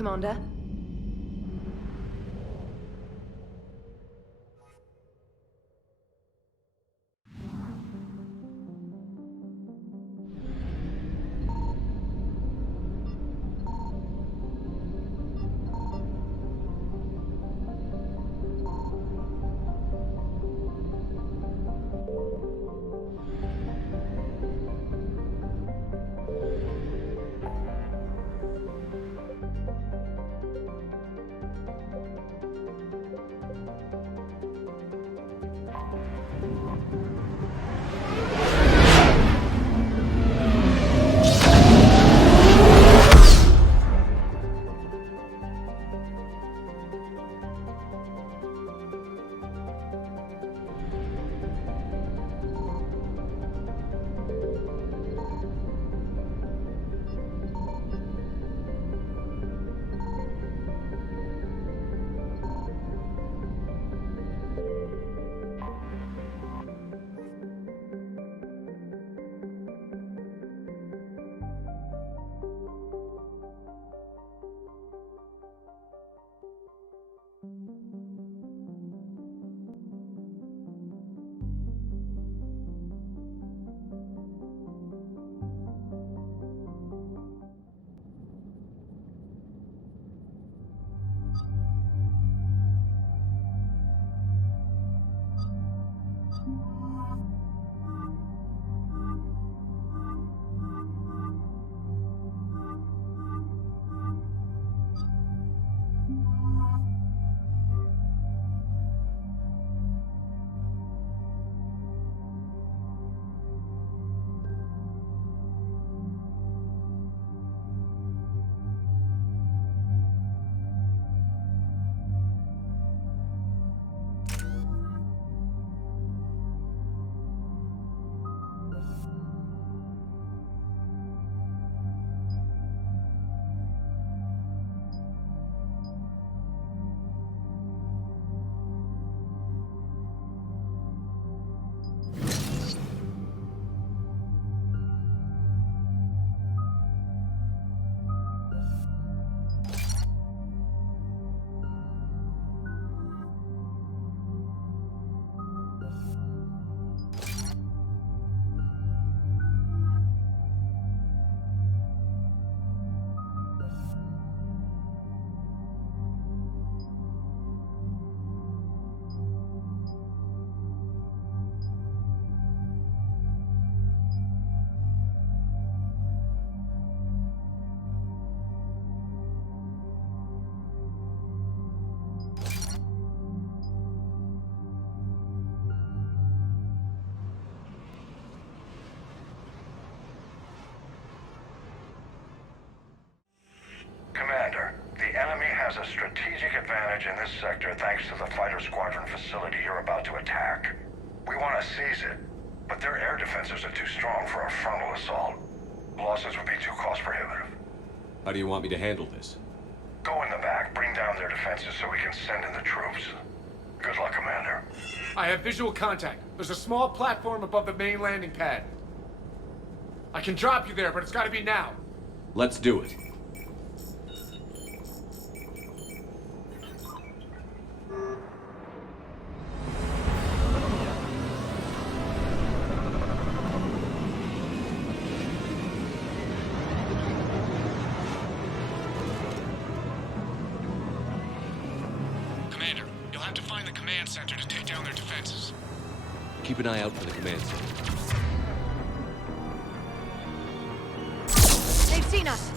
Commander. Commander, the enemy has a strategic advantage in this sector thanks to the fighter squadron facility you're about to attack. We want to seize it, but their air defenses are too strong for a frontal assault. Losses would be too cost prohibitive. How do you want me to handle this? Go in the back, bring down their defenses so we can send in the troops. Good luck, Commander. I have visual contact. There's a small platform above the main landing pad. I can drop you there, but it's gotta be now. Let's do it. Commander, you'll have to find the command center to take down their defenses. Keep an eye out for the command center. They've seen us!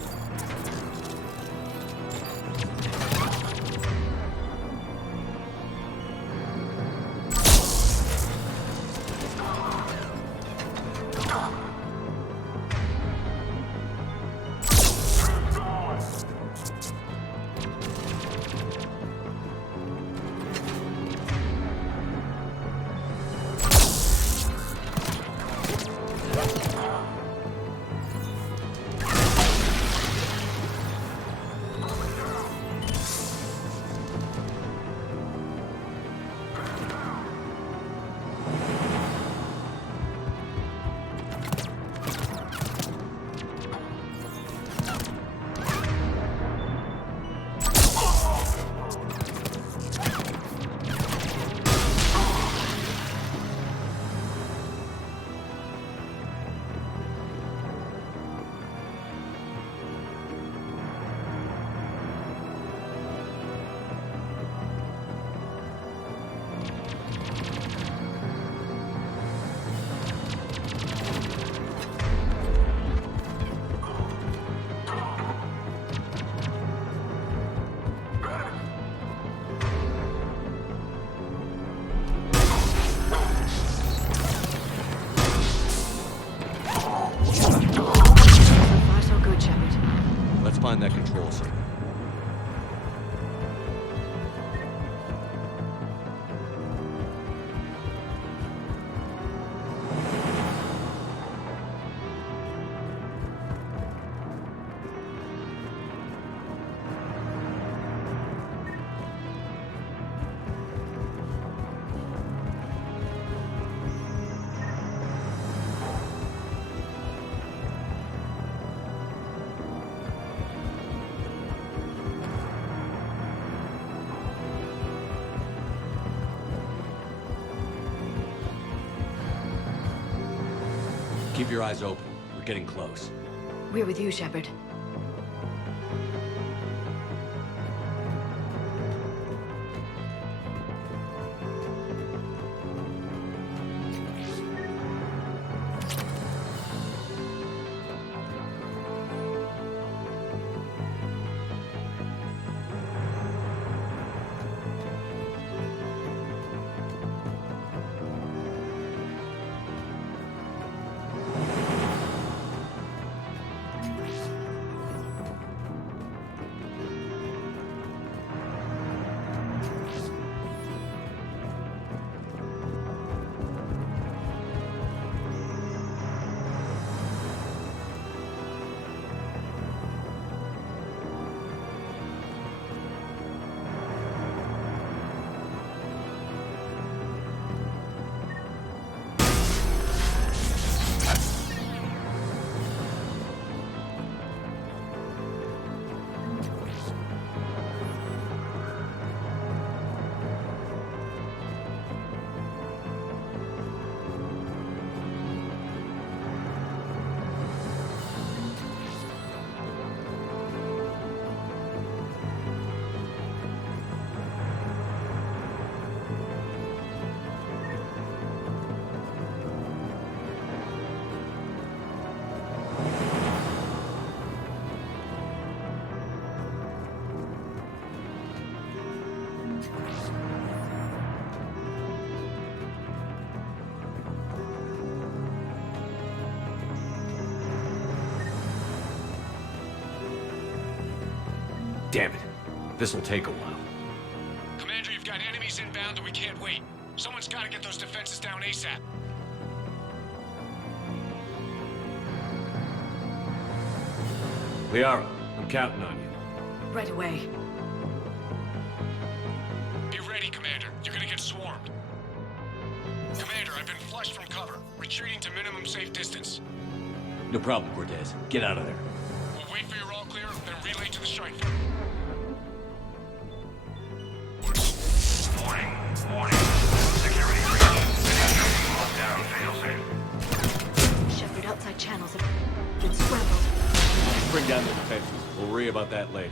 Keep your eyes open. We're getting close. We're with you, Shepard. Damn it. This'll take a while. Commander, you've got enemies inbound and we can't wait. Someone's gotta get those defenses down ASAP. Liara, I'm counting on you. Right away. Be ready, Commander. You're gonna get swarmed. Commander, I've been flushed from cover. Retreating to minimum safe distance. No problem, Cortez. Get out of there. We'll wait for your all clear, then relay to the strike. Warning. Security breach. Lockdown failsafe. Shepard, outside channels have been scrambled. Bring down the defenses. We'll worry about that later.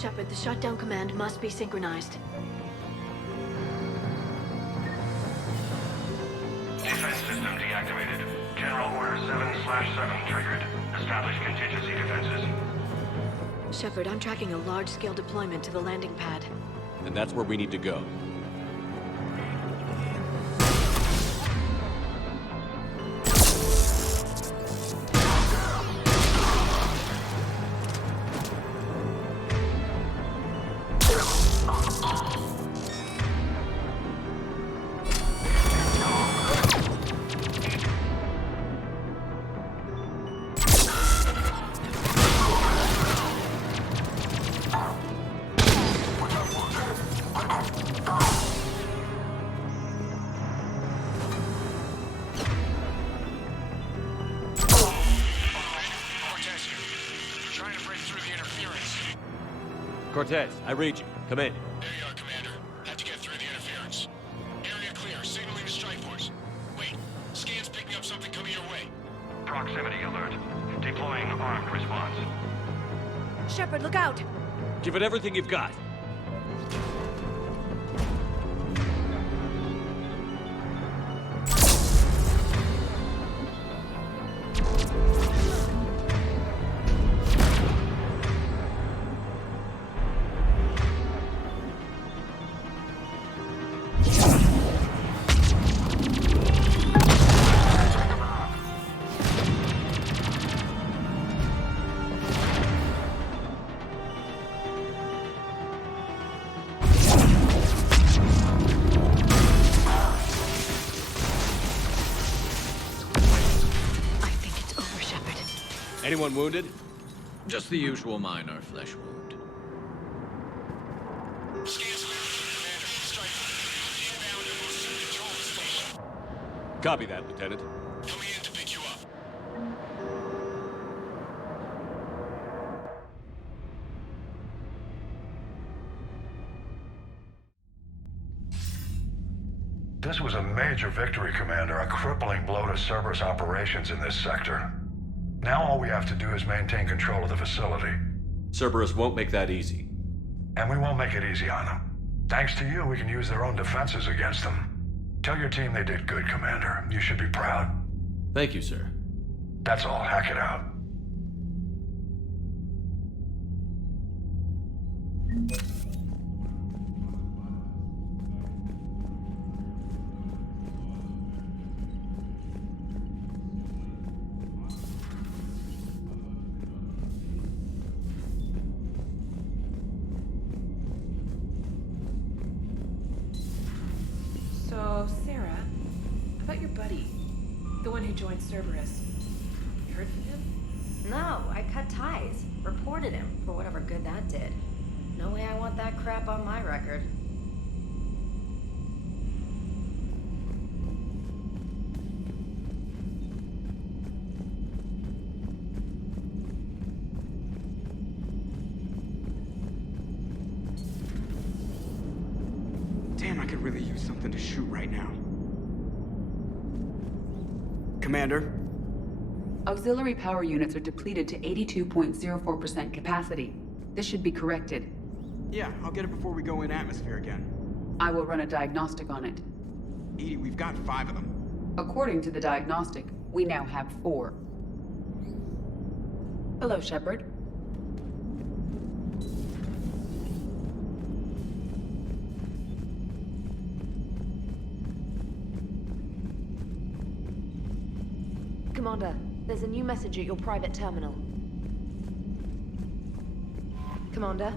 Shepard, the shutdown command must be synchronized. Defense system deactivated. General Order 7/7 triggered. Establish contingency defenses. Shepard, I'm tracking a large-scale deployment to the landing pad. And that's where we need to go. Cortez, I read you. Come in. There you are, Commander. Had to get through the interference. Area clear, signaling the strike force. Wait, scan's picking up something coming your way. Proximity alert. Deploying armed response. Shepard, look out! Give it everything you've got. Anyone wounded? Just the usual minor flesh wound. Copy that, Lieutenant. Coming in to pick you up. This was a major victory, Commander. A crippling blow to Cerberus operations in this sector. Now all we have to do is maintain control of the facility. Cerberus won't make that easy. And we won't make it easy on them. Thanks to you, we can use their own defenses against them. Tell your team they did good, Commander. You should be proud. Thank you, sir. That's all. Hack it out. So, Sarah, about your buddy, the one who joined Cerberus. You heard from him? No, I cut ties. Reported him for whatever good that did. No way I want that crap on my record. Damn, I could really use something to shoot right now. Commander? Auxiliary power units are depleted to 82.04% capacity. This should be corrected. Yeah, I'll get it before we go in atmosphere again. I will run a diagnostic on it. Edie, we've got 5 of them. According to the diagnostic, we now have 4. Hello, Shepard. Commander, there's a new message at your private terminal. Commander?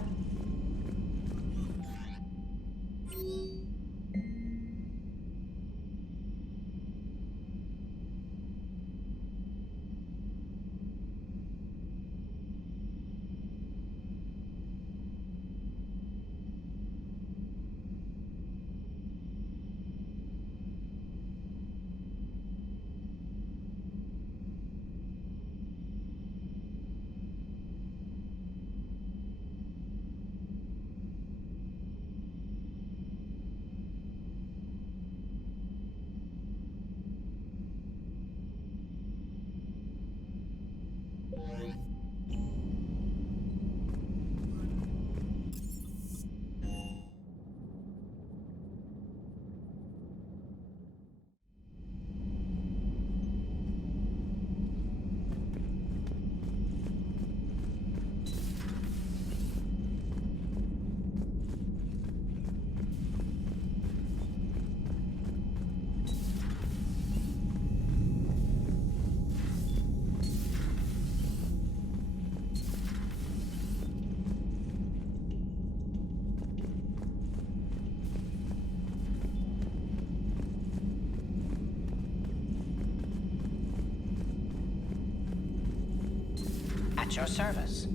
At your service.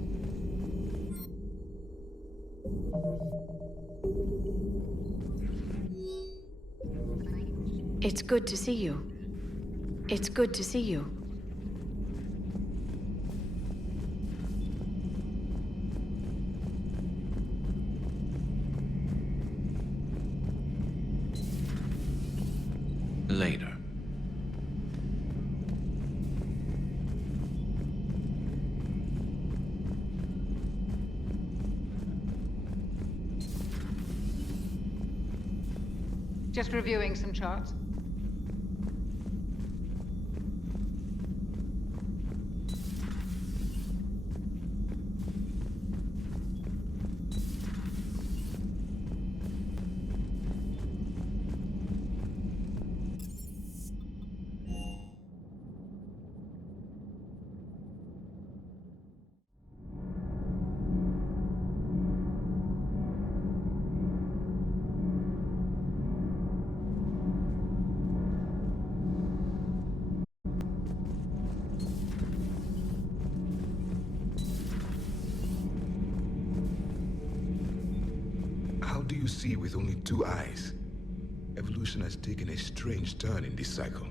It's good to see you. It's good to see you. Later. Just reviewing some charts. How do you see with only 2 eyes? Evolution has taken a strange turn in this cycle.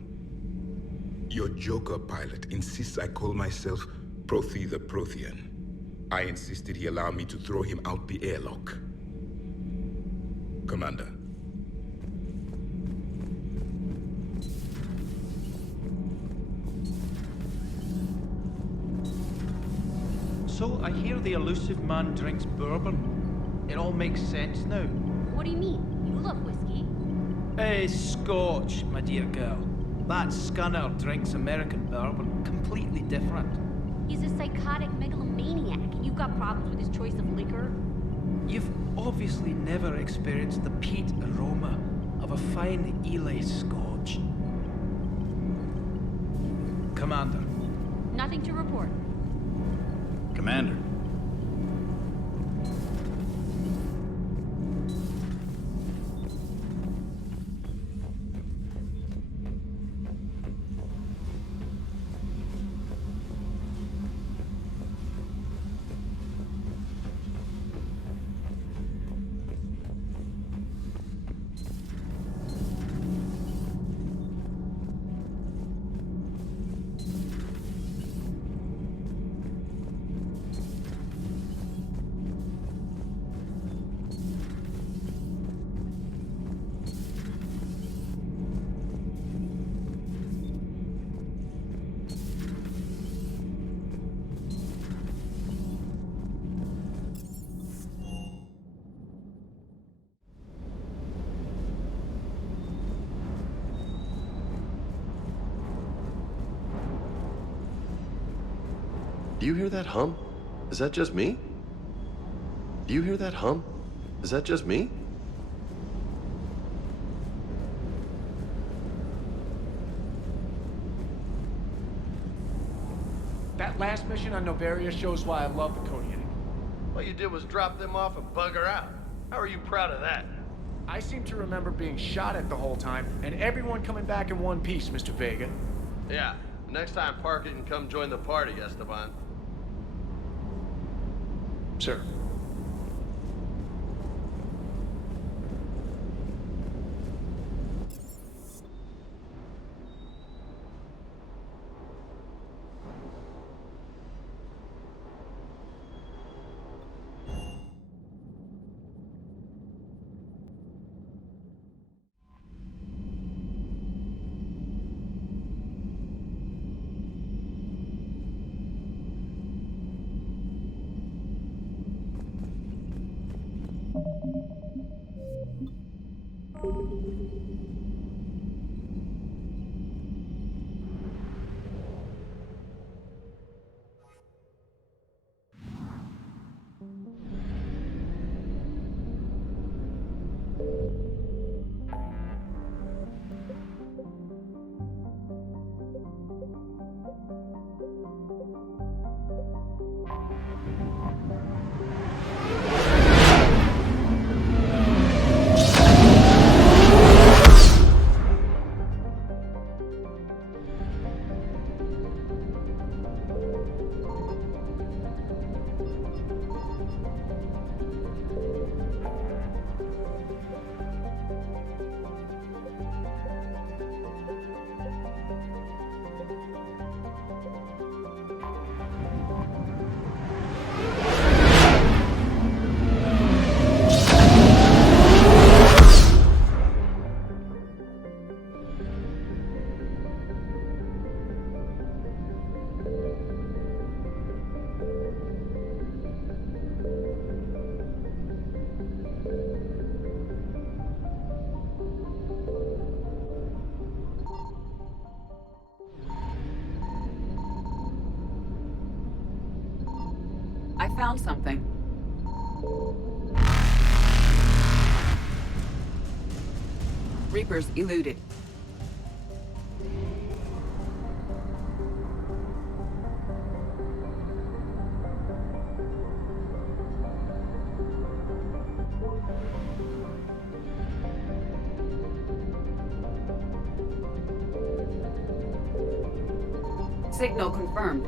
Your Joker pilot insists I call myself Prothe the Prothean. I insisted he allow me to throw him out the airlock. Commander. So, I hear the elusive man drinks bourbon. It all makes sense now. What do you mean? You love whiskey. Scotch, my dear girl. That scunner drinks American bourbon. Completely different. He's a psychotic megalomaniac, and you've got problems with his choice of liquor? You've obviously never experienced the peat aroma of a fine Ely Scotch. Commander. Nothing to report. Commander. Do you hear that hum? Is that just me? Do you hear that hum? Is that just me? That last mission on Novaria shows why I love the Kodiak. All you did was drop them off and bugger out. How are you proud of that? I seem to remember being shot at the whole time, and everyone coming back in one piece, Mr. Vega. Yeah, next time park it and come join the party, Esteban. Sir. I found something. Reapers eluded. Signal confirmed.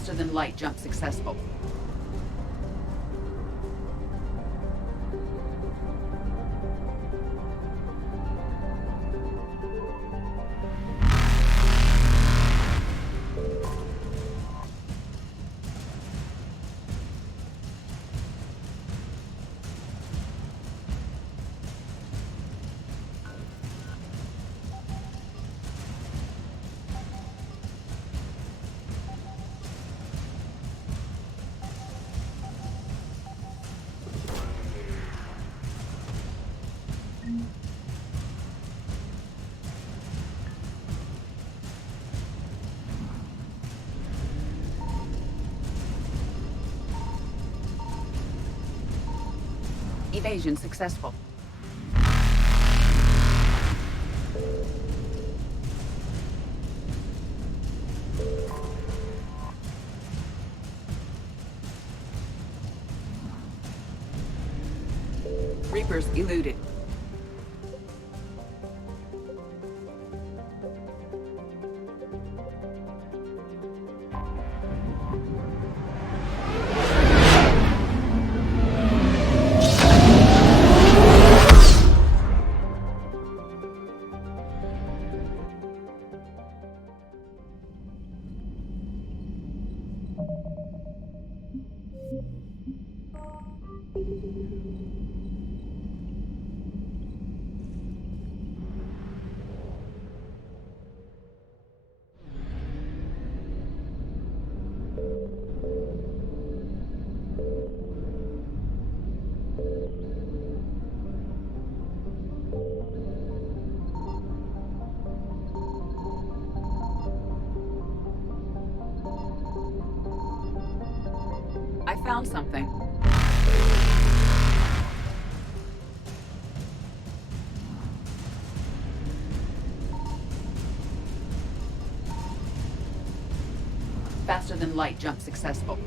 Faster than light jump successful. Evasion successful. Reapers eluded. I found something. Faster than light jump successful.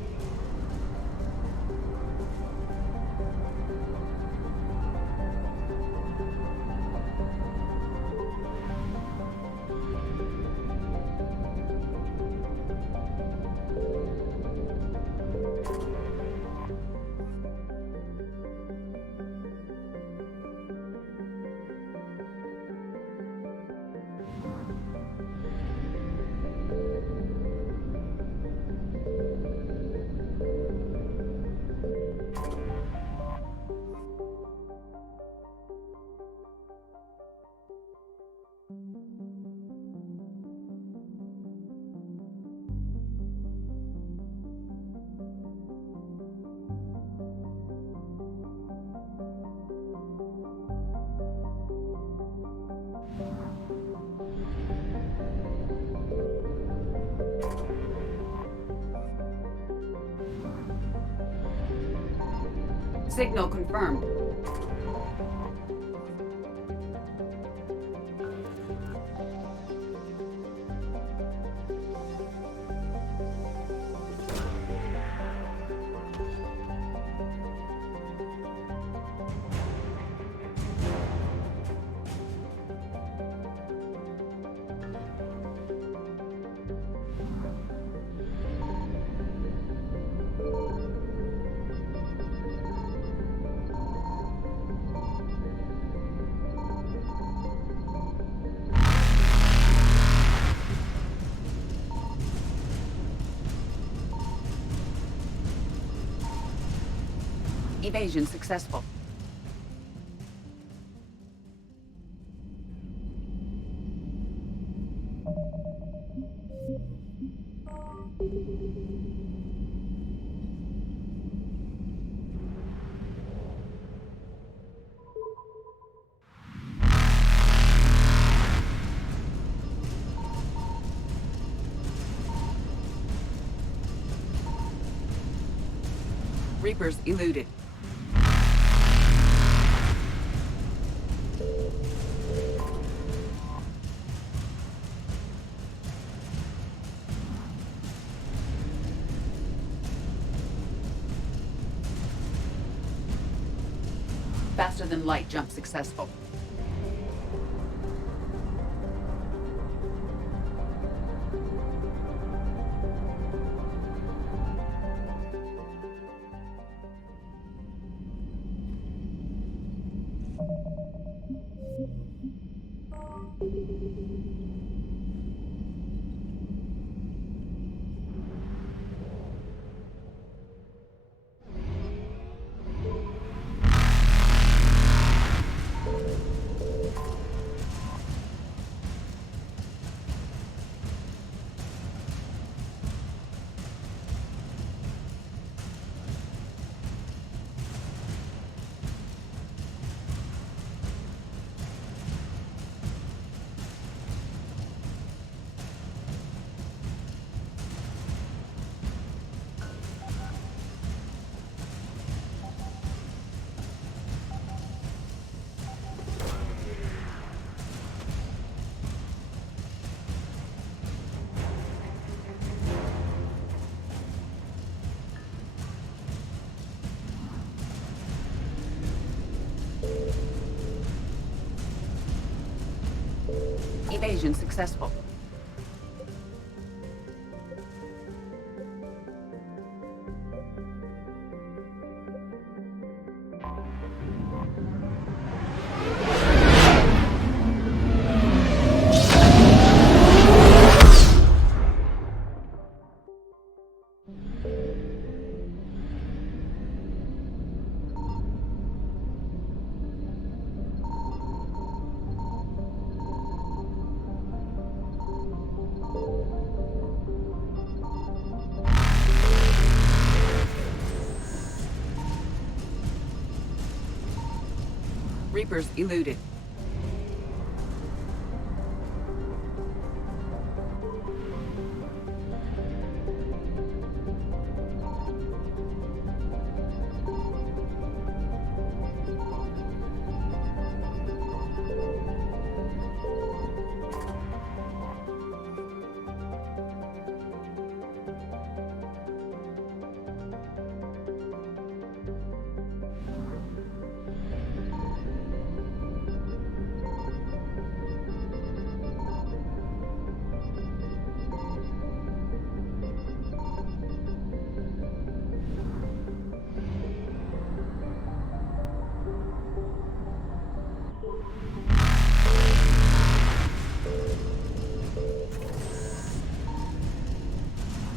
Signal confirmed. Evasion successful. Reapers eluded. Faster than light jump successful. Evasion successful. Reapers eluded.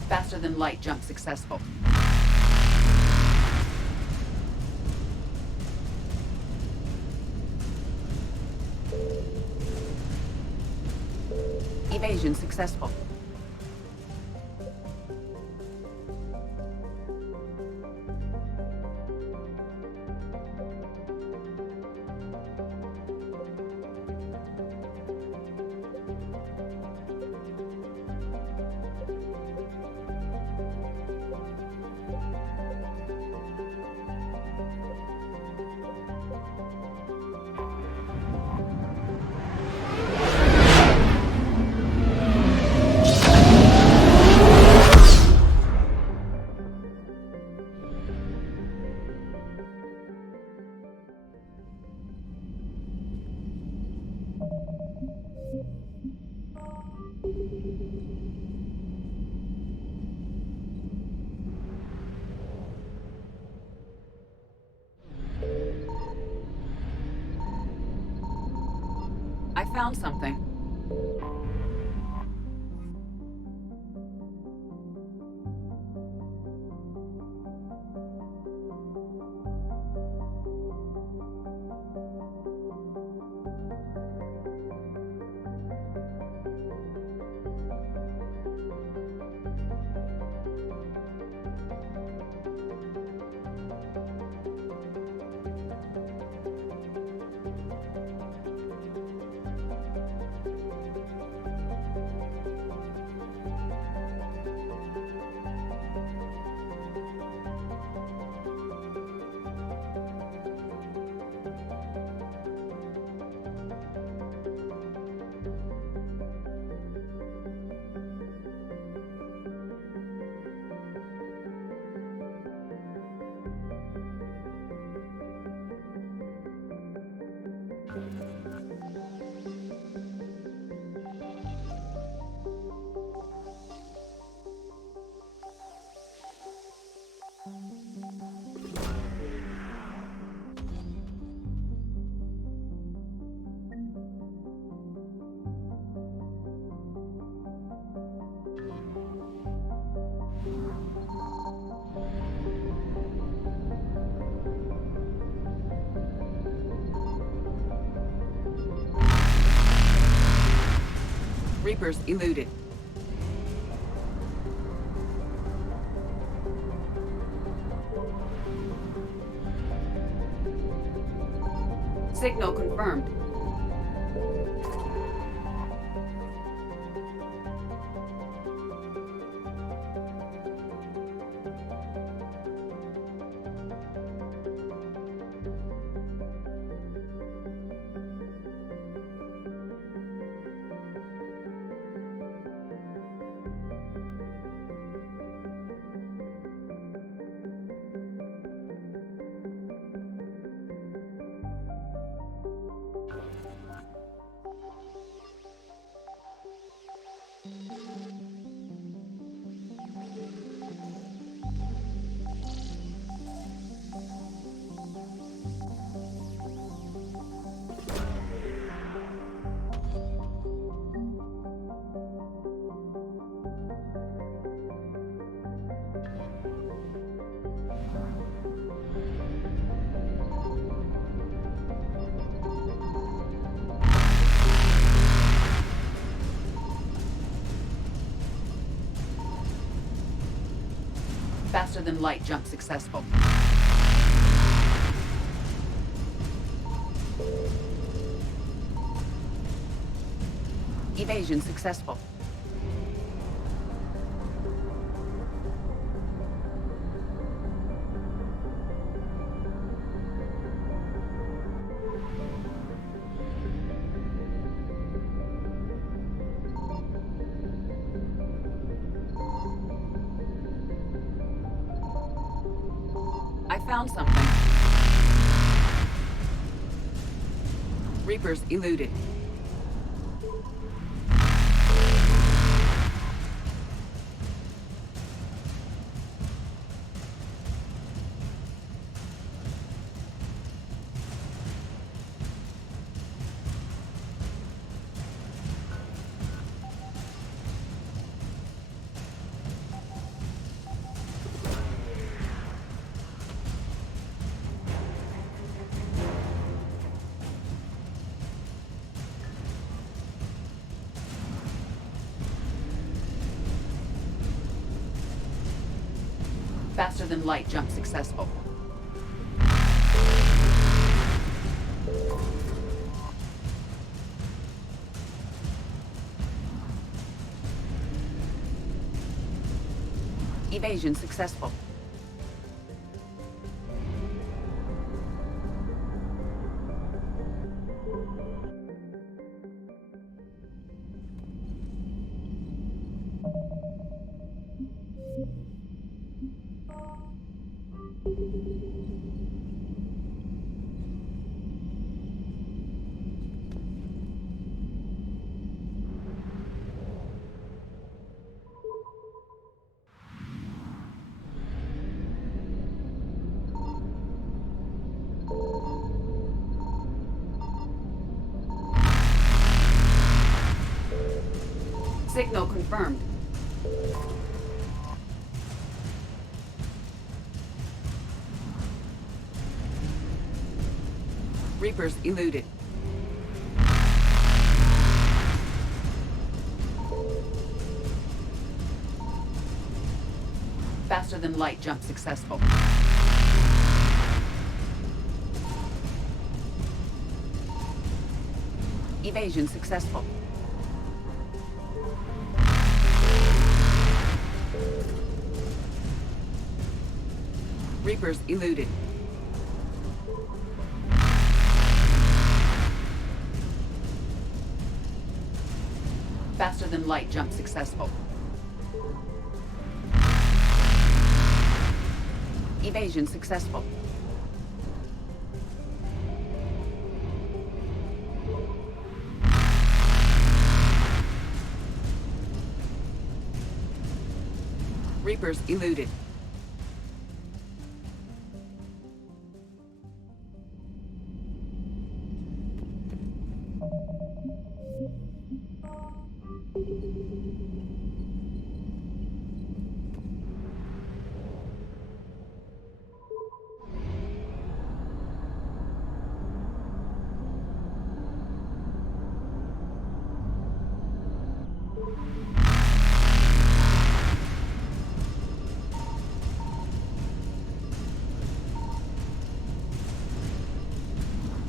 Faster than light jump successful. Evasion successful. I found something. Reapers eluded. Signal confirmed. Faster than light jump successful. Evasion successful. I found something. Reapers eluded. Faster than light jump successful. Evasion successful. Signal confirmed. Reapers eluded. Faster than light jump successful. Evasion successful. Reapers eluded. Faster than light jump successful. Evasion successful. Reapers eluded.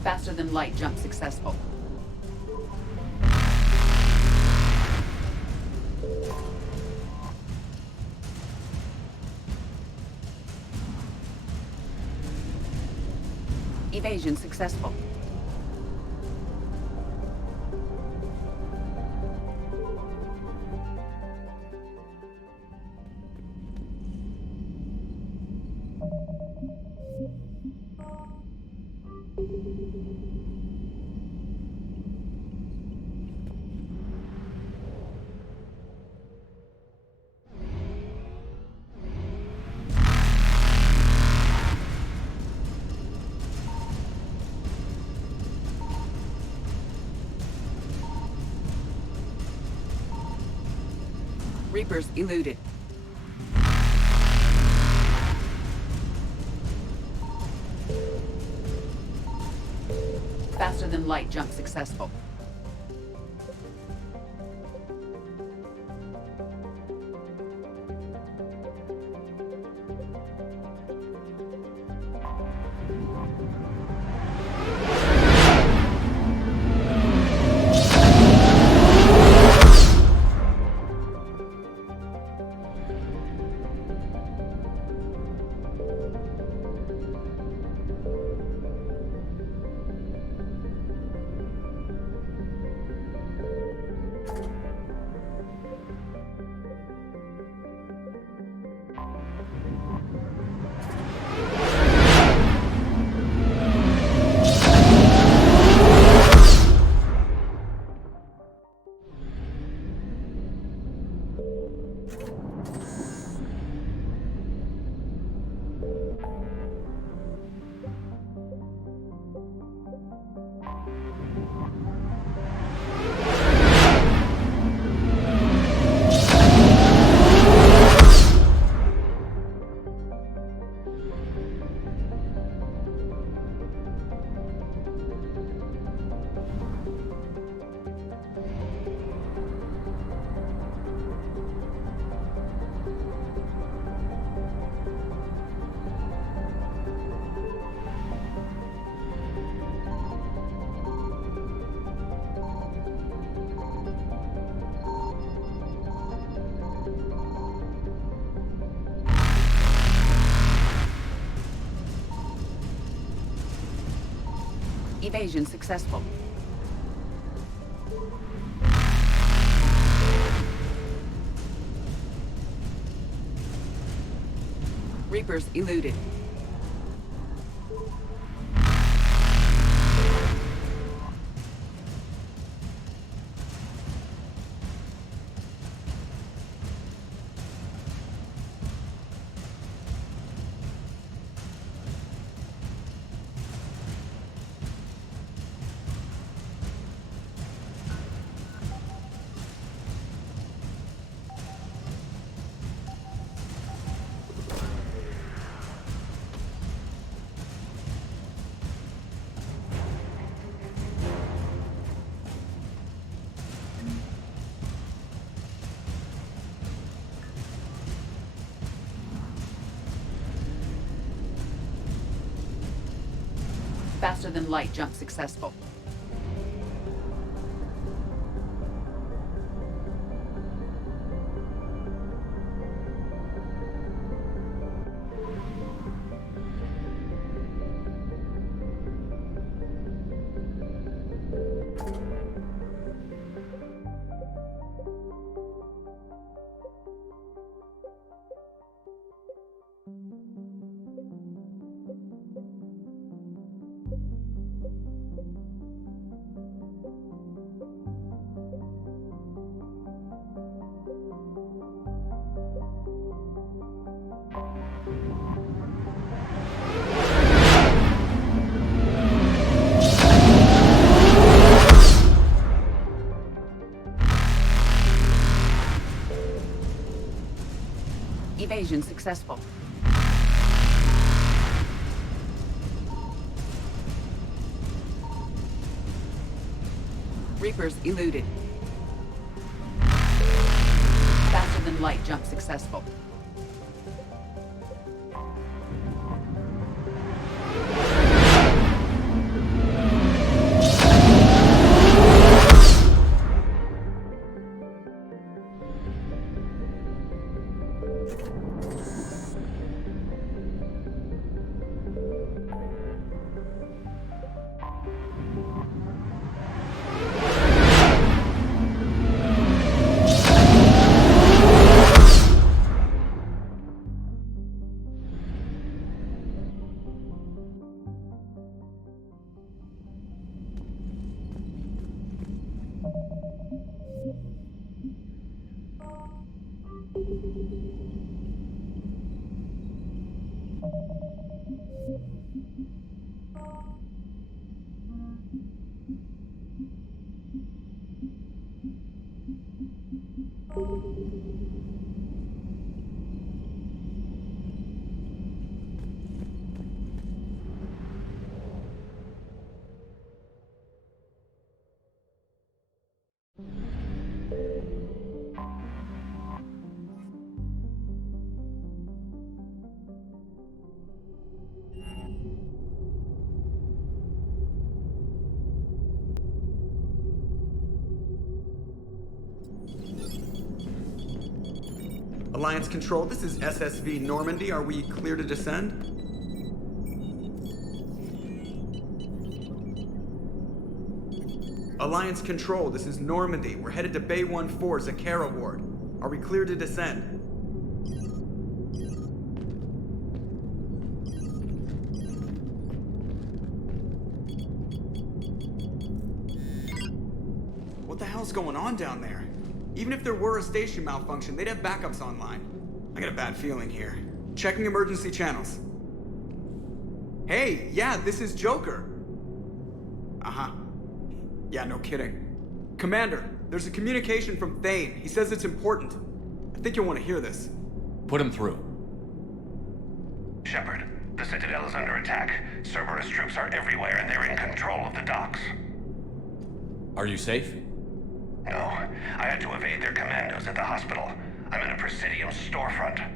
Faster than light jump successful. Evasion successful. Reapers eluded. Faster than light jump successful. Evasion successful. Reapers eluded. Faster than light jump successful. Evasion successful. Reapers eluded. Faster than light jump successful. Alliance Control, this is SSV Normandy. Are we clear to descend? Alliance Control, this is Normandy. We're headed to Bay 1-4, Zakara Ward. Are we clear to descend? What the hell's going on down there? Even if there were a station malfunction, they'd have backups online. I got a bad feeling here. Checking emergency channels. Hey, yeah, this is Joker. Uh-huh. Yeah, no kidding. Commander, there's a communication from Thane. He says it's important. I think you'll want to hear this. Put him through. Shepard, the Citadel is under attack. Cerberus troops are everywhere and they're in control of the docks. Are you safe? No, I had to evade their commandos at the hospital. I'm in a Presidium storefront.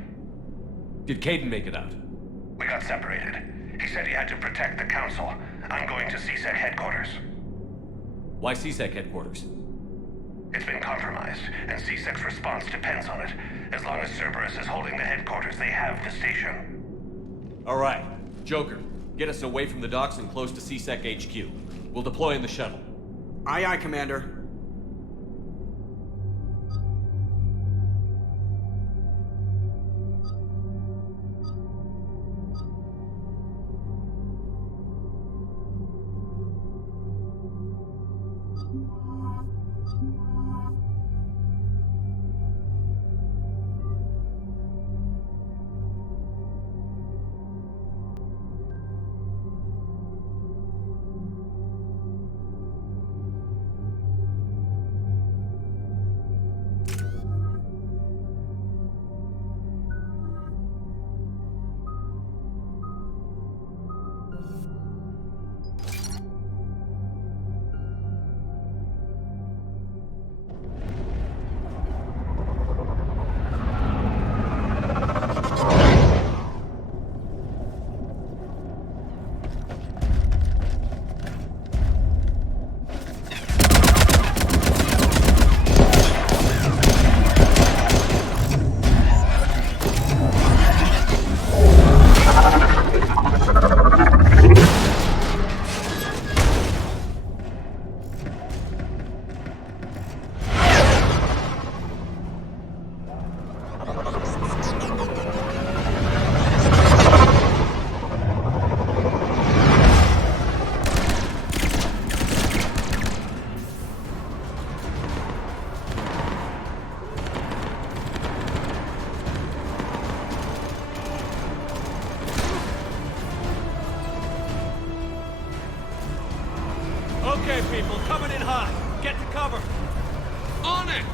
Did Caden make it out? We got separated. He said he had to protect the Council. I'm going to CSEC headquarters. Why CSEC headquarters? It's been compromised, and CSEC's response depends on it. As long as Cerberus is holding the headquarters, they have the station. All right. Joker, get us away from the docks and close to CSEC HQ. We'll deploy in the shuttle. Aye, aye, Commander. Okay, people, coming in hot. Get to cover. On it!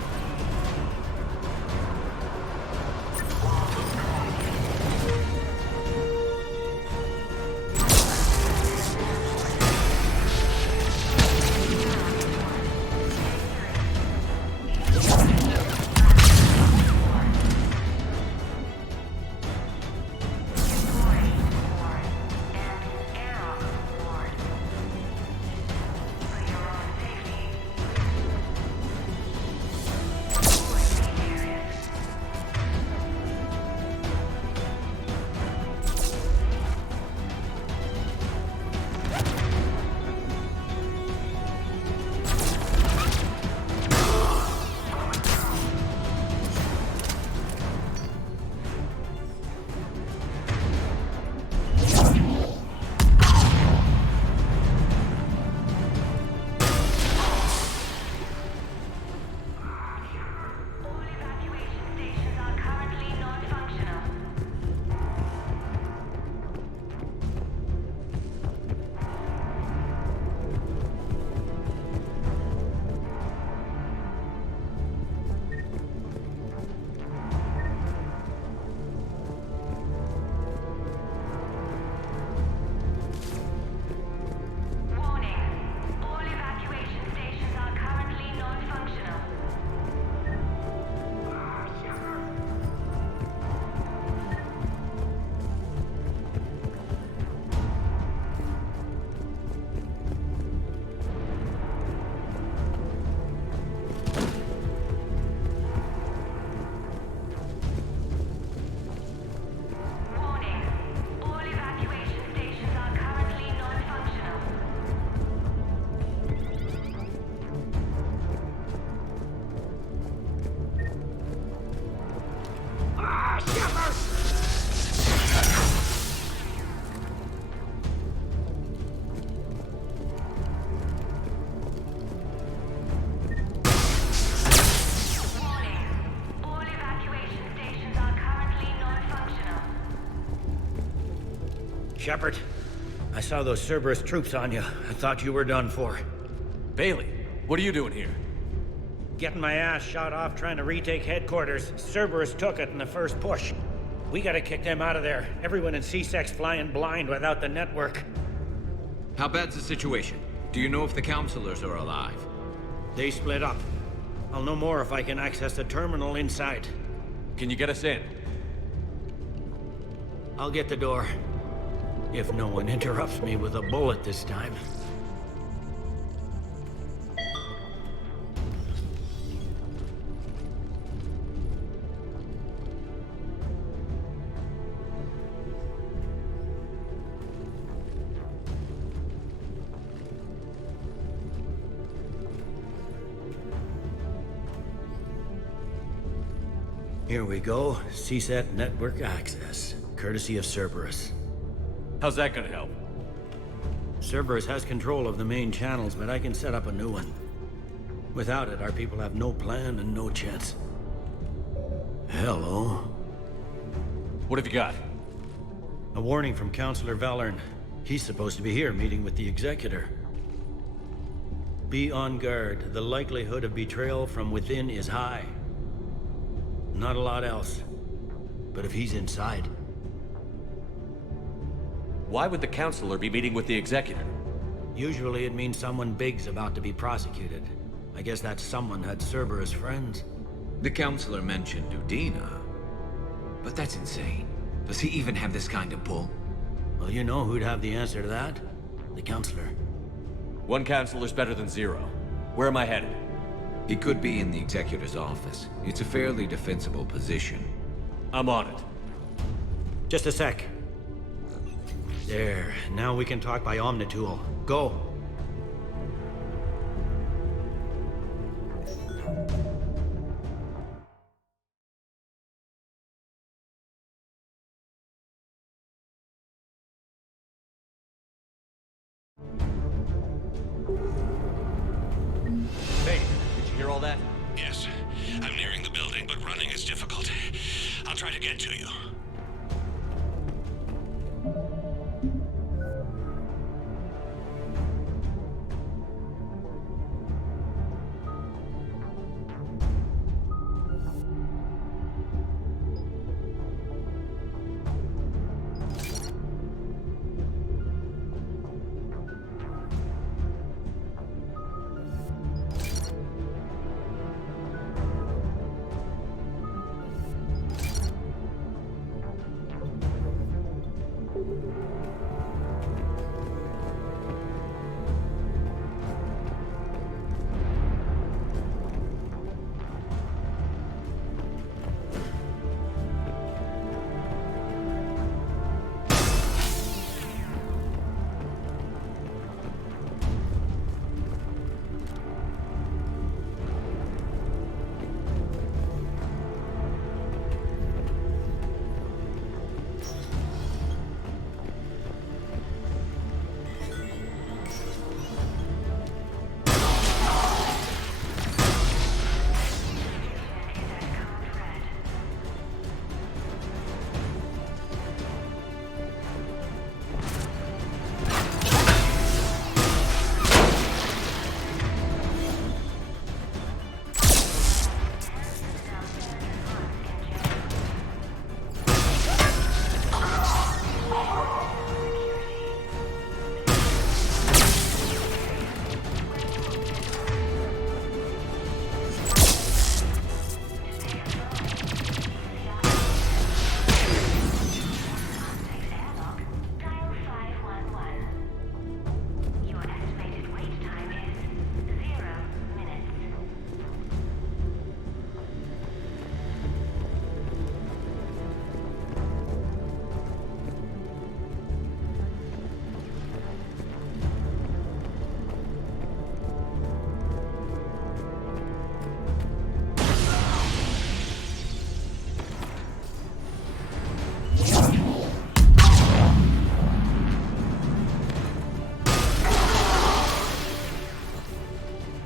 Shepard, I saw those Cerberus troops on you. I thought you were done for. Bailey, what are you doing here? Getting my ass shot off trying to retake headquarters. Cerberus took it in the first push. We gotta kick them out of there. Everyone in C-Sec's flying blind without the network. How bad's the situation? Do you know if the counselors are alive? They split up. I'll know more if I can access the terminal inside. Can you get us in? I'll get the door. If no one interrupts me with a bullet this time. Here we go. CSET network access, courtesy of Cerberus. How's that gonna help? Cerberus has control of the main channels, but I can set up a new one. Without it, our people have no plan and no chance. Hello. What have you got? A warning from Councillor Valern. He's supposed to be here meeting with the Executor. Be on guard. The likelihood of betrayal from within is high. Not a lot else. But if he's inside... Why would the Counselor be meeting with the Executor? Usually it means someone big's about to be prosecuted. I guess that someone had Cerberus friends. The Counselor mentioned Udina. But that's insane. Does he even have this kind of pull? Well, you know who'd have the answer to that? The Counselor. One Counselor's better than zero. Where am I headed? He could be in the Executor's office. It's a fairly defensible position. I'm on it. Just a sec. There. Now we can talk by Omnitool. Go. Hey, did you hear all that? Yes. I'm nearing the building, but running is difficult. I'll try to get to you.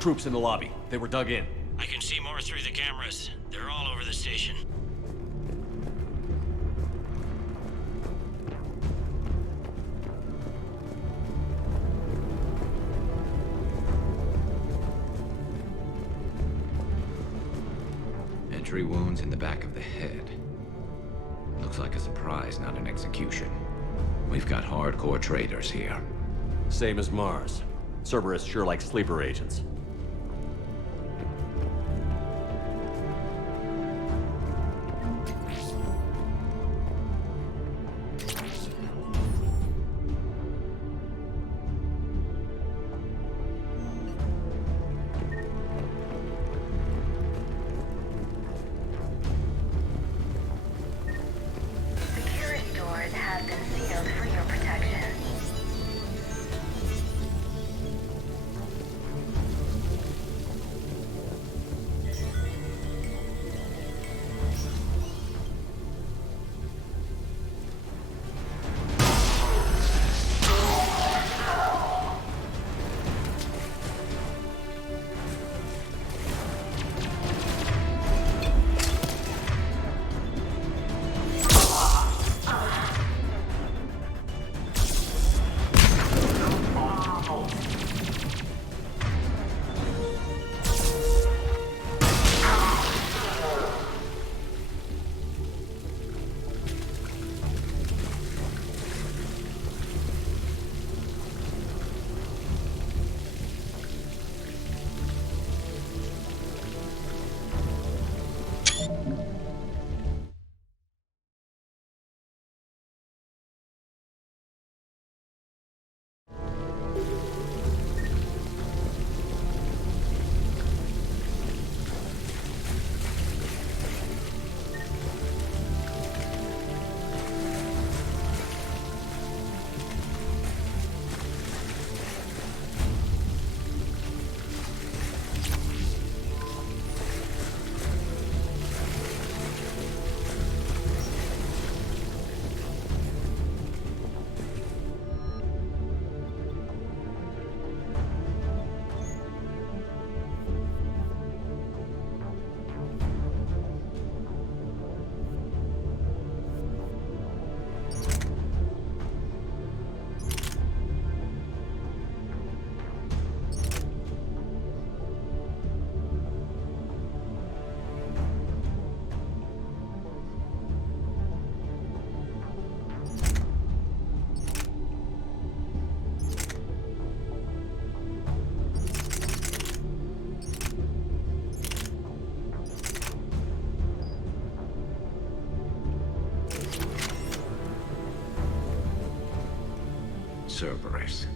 Troops in the lobby. They were dug in. I can see more through the cameras. They're all over the station. Entry wounds in the back of the head. Looks like a surprise, not an execution. We've got hardcore traitors here. Same as Mars. Cerberus sure likes sleeper agents. Cerberus.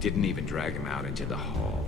Didn't even drag him out into the hall.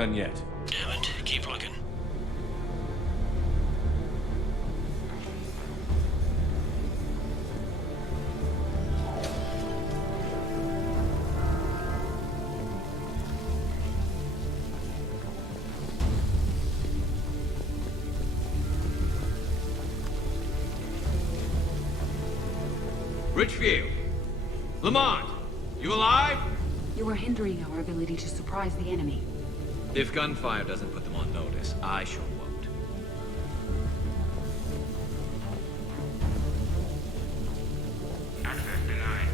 None yet. Damn it. Keep looking. Richfield! Lamont! You alive? You are hindering our ability to surprise the enemy. If gunfire doesn't put them on notice, I sure won't. Access denied.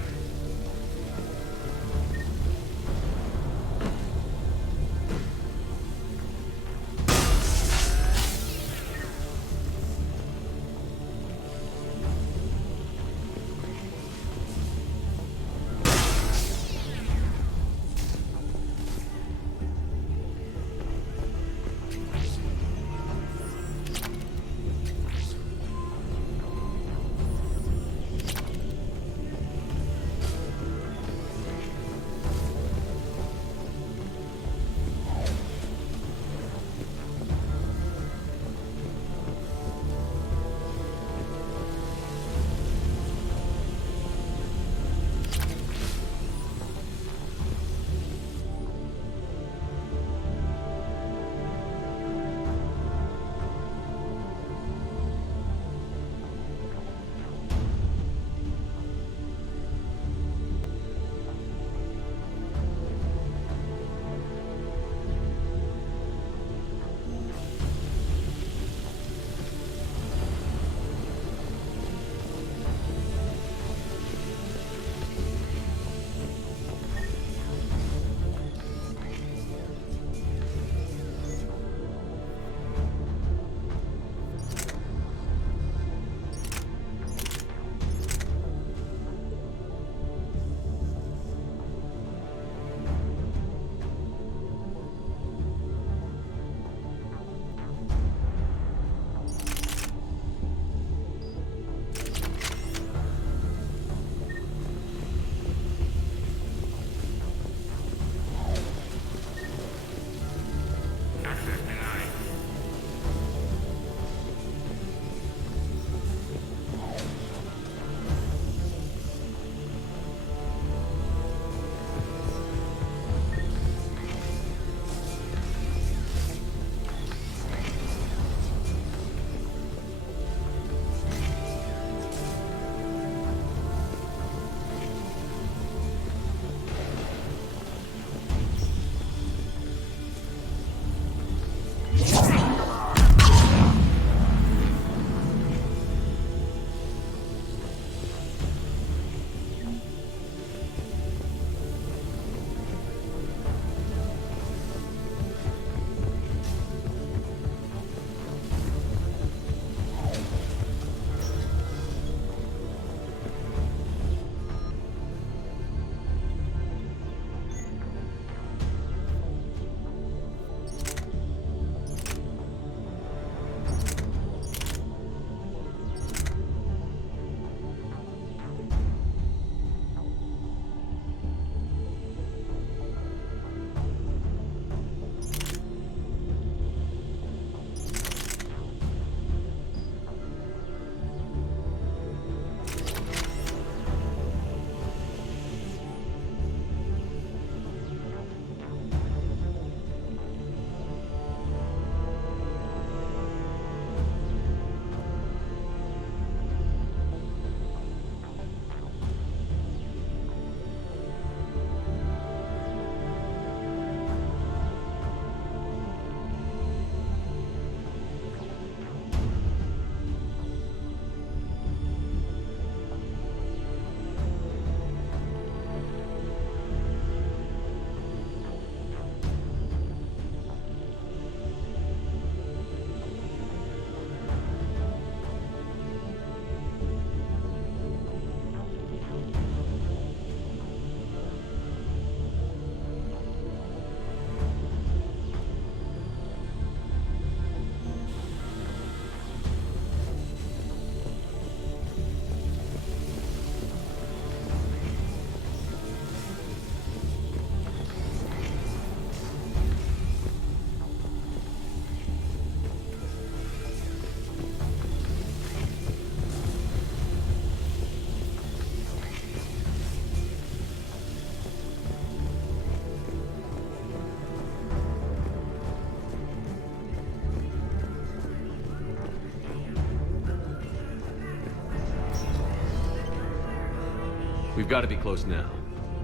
We've got to be close now.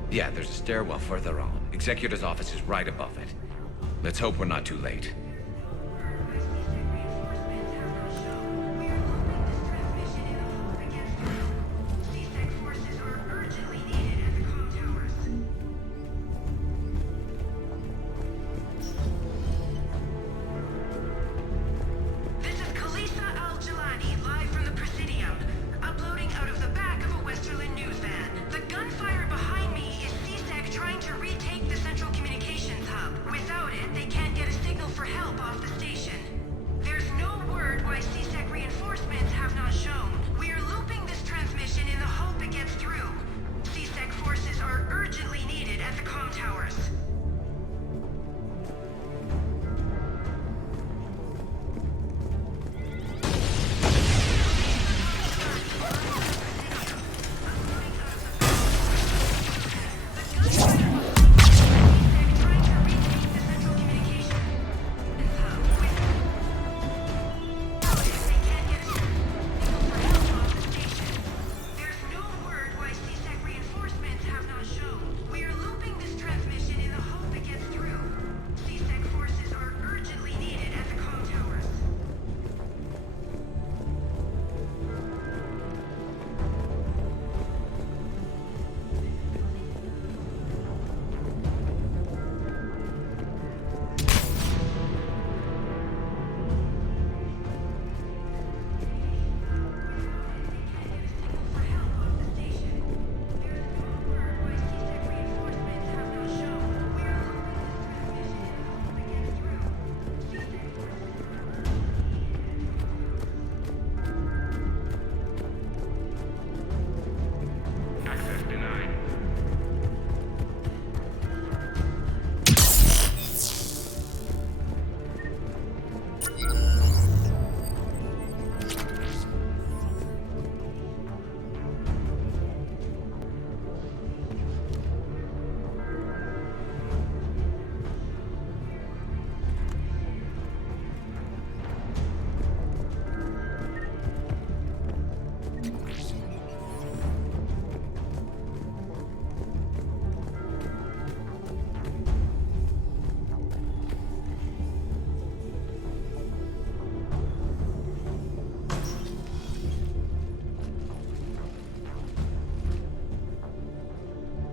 Yeah, there's a stairwell further on. Executor's office is right above it. Let's hope we're not too late.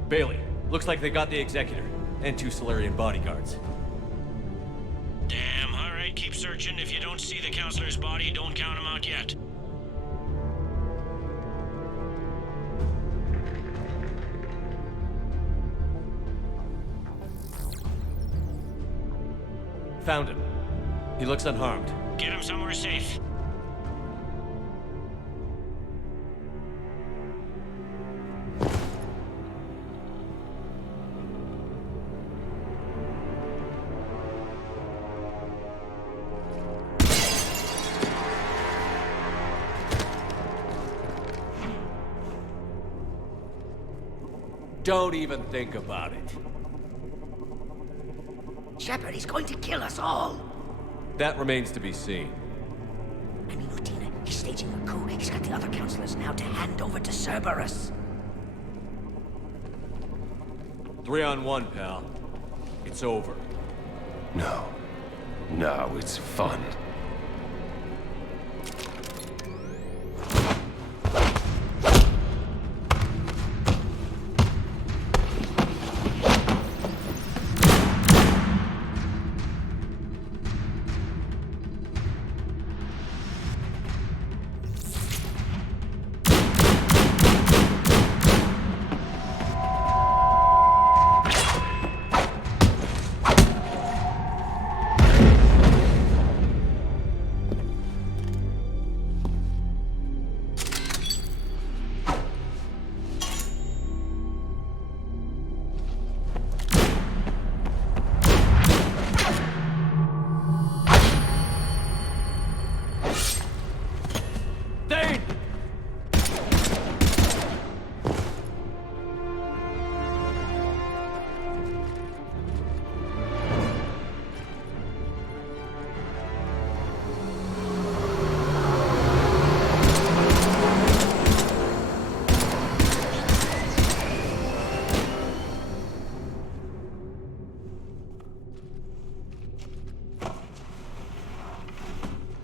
Bailey, looks like they got the Executor, and 2 Solarian bodyguards. Damn, alright, keep searching. If you don't see the counselor's body, don't count him out yet. Found him. He looks unharmed. Get him somewhere safe. Don't even think about it. Shepard, he's going to kill us all. That remains to be seen. I mean, Lieutenant, he's staging a coup. He's got the other counselors now to hand over to Cerberus. 3-on-1, pal. It's over. No. No, it's fun.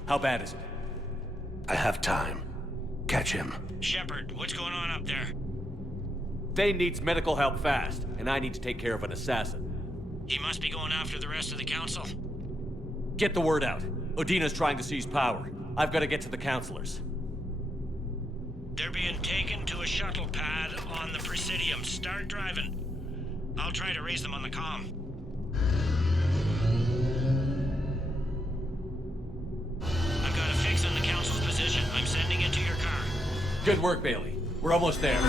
How bad is it? I have time. Catch him. Shepard, what's going on up there? Thane needs medical help fast, and I need to take care of an assassin. He must be going after the rest of the council. Get the word out. Udina's trying to seize power. I've got to get to the councilors. They're being taken to a shuttle pad on the Presidium. Start driving. I'll try to raise them on the comm. I've got a fix on the council's position. I'm sending it to your car. Good work, Bailey. We're almost there.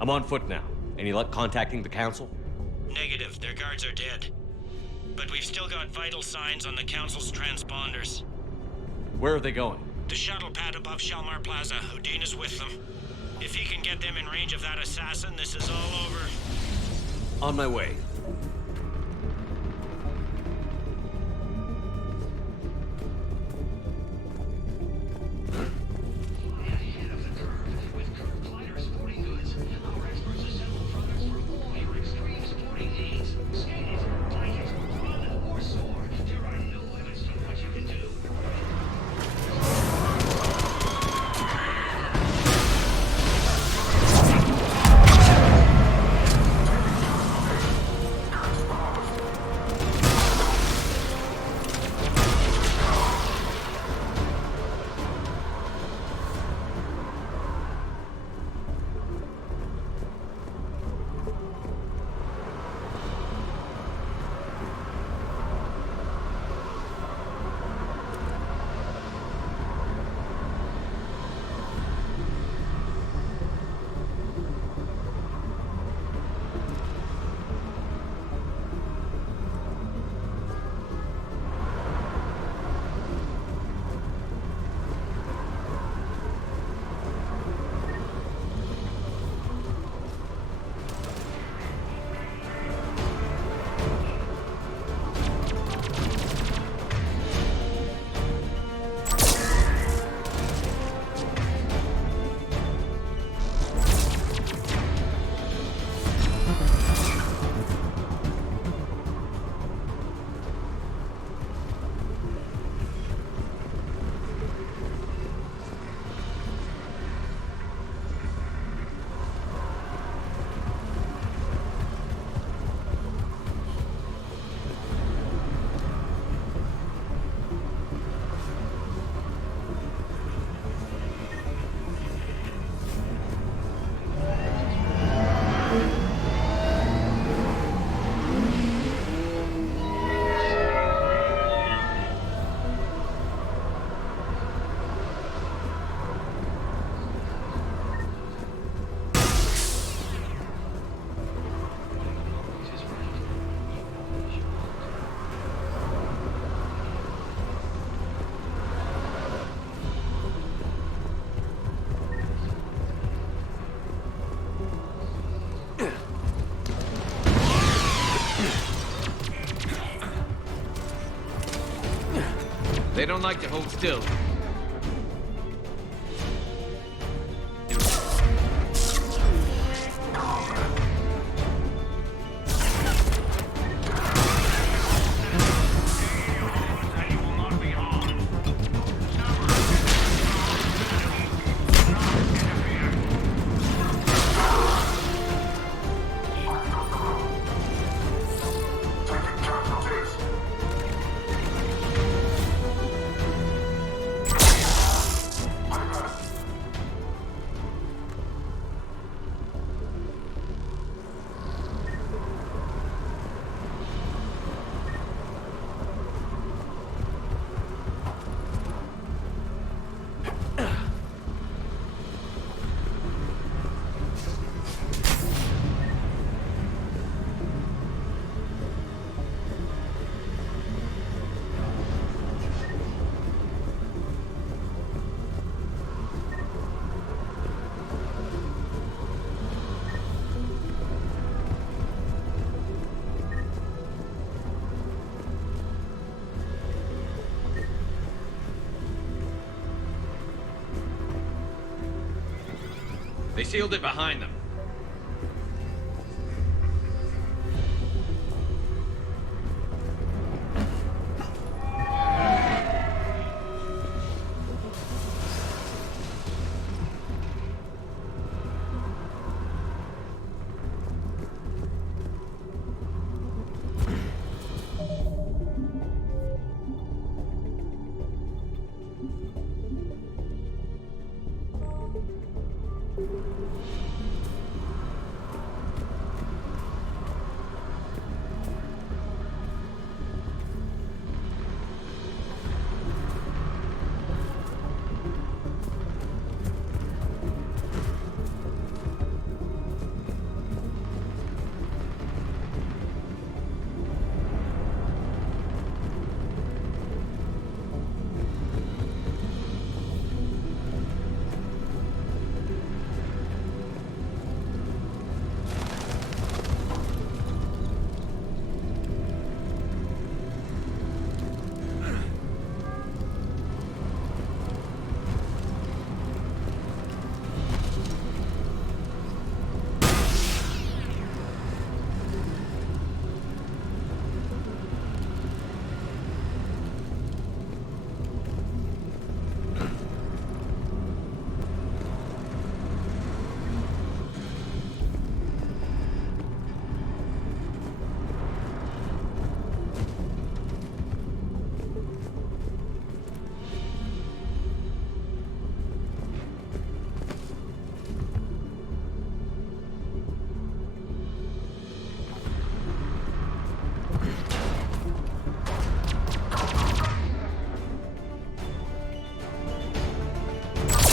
I'm on foot now. Any luck contacting the council? Negative. Their guards are dead. But we've still got vital signs on the council's transponders. Where are they going? The shuttle pad above Shalmar Plaza. Udina's with them. If he can get them in range of that assassin, this is all over. On my way. They don't like to hold still. They sealed it behind them.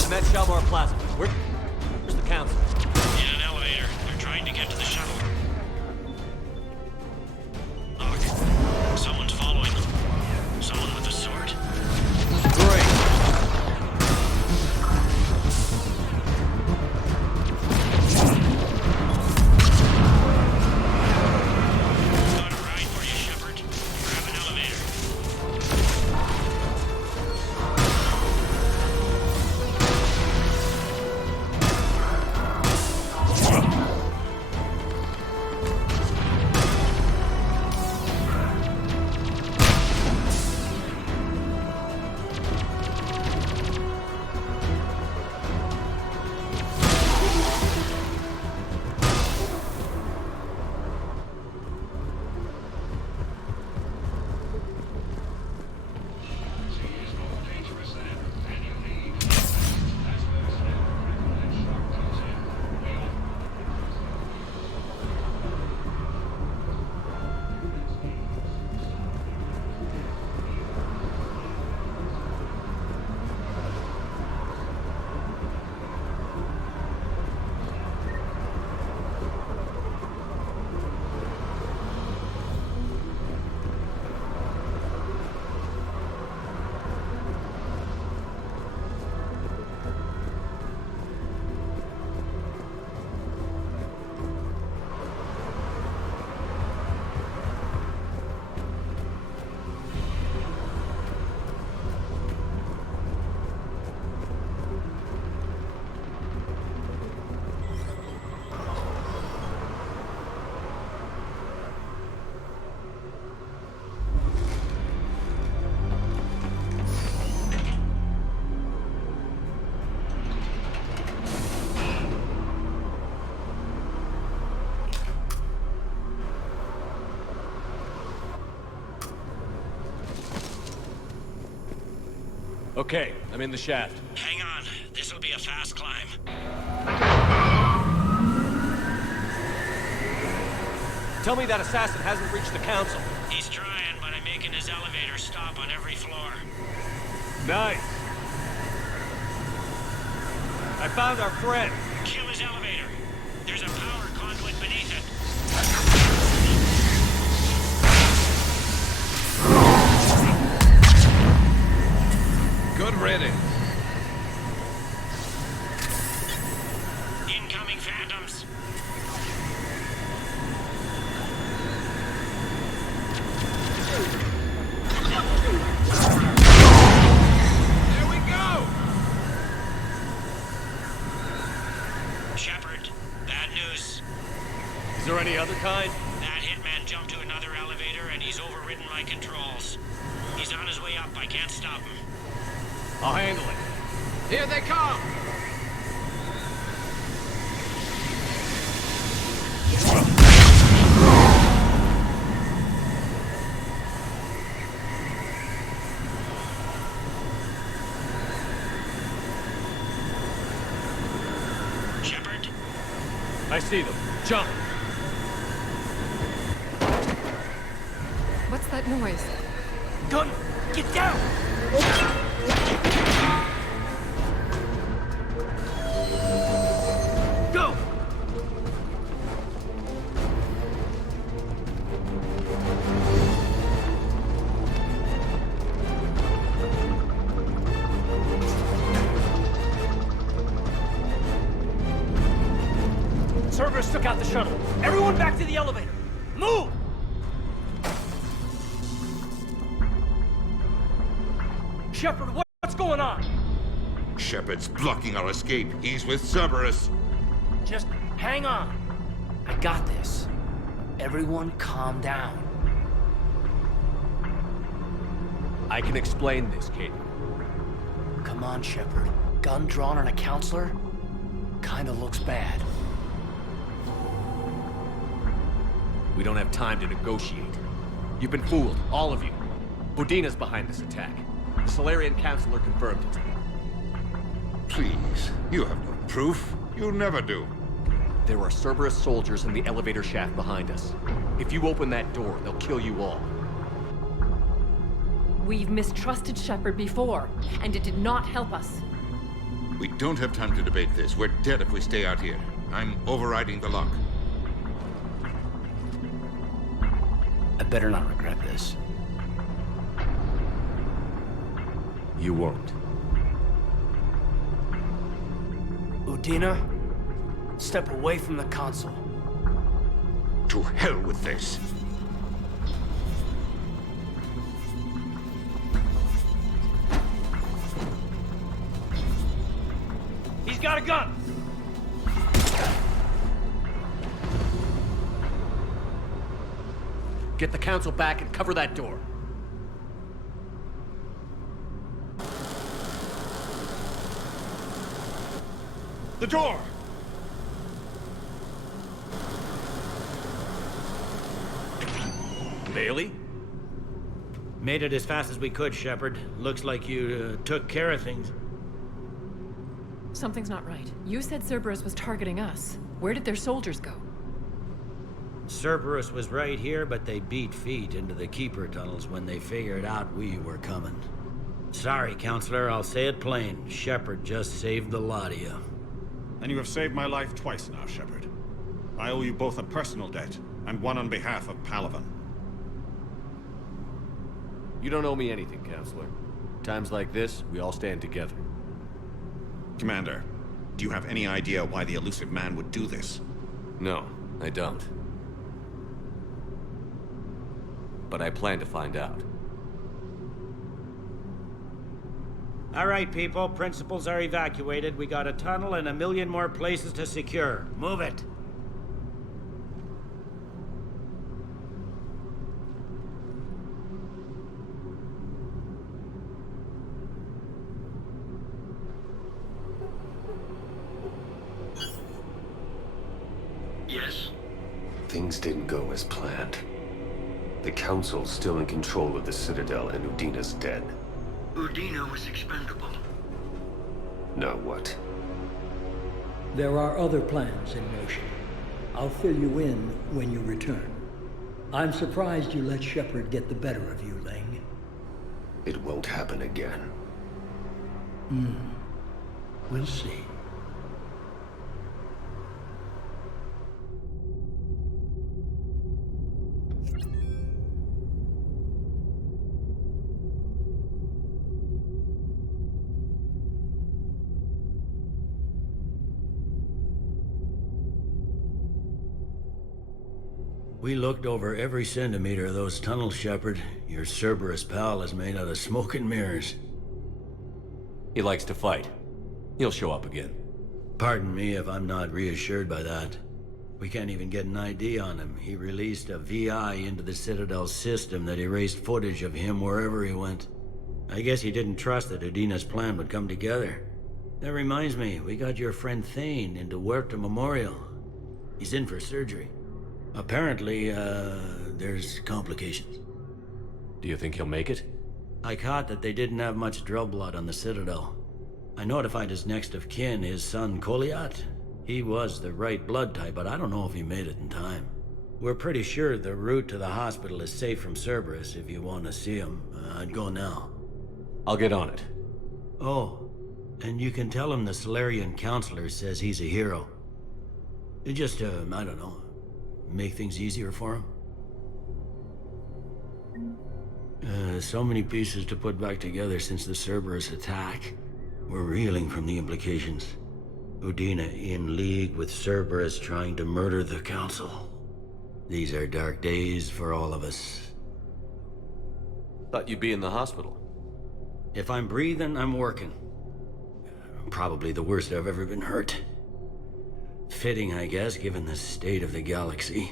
I'm at Shelmar Plaza. Where's the council? In an elevator. They're trying to get to the shuttle. Look. Someone's following them. Someone with a sword. Great. Got a ride for you, Shepard. Grab an elevator. Okay, I'm in the shaft. Hang on. This'll be a fast climb. Tell me that assassin hasn't reached the council. He's trying, but I'm making his elevator stop on every floor. Nice. I found our friend. Kill his elevator. There's a power conduit beneath it. Good riddance. Incoming phantoms. there any other kind? That hitman jumped to another elevator and he's overridden my controls. He's on his way up. I can't stop him. I'll handle it. Here they come! Shepard? I see them. Jump! What's that noise? Gun! Get down! Go! Cerberus took out the shuttle. Everyone back to the elevator. Move! Shepard, what's going on? Shepard's blocking our escape. He's with Cerberus. Just hang on. I got this. Everyone calm down. I can explain this, kid. Come on, Shepard. Gun drawn on a counselor? Kinda looks bad. We don't have time to negotiate. You've been fooled, all of you. Udina's behind this attack. The Solarian Counselor confirmed it. Please, you have no proof. You'll never do. There are Cerberus soldiers in the elevator shaft behind us. If you open that door, they'll kill you all. We've mistrusted Shepard before, and it did not help us. We don't have time to debate this. We're dead if we stay out here. I'm overriding the lock. I better not regret this. You won't. Udina, step away from the console. To hell with this. He's got a gun! Get the Council back and cover that door. The door! Bailey? Made it as fast as we could, Shepard. Looks like you took care of things. Something's not right. You said Cerberus was targeting us. Where did their soldiers go? Cerberus was right here, but they beat feet into the Keeper tunnels when they figured out we were coming. Sorry, Counselor, I'll say it plain. Shepard just saved the lot of you. And you have saved my life twice now, Shepard. I owe you both a personal debt, and one on behalf of Palaven. You don't owe me anything, Counselor. Times like this, we all stand together. Commander, do you have any idea why the elusive man would do this? No, I don't. But I plan to find out. All right, people. Principals are evacuated. We got a tunnel and 1 million more places to secure. Move it. Yes? Things didn't go as planned. The Council's still in control of the Citadel and Udina's dead. Udina was expendable. Now what? There are other plans in motion. I'll fill you in when you return. I'm surprised you let Shepard get the better of you, Ling. It won't happen again. We'll see. We looked over every centimeter of those tunnels, Shepard. Your Cerberus pal is made out of smoke and mirrors. He likes to fight. He'll show up again. Pardon me if I'm not reassured by that. We can't even get an ID on him. He released a VI into the Citadel's system that erased footage of him wherever he went. I guess he didn't trust that Udina's plan would come together. That reminds me, we got your friend Thane into Huerta Memorial. He's in for surgery. Apparently, there's complications. Do you think he'll make it? I caught that they didn't have much drill blood on the Citadel. I notified his next of kin, his son Koliat. He was the right blood type, but I don't know if he made it in time. We're pretty sure the route to the hospital is safe from Cerberus. If you want to see him, I'd go now. I'll get on it. Oh, and you can tell him the Solarian counselor says he's a hero. Just, I don't know, make things easier for him. So many pieces to put back together since the Cerberus attack. We're reeling from the implications. Udina in league with Cerberus trying to murder the Council. These are dark days for all of us. Thought you'd be in the hospital. If I'm breathing, I'm working. Probably the worst I've ever been hurt. Fitting, I guess, given the state of the galaxy.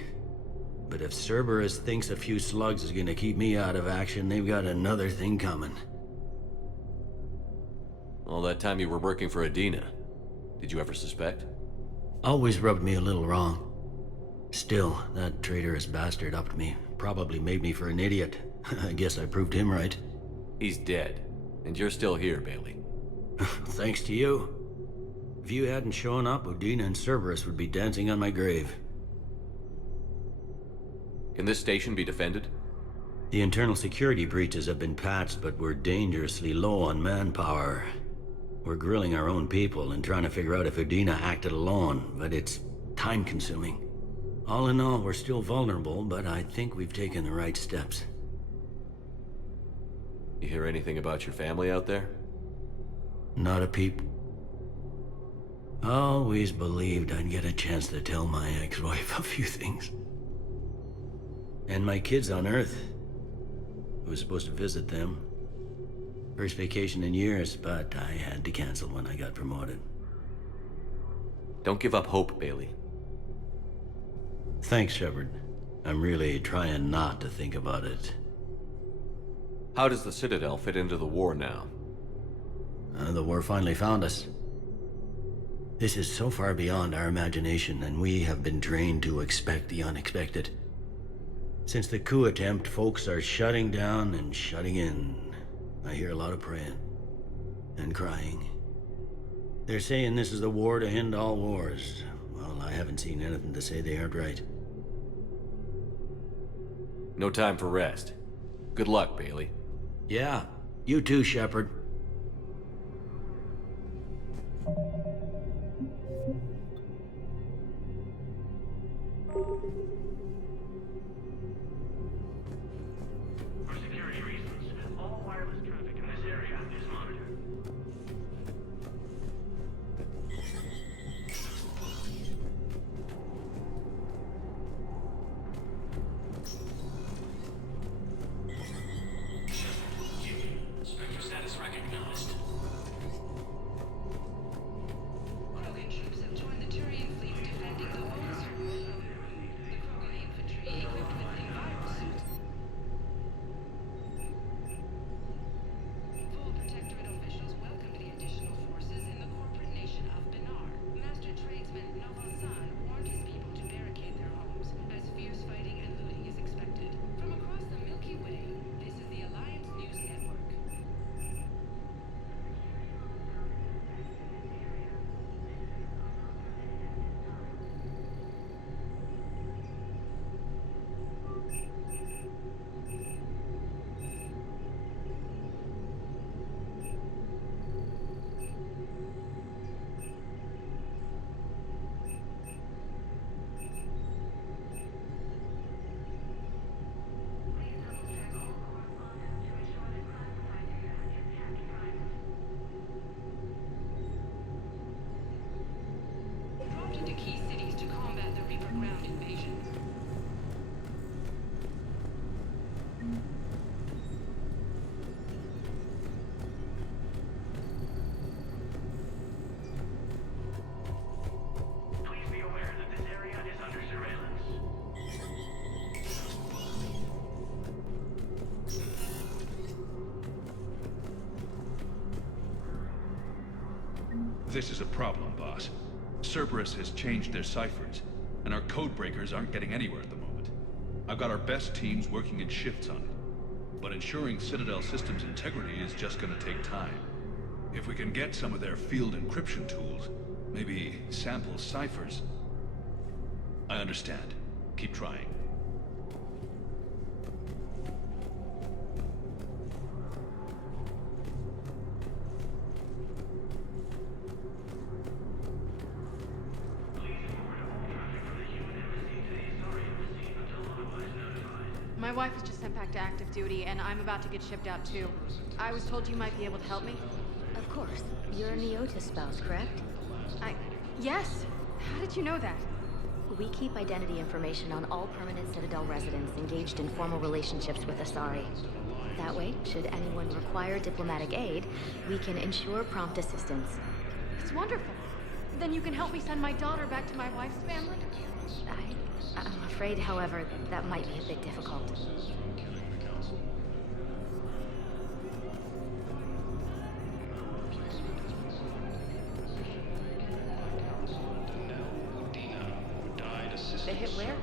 But if Cerberus thinks a few slugs is gonna keep me out of action, they've got another thing coming. All that time you were working for Udina, did you ever suspect? Always rubbed me a little wrong. Still, that traitorous bastard upped me. Probably made me for an idiot. I guess I proved him right. He's dead, and you're still here, Bailey. Thanks to you. If you hadn't shown up, Udina and Cerberus would be dancing on my grave. Can this station be defended? The internal security breaches have been patched, but we're dangerously low on manpower. We're grilling our own people and trying to figure out if Udina acted alone, but it's time-consuming. All in all, we're still vulnerable, but I think we've taken the right steps. You hear anything about your family out there? Not a peep. Always believed I'd get a chance to tell my ex-wife a few things. And my kids on Earth. I was supposed to visit them. First vacation in years, but I had to cancel when I got promoted. Don't give up hope, Bailey. Thanks, Shepard. I'm really trying not to think about it. How does the Citadel fit into the war now? The war finally found us. This is so far beyond our imagination, and we have been trained to expect the unexpected. Since the coup attempt, folks are shutting down and shutting in. I hear a lot of praying. And crying. They're saying this is the war to end all wars. Well, I haven't seen anything to say they aren't right. No time for rest. Good luck, Bailey. Yeah, you too, Shepard. For security reasons, all wireless traffic in this area is monitored. Spectre status recognized. Krogan troops have joined the Turian fleet defending the homes. The Krogan infantry equipped with invade suits. Full Protectorate officials welcomed the additional forces in the corporate nation of Benar. Master tradesman Novalsan warned his people to barricade their homes, as fierce fighting and looting is expected. From across the Milky Way, this is the Alliance News Network. Dropped into key cities to combat the Reaper ground invasion. Please be aware that this area is under This is a problem, boss. Cerberus has changed their ciphers, and our code breakers aren't getting anywhere at the moment. I've got our best teams working in shifts on it, but ensuring Citadel systems integrity is just gonna take time. If we can get some of their field encryption tools, maybe sample ciphers. I understand. Keep trying. My wife was just sent back to active duty, and I'm about to get shipped out too. I was told you might be able to help me. Of course. You're a Neota spouse, correct? Yes! How did you know that? We keep identity information on all permanent Citadel residents engaged in formal relationships with Asari. That way, should anyone require diplomatic aid, we can ensure prompt assistance. It's wonderful. Then you can help me send my daughter back to my wife's family? I'm afraid, however, that might be a bit difficult. They hit where?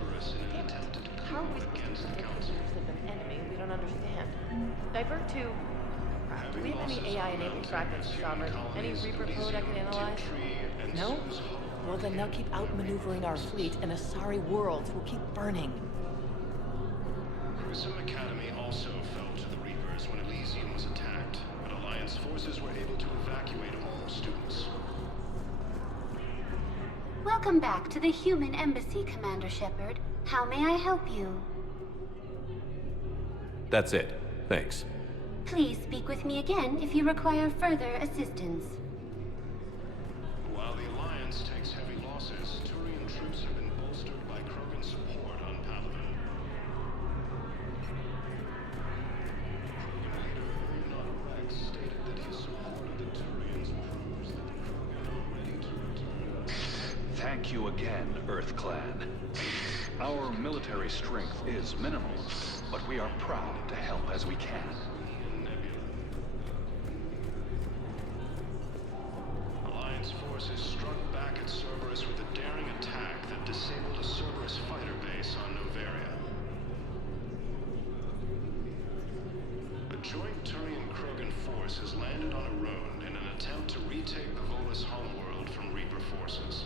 How are we supposed to predict the moves of an enemy we don't understand? Divert to... do we have any AI-enabled fragments, Sovereign? Any Reaper code I can analyze? No? Well, then they'll keep outmaneuvering our fleet, and Asari worlds will keep burning. Grissom Academy also fell to the Reapers when Elysium was attacked, but Alliance forces were able to evacuate all students. Welcome back to the Human Embassy, Commander Shepard. How may I help you? That's it. Thanks. Please speak with me again if you require further assistance. While the Alliance takes heavy losses, Turian troops have been bolstered by Krogan support on Palaven. Rex stated that his support of the Turians proves that the Krogan are ready to return. Thank you again, Earth Clan. Our military strength is minimal, but we are proud to help as we can. Alliance forces struck back at Cerberus with a daring attack that disabled a Cerberus fighter base on Noveria. A joint Turian-Krogan force has landed on Arone in an attempt to retake the Volus homeworld from Reaper forces.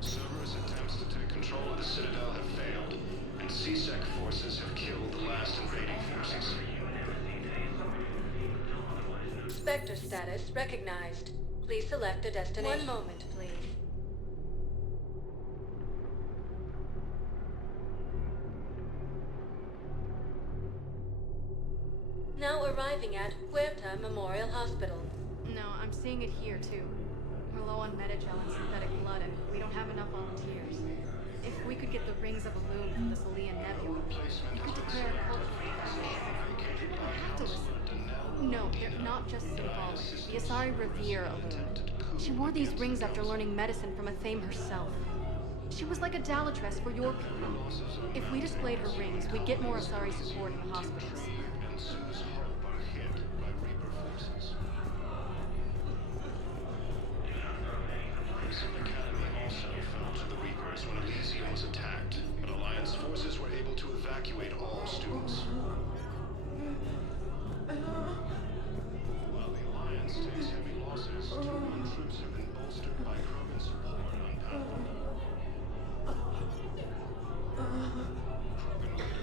Cerberus attempts to take control of the Citadel have failed, and CSEC forces have killed the last invading forces. Spectre status recognized. Please select a destination. 1 moment, please. Now arriving at Huerta Memorial Hospital. No, I'm seeing it here too. We're low on metagel and synthetic blood, and we don't have enough volunteers. If we could get the rings of Illume from the Salian Nebula, we could declare a cultural event. You have to listen. No, they're not just symbolic. The Asari revere Illume. She wore these rings after learning medicine from Athame herself. She was like a Dalatress for your people. If we displayed her rings, we'd get more Asari support in the hospitals. And Sue's hope are hit by Reaper forces. Grissom Academy also fell to the Reapers when Elysium was attacked, but Alliance forces were able to evacuate all students. While the Alliance takes heavy losses, Turian troops have been bolstered by Krogan support on Palaven.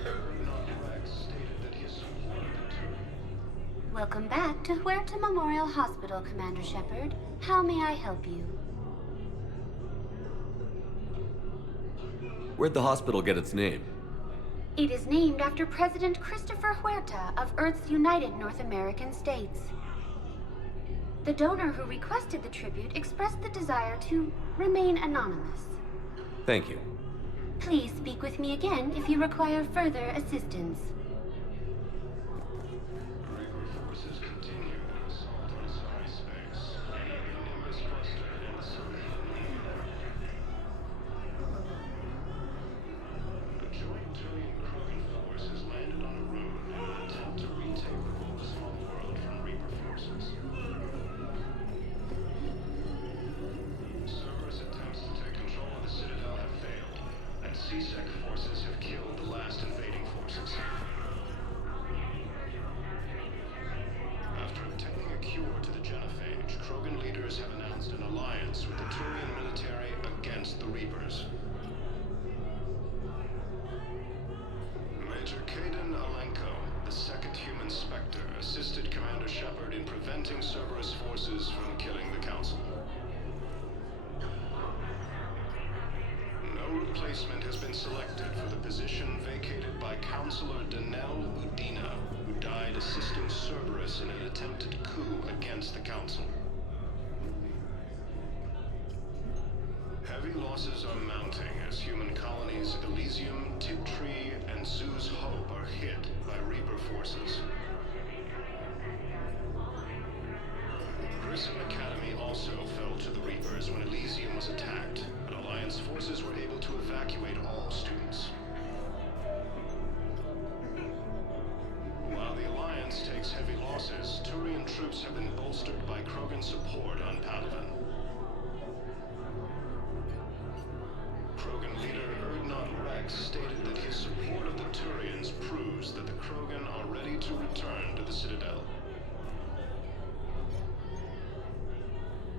Krogan leader Rex stated that he supported the Turian. Welcome back to Huerta Memorial Hospital, Commander Shepard. How may I help you? Where'd the hospital get its name? It is named after President Christopher Huerta of Earth's United North American States. The donor who requested the tribute expressed the desire to remain anonymous. Thank you. Please speak with me again if you require further assistance. Reaper forces continue their assault on Asari space, the Nimbus cluster and the Salian Nebula. A joint Turian-Krogan force has landed on Arone in an attempt to retake the Volus homeworld from Reaper forces. position vacated by Counselor Danelle Udina, who died assisting Cerberus in an attempted coup against the Council. Heavy losses are mounting as human colonies Elysium, Tiptree, and Zoo's Hope are hit by Reaper forces. Grissom Academy also fell to the Reapers when Elysium was attacked, but Alliance forces were able to evacuate all students. While the Alliance takes heavy losses, Turian troops have been bolstered by Krogan support on Padawan. Krogan leader Erdnot Rex stated that his support of the Turians proves that the Krogan are ready to return to the Citadel.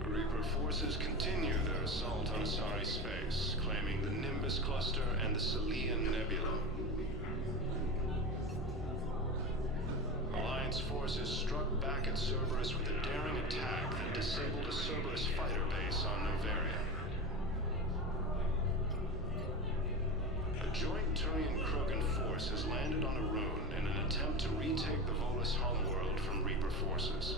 Reaper forces continue their assault on Asari space, claiming the Nimbus cluster and the Selian Nebula. Alliance forces struck back at Cerberus with a daring attack that disabled a Cerberus fighter base on Novaria. A joint Turian-Krogan force has landed on Arun in an attempt to retake the Volus homeworld from Reaper forces.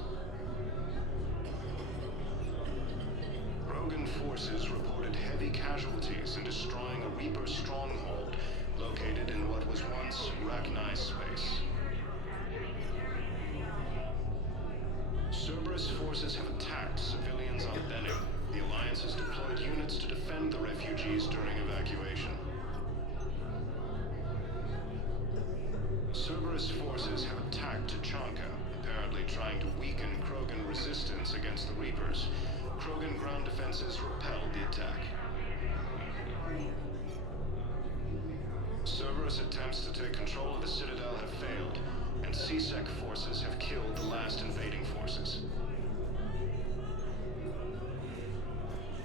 Krogan forces reported heavy casualties in destroying a Reaper stronghold located in what was once Rachni space. Cerberus forces have attacked civilians on Bennu. The Alliance has deployed units to defend the refugees during evacuation. Cerberus forces have attacked Tuchanka, apparently trying to weaken Krogan resistance against the Reapers. Krogan ground defenses repelled the attack. Cerberus attempts to take control of the Citadel have failed, and CSEC forces have killed the last invading forces.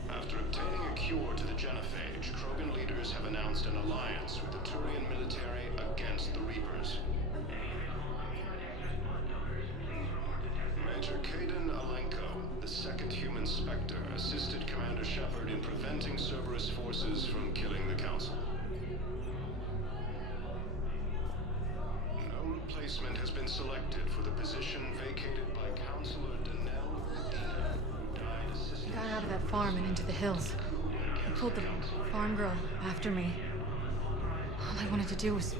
After obtaining a cure to the genophage, Krogan leaders have announced an alliance with the Turian military against the Reapers. Major Kaden Alenko, the second human Spectre, assisted Commander Shepard in preventing Cerberus forces from killing the Council. No replacement has been selected for the position vacated by Counselor Danelle Udina, who died assisting... I got out of that farm and into the hills. I pulled the farm girl after me. All I wanted to do was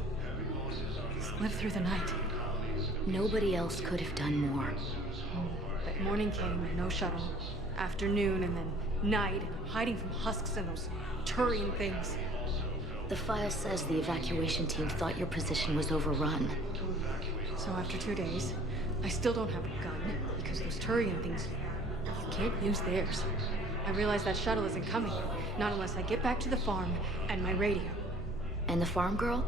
live through the night. Nobody else could have done more. But morning came, no shuttle. Afternoon, and then night, and I'm hiding from husks and those Turian things. The file says the evacuation team thought your position was overrun. So after 2 days, I still don't have a gun, because those Turian things, you can't use theirs. I realize that shuttle isn't coming, not unless I get back to the farm and my radio. And the farm girl?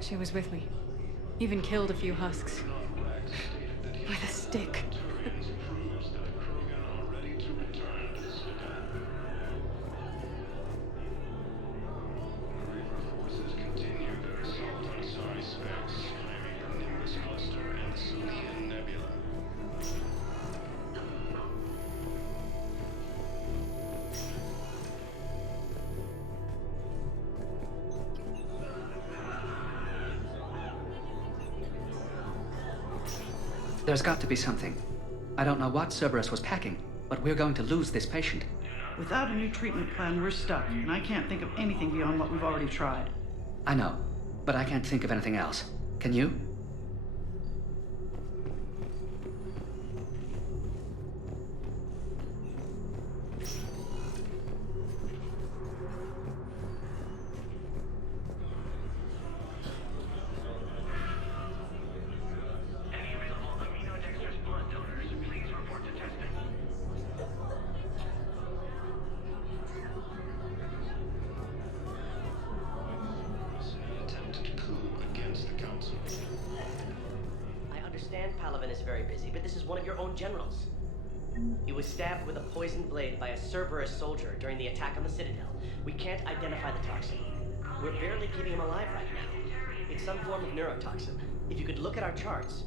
She was with me. Even killed a few husks. With a stick. There's got to be something. I don't know what Cerberus was packing, but we're going to lose this patient. Without a new treatment plan, we're stuck, and I can't think of anything beyond what we've already tried. I know, but I can't think of anything else. Can you? Generals. He was stabbed with a poisoned blade by a Cerberus soldier during the attack on the Citadel. We can't identify the toxin. We're barely keeping him alive right now. It's some form of neurotoxin. If you could look at our charts.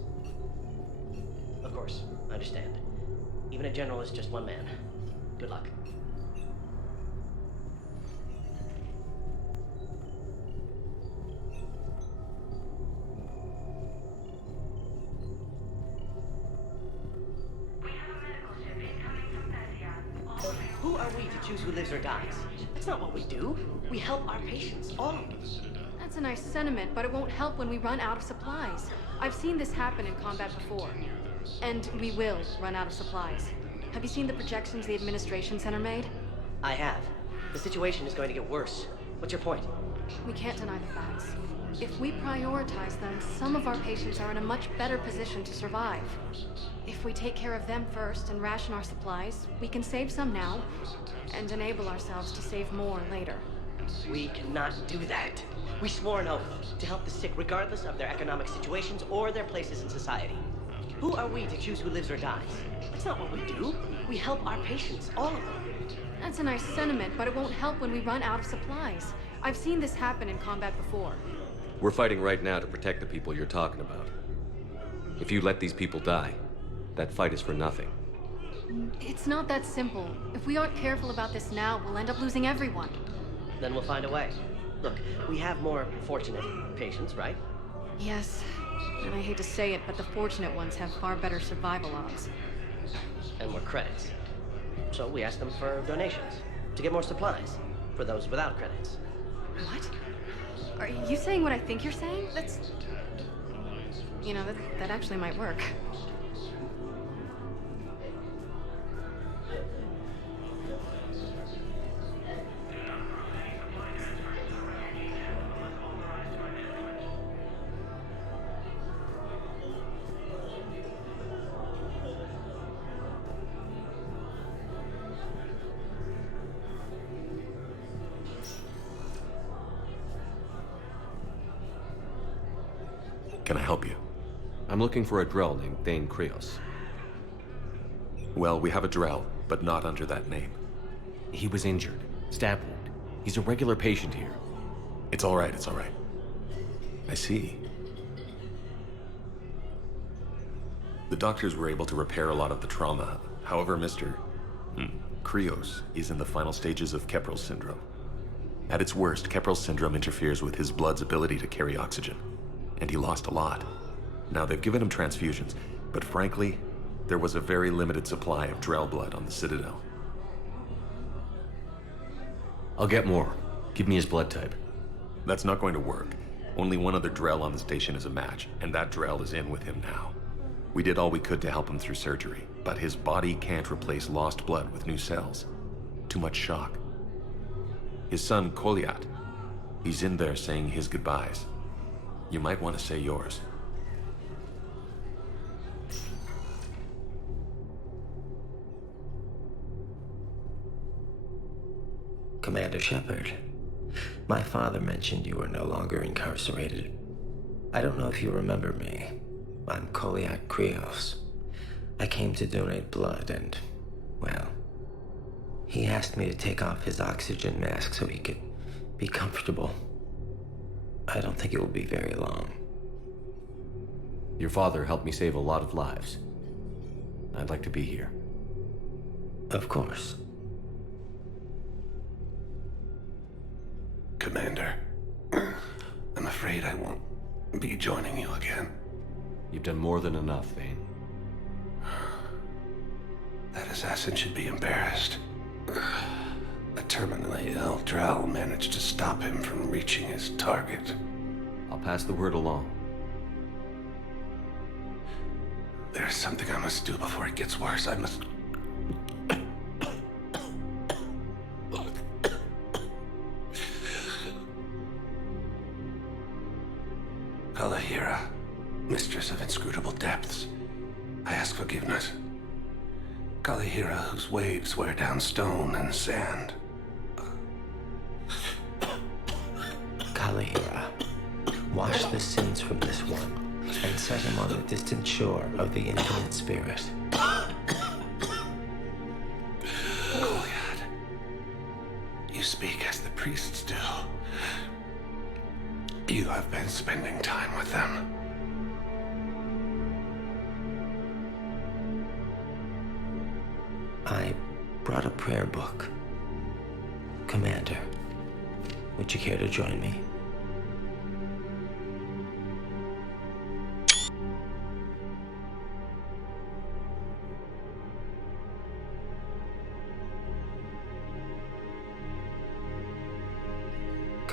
Of course, I understand. Even a general is just one man. Good luck. Who are we to choose who lives or dies? That's not what we do. We help our patients, all of them. That's a nice sentiment, but it won't help when we run out of supplies. I've seen this happen in combat before. And we will run out of supplies. Have you seen the projections the administration center made? I have. The situation is going to get worse. What's your point? We can't deny the facts. If we prioritize them, some of our patients are in a much better position to survive. If we take care of them first and ration our supplies, we can save some now, and enable ourselves to save more later. We cannot do that. We swore an oath to help the sick regardless of their economic situations or their places in society. Who are we to choose who lives or dies? That's not what we do. We help our patients, all of them. That's a nice sentiment, but it won't help when we run out of supplies. I've seen this happen in combat before. We're fighting right now to protect the people you're talking about. If you let these people die, that fight is for nothing. It's not that simple. If we aren't careful about this now, we'll end up losing everyone. Then we'll find a way. Look, we have more fortunate patients, right? Yes. And I hate to say it, but the fortunate ones have far better survival odds. And more credits. So we ask them for donations to get more supplies for those without credits. What? Are you saying what I think you're saying? That's... You know, that actually might work. Can I help you? I'm looking for a Drell named Thane Krios. Well, we have a Drell, but not under that name. He was injured. Stab wound. He's a regular patient here. It's all right, it's all right. I see. The doctors were able to repair a lot of the trauma. However, Mr. Krios is in the final stages of Keprel's syndrome. At its worst, Keprel's syndrome interferes with his blood's ability to carry oxygen. And he lost a lot. Now, they've given him transfusions, but frankly, there was a very limited supply of Drell blood on the Citadel. I'll get more. Give me his blood type. That's not going to work. Only one other Drell on the station is a match, and that Drell is in with him now. We did all we could to help him through surgery, but his body can't replace lost blood with new cells. Too much shock. His son, Kolyat, he's in there saying his goodbyes. You might want to say yours. Commander Shepard, my father mentioned you were no longer incarcerated. I don't know if you remember me. I'm Kolyat Krios. I came to donate blood and, well, he asked me to take off his oxygen mask so he could be comfortable. I don't think it will be very long. Your father helped me save a lot of lives. I'd like to be here. Of course. Commander, I'm afraid I won't be joining you again. You've done more than enough, Thane. That assassin should be embarrassed. A terminally ill Drell managed to stop him from reaching his target. I'll pass the word along. There's something I must do before it gets worse. I must... Kalahira, mistress of inscrutable depths, I ask forgiveness. Kalahira, whose waves wear down stone and sand. Kalahira, wash the sins from this one and set him on the distant shore of the infinite spirit. Kolyat, you speak as the priests do. You have been spending time with them. I brought a prayer book. Commander, would you care to join me?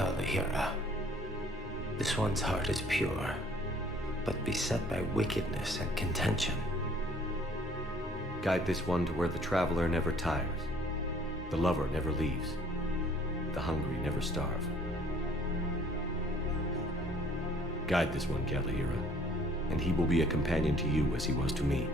Kalahira. This one's heart is pure, but beset by wickedness and contention. Guide this one to where the traveler never tires, the lover never leaves, the hungry never starve. Guide this one, Kalahira, and he will be a companion to you as he was to me.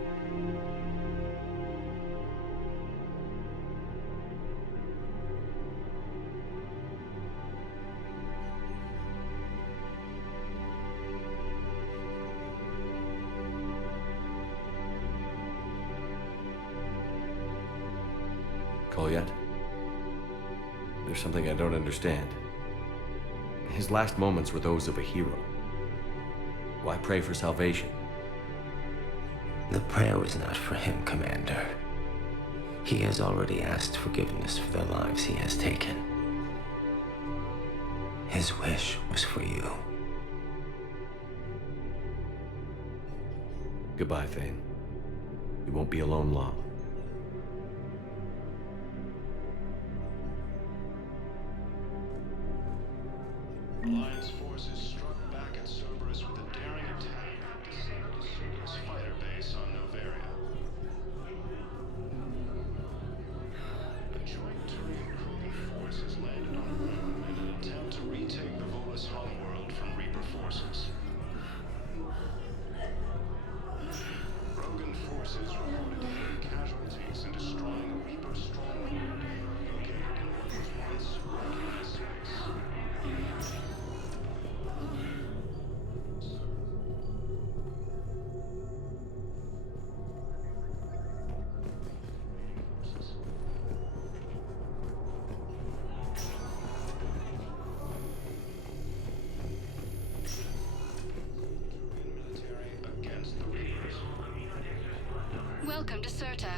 Kolyat? There's something I don't understand. His last moments were those of a hero. Why pray for salvation? The prayer was not for him, Commander. He has already asked forgiveness for the lives he has taken. His wish was for you. Goodbye, Thane. You won't be alone long. Alliance forces struck back at Cerberus with a daring attack at the Cerberus fighter base on Novaria. A joint Turian Krogan force has landed on Rome in an attempt to retake the Volus homeworld from Reaper forces. Krogan forces reported heavy casualties in destroying a Reaper stronghold located in what was once regular space. Welcome to Certa.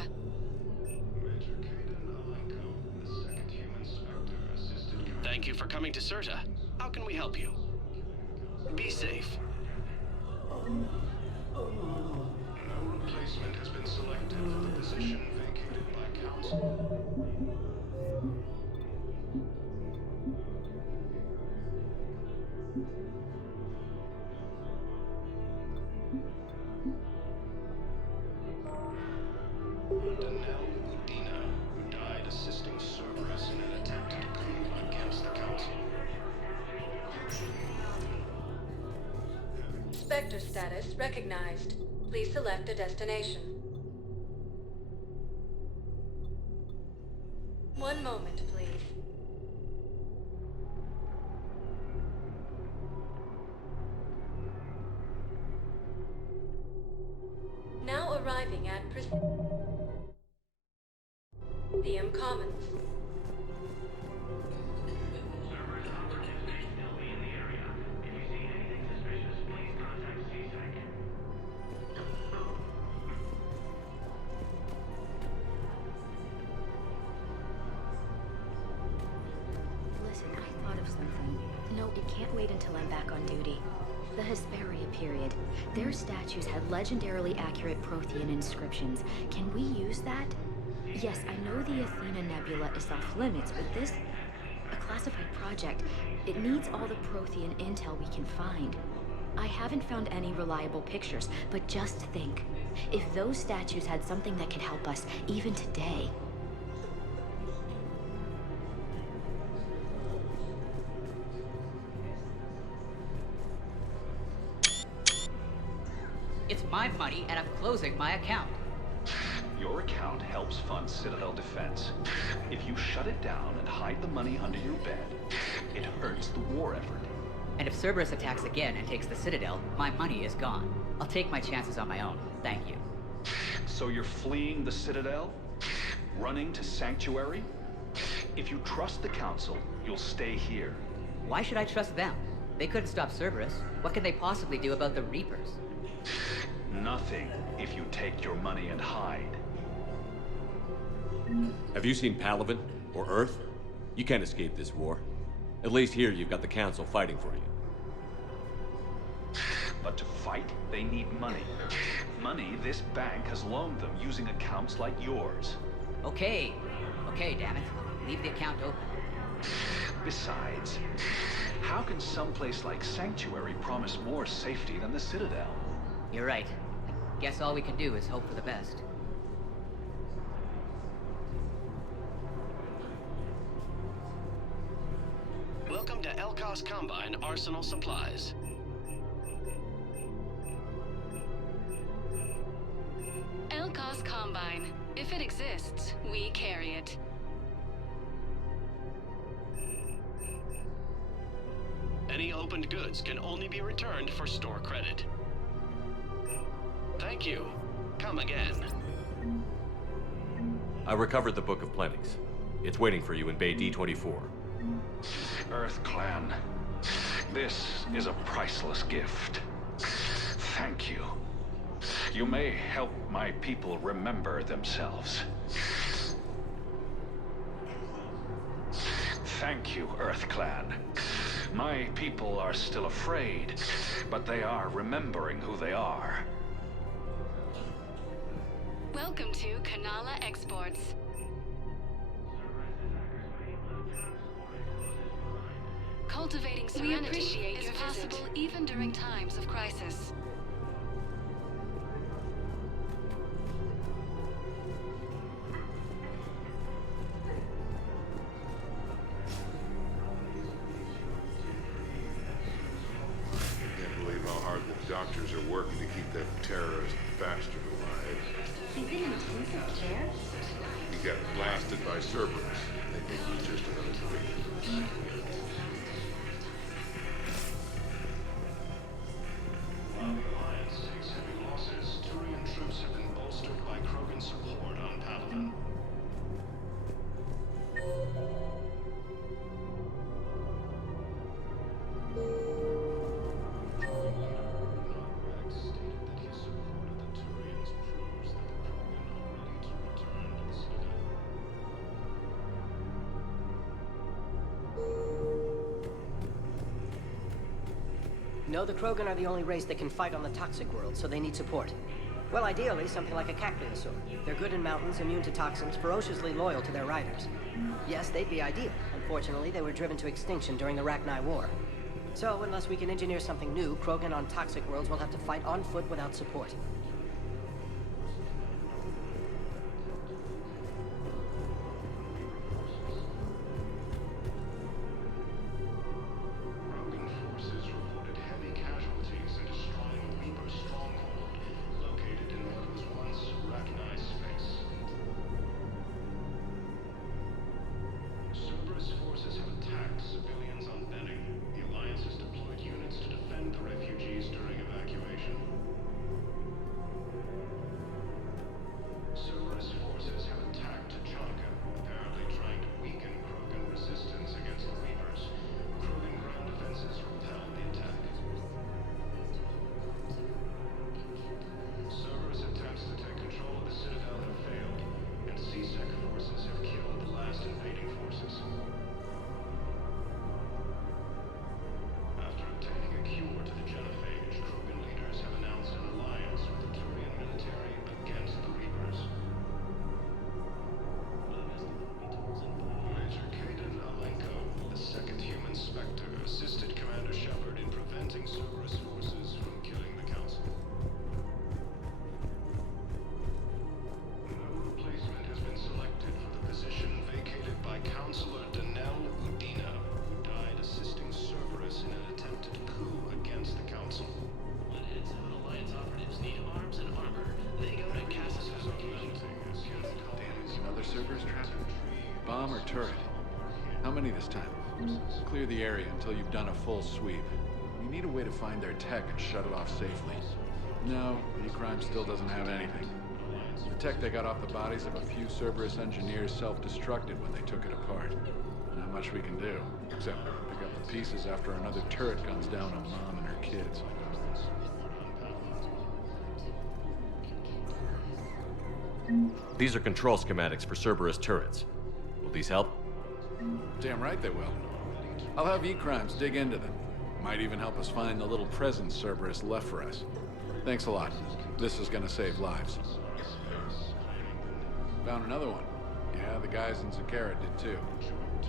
Thank you for coming to Certa. How can we help you? Be safe. No replacement has been selected for the position vacated by Council. Danelle Udina, who died assisting Cerberus in an attempted coup against the Council. Spectre status recognized. Please select a destination. One moment, please. Now arriving at Presidium Commons. Listen, I thought of something. No, it can't wait until I'm back on duty. The Hesperia period. Their statues had legendarily accurate Prothean inscriptions. Can we use that? Yes, I know the Athena Nebula is off limits, but this... a classified project. It needs all the Prothean intel we can find. I haven't found any reliable pictures, but just think. If those statues had something that could help us, even today... It's my money, and I'm closing my account. Your account helps fund Citadel defense. If you shut it down and hide the money under your bed, it hurts the war effort. And if Cerberus attacks again and takes the Citadel, my money is gone. I'll take my chances on my own. Thank you. So you're fleeing the Citadel? Running to Sanctuary? If you trust the Council, you'll stay here. Why should I trust them? They couldn't stop Cerberus. What can they possibly do about the Reapers? Nothing if you take your money and hide. Have you seen Palaven or Earth? You can't escape this war. At least here you've got the Council fighting for you. But to fight, they need money. Money this bank has loaned them using accounts like yours. Okay. Okay, damn it. Leave the account open. Besides, how can someplace like Sanctuary promise more safety than the Citadel? You're right. I guess all we can do is hope for the best. Welcome to Elkos Combine Arsenal Supplies. Elkos Combine. If it exists, we carry it. Any opened goods can only be returned for store credit. Thank you. Come again. I recovered the Book of Plannings. It's waiting for you in Bay D24. Earth Clan, this is a priceless gift. Thank you. You may help my people remember themselves. Thank you, Earth Clan. My people are still afraid, but they are remembering who they are. Welcome to Kanala Exports. Cultivating serenity is possible even during times of crisis. Doctors are working to keep that terrorist bastard alive. He's in an intensive care? He got blasted by Cerberus. They think he's just another victim. While the Alliance takes heavy losses, Turian troops have been bolstered by Krogan support on Palaven. No, the Krogan are the only race that can fight on the toxic world, so they need support. Well, ideally, something like a Cactuosaur. They're good in mountains, immune to toxins, ferociously loyal to their riders. Yes, they'd be ideal. Unfortunately, they were driven to extinction during the Rachni War. So, unless we can engineer something new, Krogan on toxic worlds will have to fight on foot without support. Assisted Commander Shepard in preventing Cerberus forces from killing the Council. No replacement has been selected for the position vacated by Counselor Danelle Udina, who died assisting Cerberus in an attempted coup against the Council. When heads of an Alliance operatives need arms and armor, they go to Cass's Another Cerberus trap? Bomb or turret? How many this time? Clear the area until you've done a full sweep. We need a way to find their tech and shut it off safely. No, E-Crime still doesn't have anything. The tech they got off the bodies of a few Cerberus engineers self-destructed when they took it apart. Not much we can do, except pick up the pieces after another turret guns down on Mom and her kids. These are control schematics for Cerberus turrets. Will these help? Damn right they will. I'll have E-Crimes dig into them. Might even help us find the little presents Cerberus left for us. Thanks a lot. This is gonna save lives. Found another one. Yeah? Yeah, the guys in Zakara did too.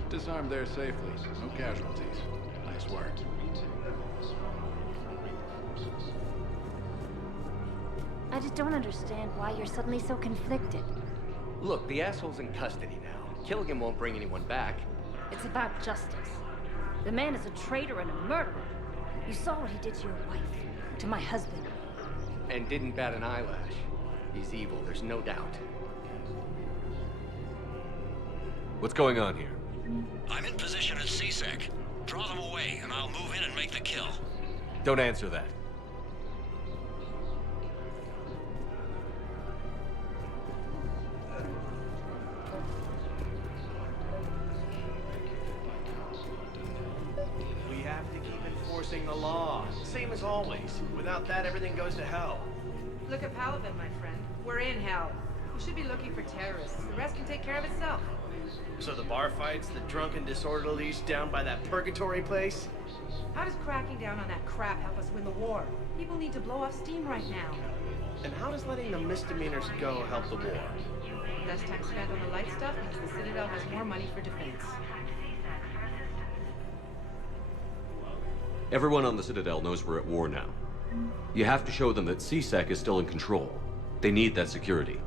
Disarmed there safely. No casualties. Nice work. I just don't understand why you're suddenly so conflicted. Look, the asshole's in custody now. Killigan won't bring anyone back. It's about justice. The man is a traitor and a murderer. You saw what he did to your wife, to my husband. And didn't bat an eyelash. He's evil, there's no doubt. What's going on here? I'm in position at CSEC. Draw them away, and I'll move in and make the kill. Don't answer that. We have to keep enforcing the law. Same as always. Without that, everything goes to hell. Look at Paladin, my friend. We're in hell. We should be looking for terrorists. The rest can take care of itself. So the bar fights, the drunken disorderlies down by that purgatory place? How does cracking down on that crap help us win the war? People need to blow off steam right now. And how does letting the misdemeanors go help the war? Less time spent on the light stuff means the Citadel has more money for defense. Everyone on the Citadel knows we're at war now. You have to show them that CSEC is still in control. They need that security.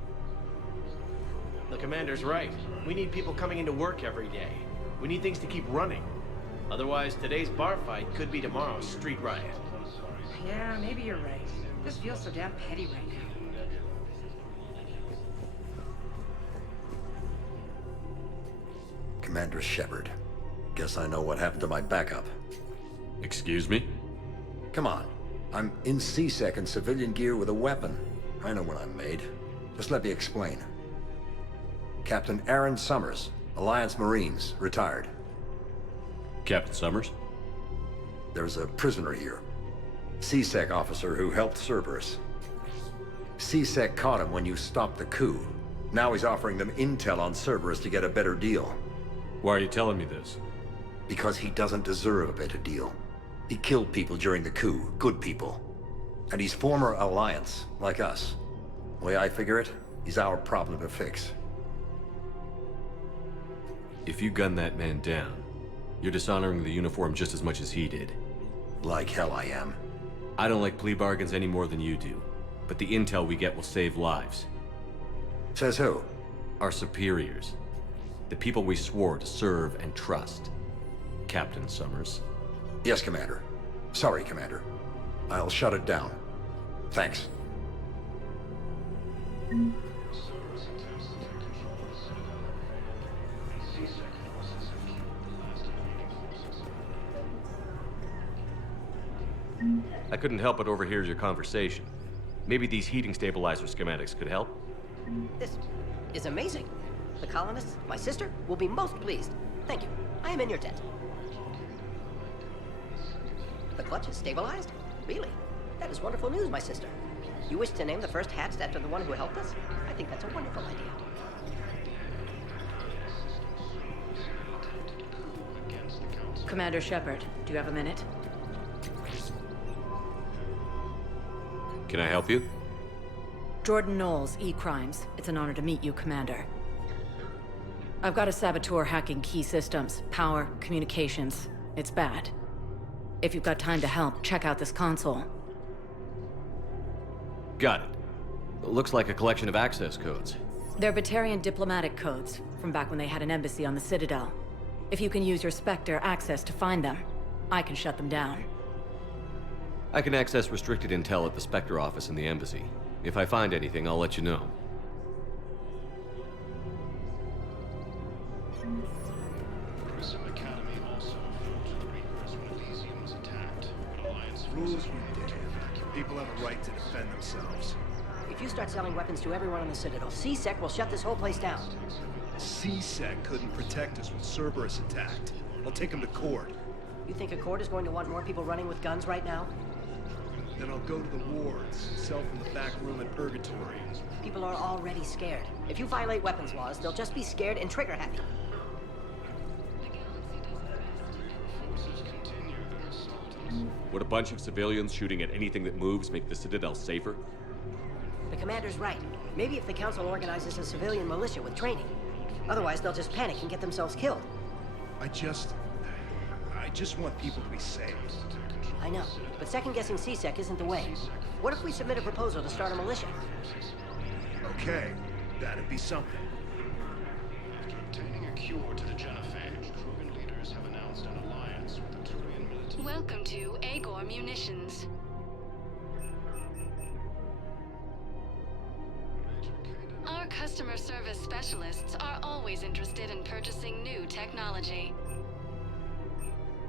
The commander's right. We need people coming into work every day. We need things to keep running. Otherwise, today's bar fight could be tomorrow's street riot. Yeah, maybe you're right. This feels so damn petty right now. Commander Shepard. Guess I know what happened to my backup. Excuse me? Come on. I'm in CSEC in civilian gear with a weapon. I know what I'm made. Just let me explain. Captain Aaron Summers, Alliance Marines, retired. Captain Summers? There's a prisoner here. CSEC officer who helped Cerberus. CSEC caught him when you stopped the coup. Now he's offering them intel on Cerberus to get a better deal. Why are you telling me this? Because he doesn't deserve a better deal. He killed people during the coup, good people. And he's former Alliance, like us. The way I figure it, he's our problem to fix. If you gun that man down, you're dishonoring the uniform just as much as he did. Like hell I am. I don't like plea bargains any more than you do, but the intel we get will save lives. Says who? Our superiors. The people we swore to serve and trust. Captain Summers. Yes, Commander. Sorry, Commander. I'll shut it down. Thanks. I couldn't help but overhear your conversation. Maybe these heating stabilizer schematics could help? This is amazing. The colonists, my sister, will be most pleased. Thank you. I am in your debt. The clutch is stabilized? Really? That is wonderful news, my sister. You wish to name the first hatched after the one who helped us? I think that's a wonderful idea. Commander Shepard, do you have a minute? Can I help you? Jordan Knowles, E-Crimes. It's an honor to meet you, Commander. I've got a saboteur hacking key systems, power, communications. It's bad. If you've got time to help, check out this console. Got it. Looks like a collection of access codes. They're Batarian diplomatic codes, from back when they had an embassy on the Citadel. If you can use your Spectre access to find them, I can shut them down. I can access restricted intel at the Spectre office in the embassy. If I find anything, I'll let you know. Prism Academy also fought the Reapers when Elysium was attacked, but Alliance Rules we did. People have a right to defend themselves. If you start selling weapons to everyone on the Citadel, CSEC will shut this whole place down. CSEC couldn't protect us when Cerberus attacked. I'll take him to court. You think Accord is going to want more people running with guns right now? Then I'll go to the wards, sell from the back room in Purgatory. People are already scared. If you violate weapons laws, they'll just be scared and trigger happy. Would a bunch of civilians shooting at anything that moves make the Citadel safer? The commander's right. Maybe if the Council organizes a civilian militia with training. Otherwise, they'll just panic and get themselves killed. I just want people to be safe. I know, but second-guessing CSEC isn't the way. What if we submit a proposal to start a militia? Okay, that'd be something. After obtaining a cure to the genophage, Krogan leaders have announced an alliance with the Turian military. Welcome to Agor Munitions. Our customer service specialists are always interested in purchasing new technology.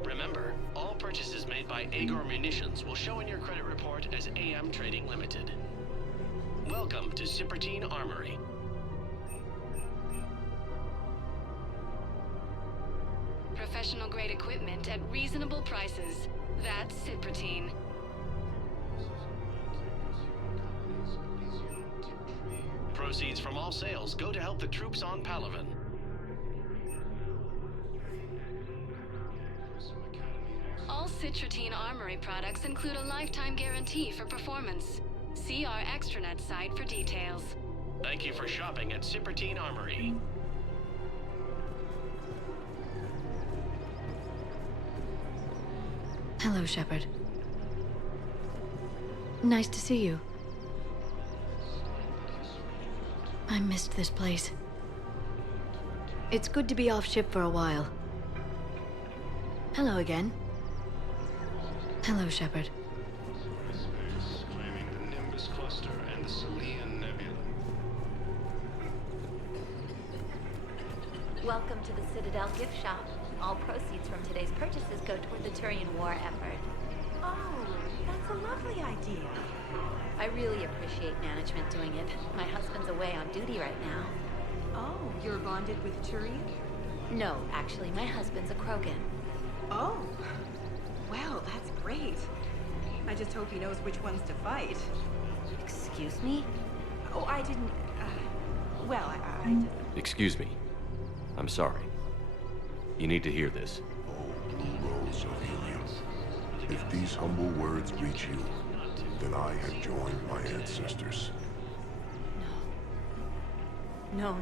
Remember, all purchases made by Agor Munitions will show in your credit report as AM Trading Limited. Welcome to Cerberus Armory. Professional-grade equipment at reasonable prices. That's Cerberus. Proceeds from all sales go to help the troops on Palaven. All Cerberus Armory products include a lifetime guarantee for performance. See our extranet site for details. Thank you for shopping at Cerberus Armory. Hello, Shepard. Nice to see you. I missed this place. It's good to be off ship for a while. Hello again. Hello, Shepard. Claiming the Nimbus cluster and the Selian Nebula. Welcome to the Citadel gift shop. All proceeds from today's purchases go toward the Turian war effort. Oh, that's a lovely idea. I really appreciate management doing it. My husband's away on duty right now. Oh, you're bonded with Turian? No, actually, my husband's a Krogan. Oh, well, that's great. I just hope he knows which ones to fight. Excuse me? Oh, I didn't, well, I just... Excuse me. I'm sorry. You need to hear this. Blue Rose of Helium. If these humble words reach you, then I have joined my ancestors. No.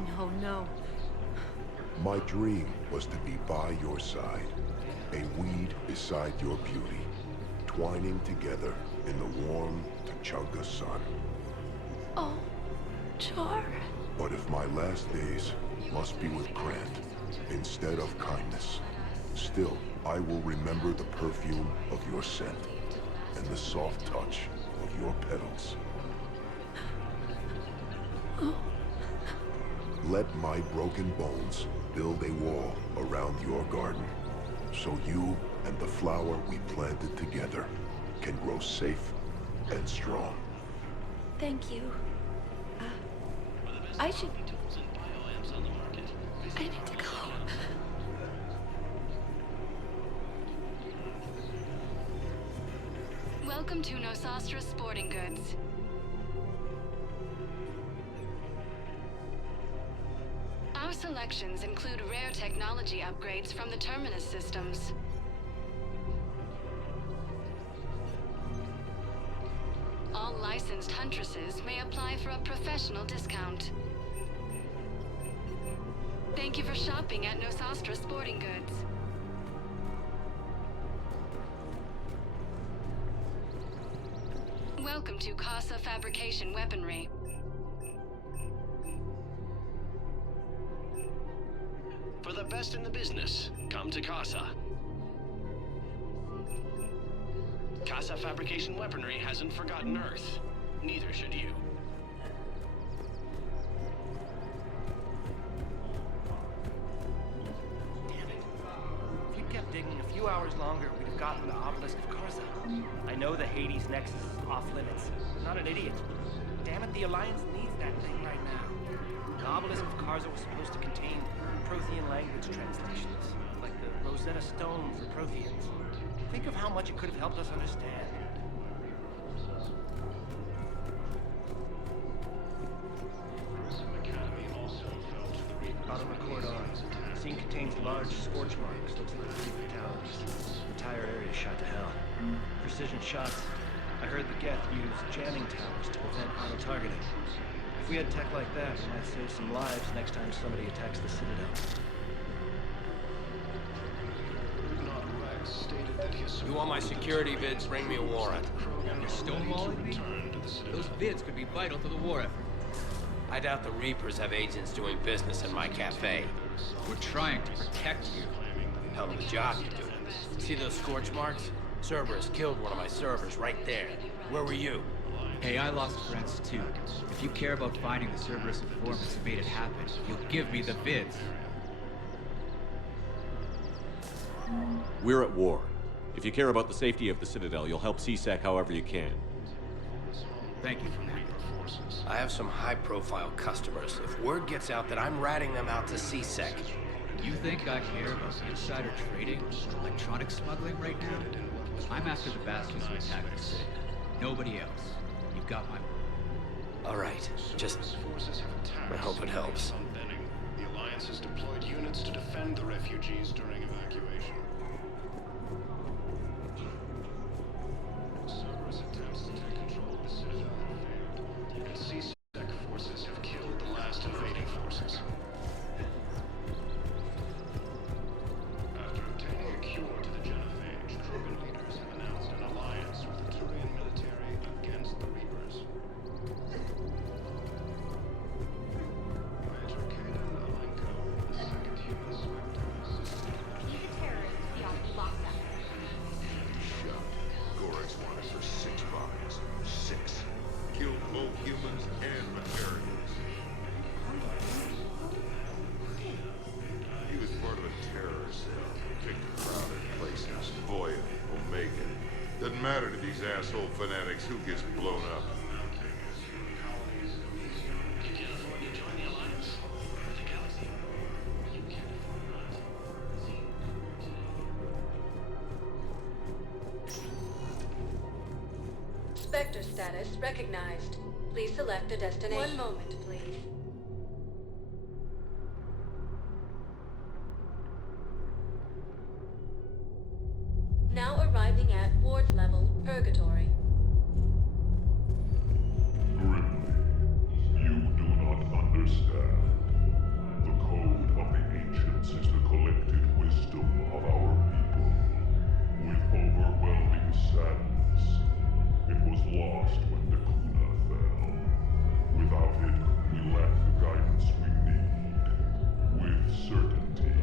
My dream was to be by your side, a weed beside your beauty, twining together in the warm Tachanka sun. Oh, Char. But if my last days must be with Grant instead of kindness, still I will remember the perfume of your scent and the soft touch of your petals. Oh. Let my broken bones build a wall around your garden, so you and the flower we planted together can grow safe and strong. Thank you. I need to go. Welcome to Nosastra Sporting Goods. Our selections include rare technology upgrades from the Terminus systems. All licensed huntresses may apply for a professional discount. Thank you for shopping at Nosastra Sporting Goods. Welcome to Casa Fabrication Weaponry. For the best in the business, come to Casa. Casa Fabrication Weaponry hasn't forgotten Earth. Neither should you. Damn it. If we'd kept digging a few hours longer, we'd have gotten the obelisk of Karza. I know the Hades Nexus is off limits. I'm not an idiot. Damn it, the Alliance needs that thing right now. The obelisk of Karza was supposed to contain Prothean language translations, like the Rosetta Stone for Protheans. Think of how much it could have helped us understand. Bottom of corridor. The scene contains large scorch marks. Looks like the Reaper Towers. The entire area shot to hell. Precision shots. I heard the Geth use jamming towers to prevent auto-targeting. If we had tech like that, we might save some lives next time somebody attacks the Citadel. You want my security vids? Bring me a warrant. You're stonewalling me? Those vids could be vital to the war effort. I doubt the Reapers have agents doing business in my cafe. We're trying to protect you. Hell of a job you're doing. See those scorch marks? Cerberus killed one of my servers right there. Where were you? Hey, I lost friends too. If you care about finding the Cerberus informants who made it happen, you'll give me the vids. We're at war. If you care about the safety of the Citadel, you'll help CSEC however you can. Thank you, Commander. I have some high-profile customers. If word gets out that I'm ratting them out to CSEC... You think I care about insider trading, electronic smuggling right now? I'm after the bastards who attacked the city. Nobody else. You've got my word. All right, just... I hope it helps. The Alliance has deployed units to defend the refugees during evacuation. Cerberus attempts to take control of the Citadel have failed, and CSEC forces have killed the last invading forces. After obtaining a cure to the genophage, Krogan leaders have announced an alliance with the Turian military against the Reapers. Major Kaden Alenko, the second human Spectre, assisted. Shut. Gorex wanted for 6 bodies. 6. Killed both humans and Materials. He was part of a terror cell. Picked crowded places. Void, Omega. Doesn't matter to these asshole fanatics who gets blown up. You can't afford to join the Alliance or the Galaxy. You can't afford not. Spectre status recognized. Please select a destination. One moment, please. Now arriving at ward level, Purgatory. You do not understand. The code of the ancients is the collected wisdom of our people. With overwhelming sadness, it was lost when the Kuna fell. Without it, we lack the guidance we need. With certainty,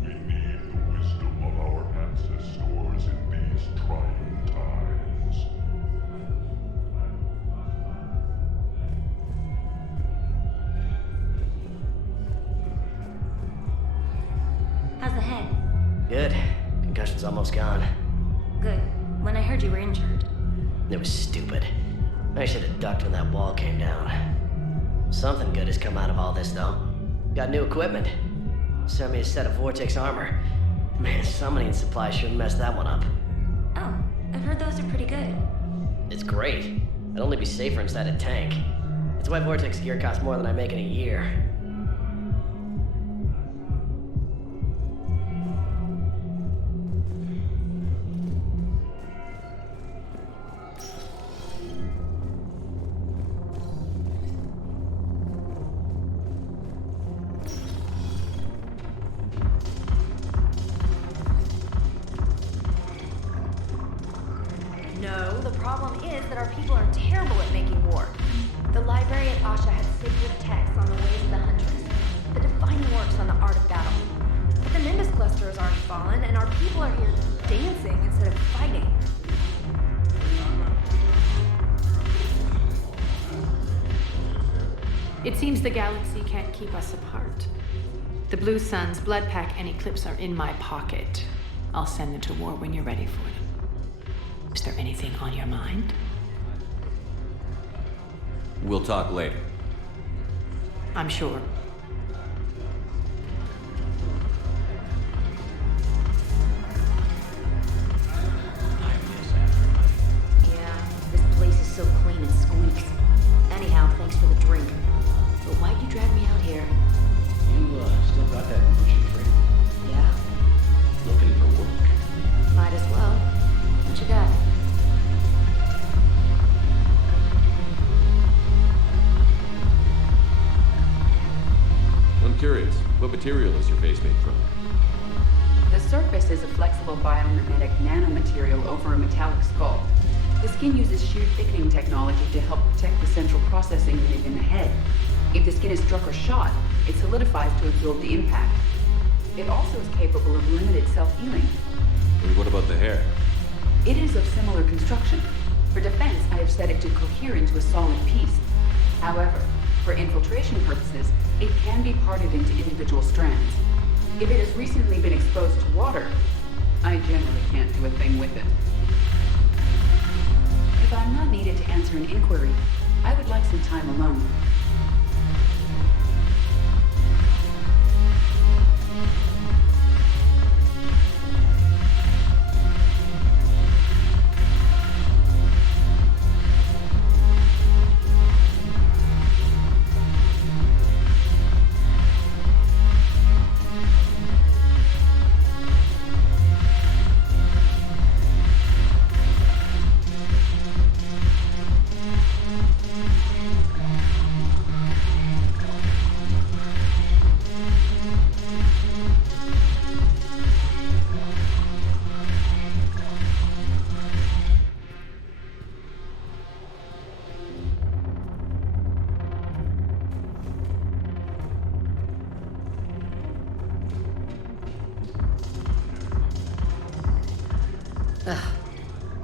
we need the wisdom of our ancestors in these trying times. How's the head? Good. Concussion's almost gone. Good. When I heard you were injured. It was stupid. I should have ducked when that wall came down. Something good has come out of all this, though. Got new equipment. Sent me a set of Vortex armor. Man, summoning supply sure messed that one up. Oh, I've heard those are pretty good. It's great. I'd only be safer inside a tank. It's why Vortex gear costs more than I make in a year. No, the problem is that our people are terrible at making war. The librarian Asha had sacred texts on the ways of the Huntress, the defining works on the art of battle. But the Nimbus cluster has already fallen, and our people are here dancing instead of fighting. It seems the galaxy can't keep us apart. The Blue Suns, Blood Pack, and Eclipse are in my pocket. I'll send them to war when you're ready for them. Is there anything on your mind? We'll talk later. I'm sure. Yeah, this place is so clean and squeaks. Anyhow, thanks for the drink. But why'd you drag me out here? You, still got that mission training? Yeah, Looking for work? might as well. What you got? biomimetic nanomaterial over a metallic skull. The skin uses shear thickening technology to help protect the central processing unit in the head. If the skin is struck or shot, it solidifies to absorb the impact. It also is capable of limited self-healing. And what about the hair? It is of similar construction. For defense, I have set it to cohere into a solid piece. However, for infiltration purposes, it can be parted into individual strands. If it has recently been exposed to water, I generally can't do a thing with it. If I'm not needed to answer an inquiry, I would like some time alone.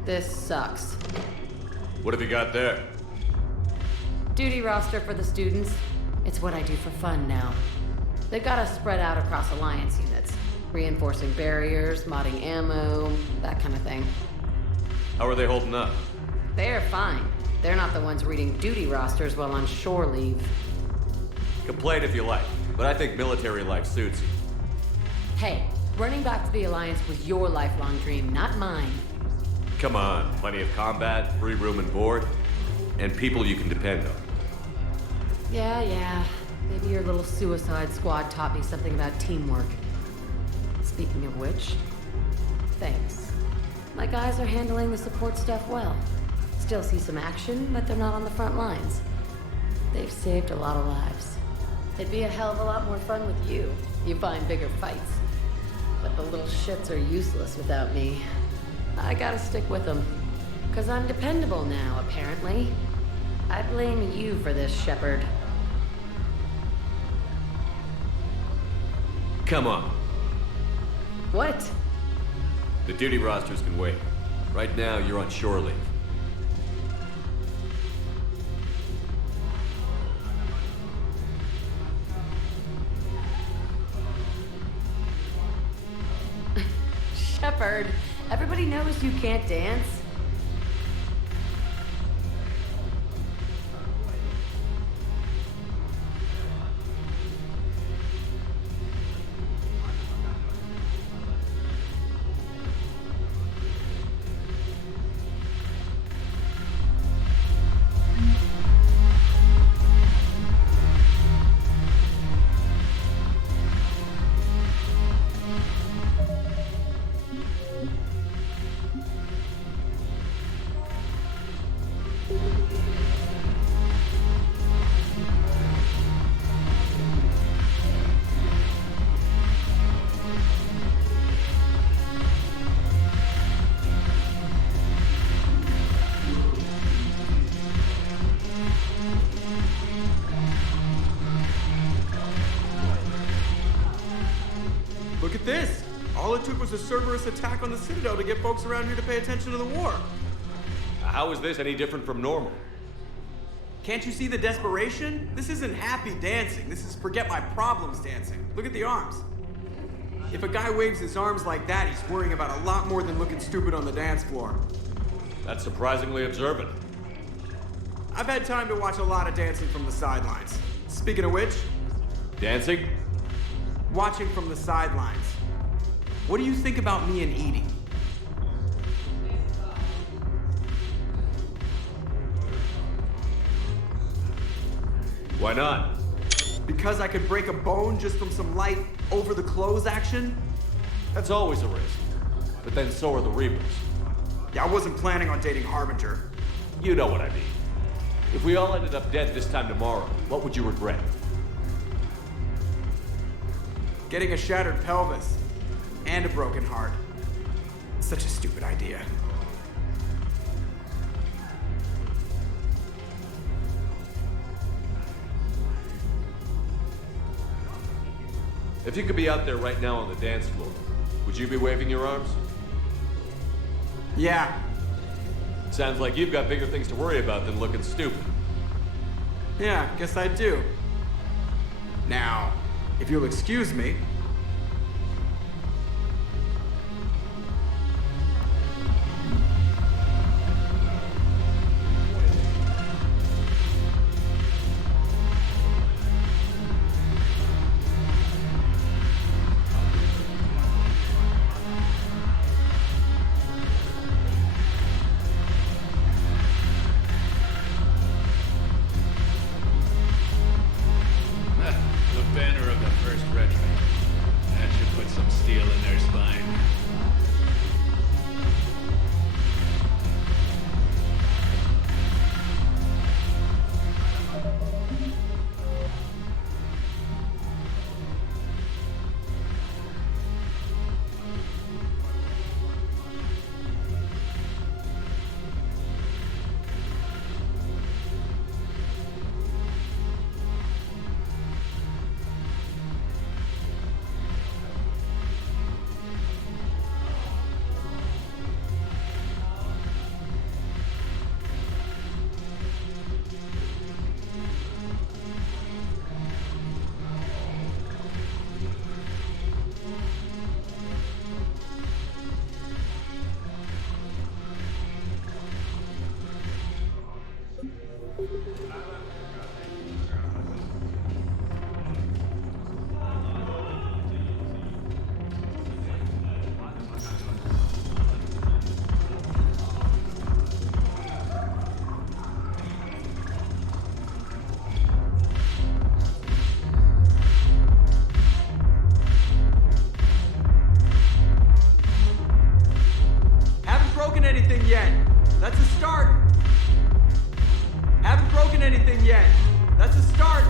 This sucks. What have you got there? Duty roster for the students. It's what I do for fun now. They've got us spread out across Alliance units. Reinforcing barriers, modding ammo, that kind of thing. How are they holding up? They're fine. They're not the ones reading duty rosters while on shore leave. Complain if you like, but I think military life suits you. Hey, running back to the Alliance was your lifelong dream, not mine. Come on, plenty of combat, free room and board, and people you can depend on. Yeah. Maybe your little suicide squad taught me something about teamwork. Speaking of which, thanks. My guys are handling the support stuff well. Still see some action, but they're not on the front lines. They've saved a lot of lives. It'd be a hell of a lot more fun with you. You find bigger fights. But the little shits are useless without me. I gotta stick with them. 'Cause I'm dependable now, apparently. I blame you for this, Shepard. Come on. What? The duty rosters can wait. Right now, you're on shore leave. Shepard, everybody knows you can't dance. Look at this! All it took was a Cerberus attack on the Citadel to get folks around here to pay attention to the war. How is this any different from normal? Can't you see the desperation? This isn't happy dancing. This is forget my problems dancing. Look at the arms. If a guy waves his arms like that, he's worrying about a lot more than looking stupid on the dance floor. That's surprisingly observant. I've had time to watch a lot of dancing from the sidelines. Speaking of which... Dancing? Watching from the sidelines. What do you think about me and Edie? Why not? Because I could break a bone just from some light over-the-clothes action? That's always a risk. But then so are the Reapers. Yeah, I wasn't planning on dating Harbinger. You know what I mean. If we all ended up dead this time tomorrow, what would you regret? Getting a shattered pelvis. And a broken heart. Such a stupid idea. If you could be out there right now on the dance floor, would you be waving your arms? Yeah. Sounds like you've got bigger things to worry about than looking stupid. Yeah, guess I do. Now, if you'll excuse me. Anything yet. That's a start. Haven't broken anything yet. That's a start.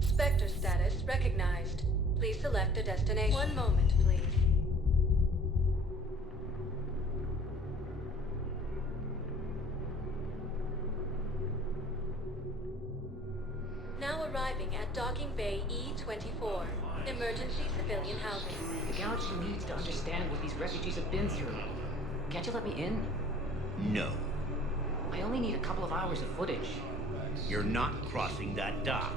Spectre status recognized. Please select a destination. One moment, please. Now arriving at Docking Bay E-24. Emergency civilian housing. The galaxy needs to understand what these refugees have been through. Can't you let me in? No. I only need a couple of hours of footage. You're not crossing that dock.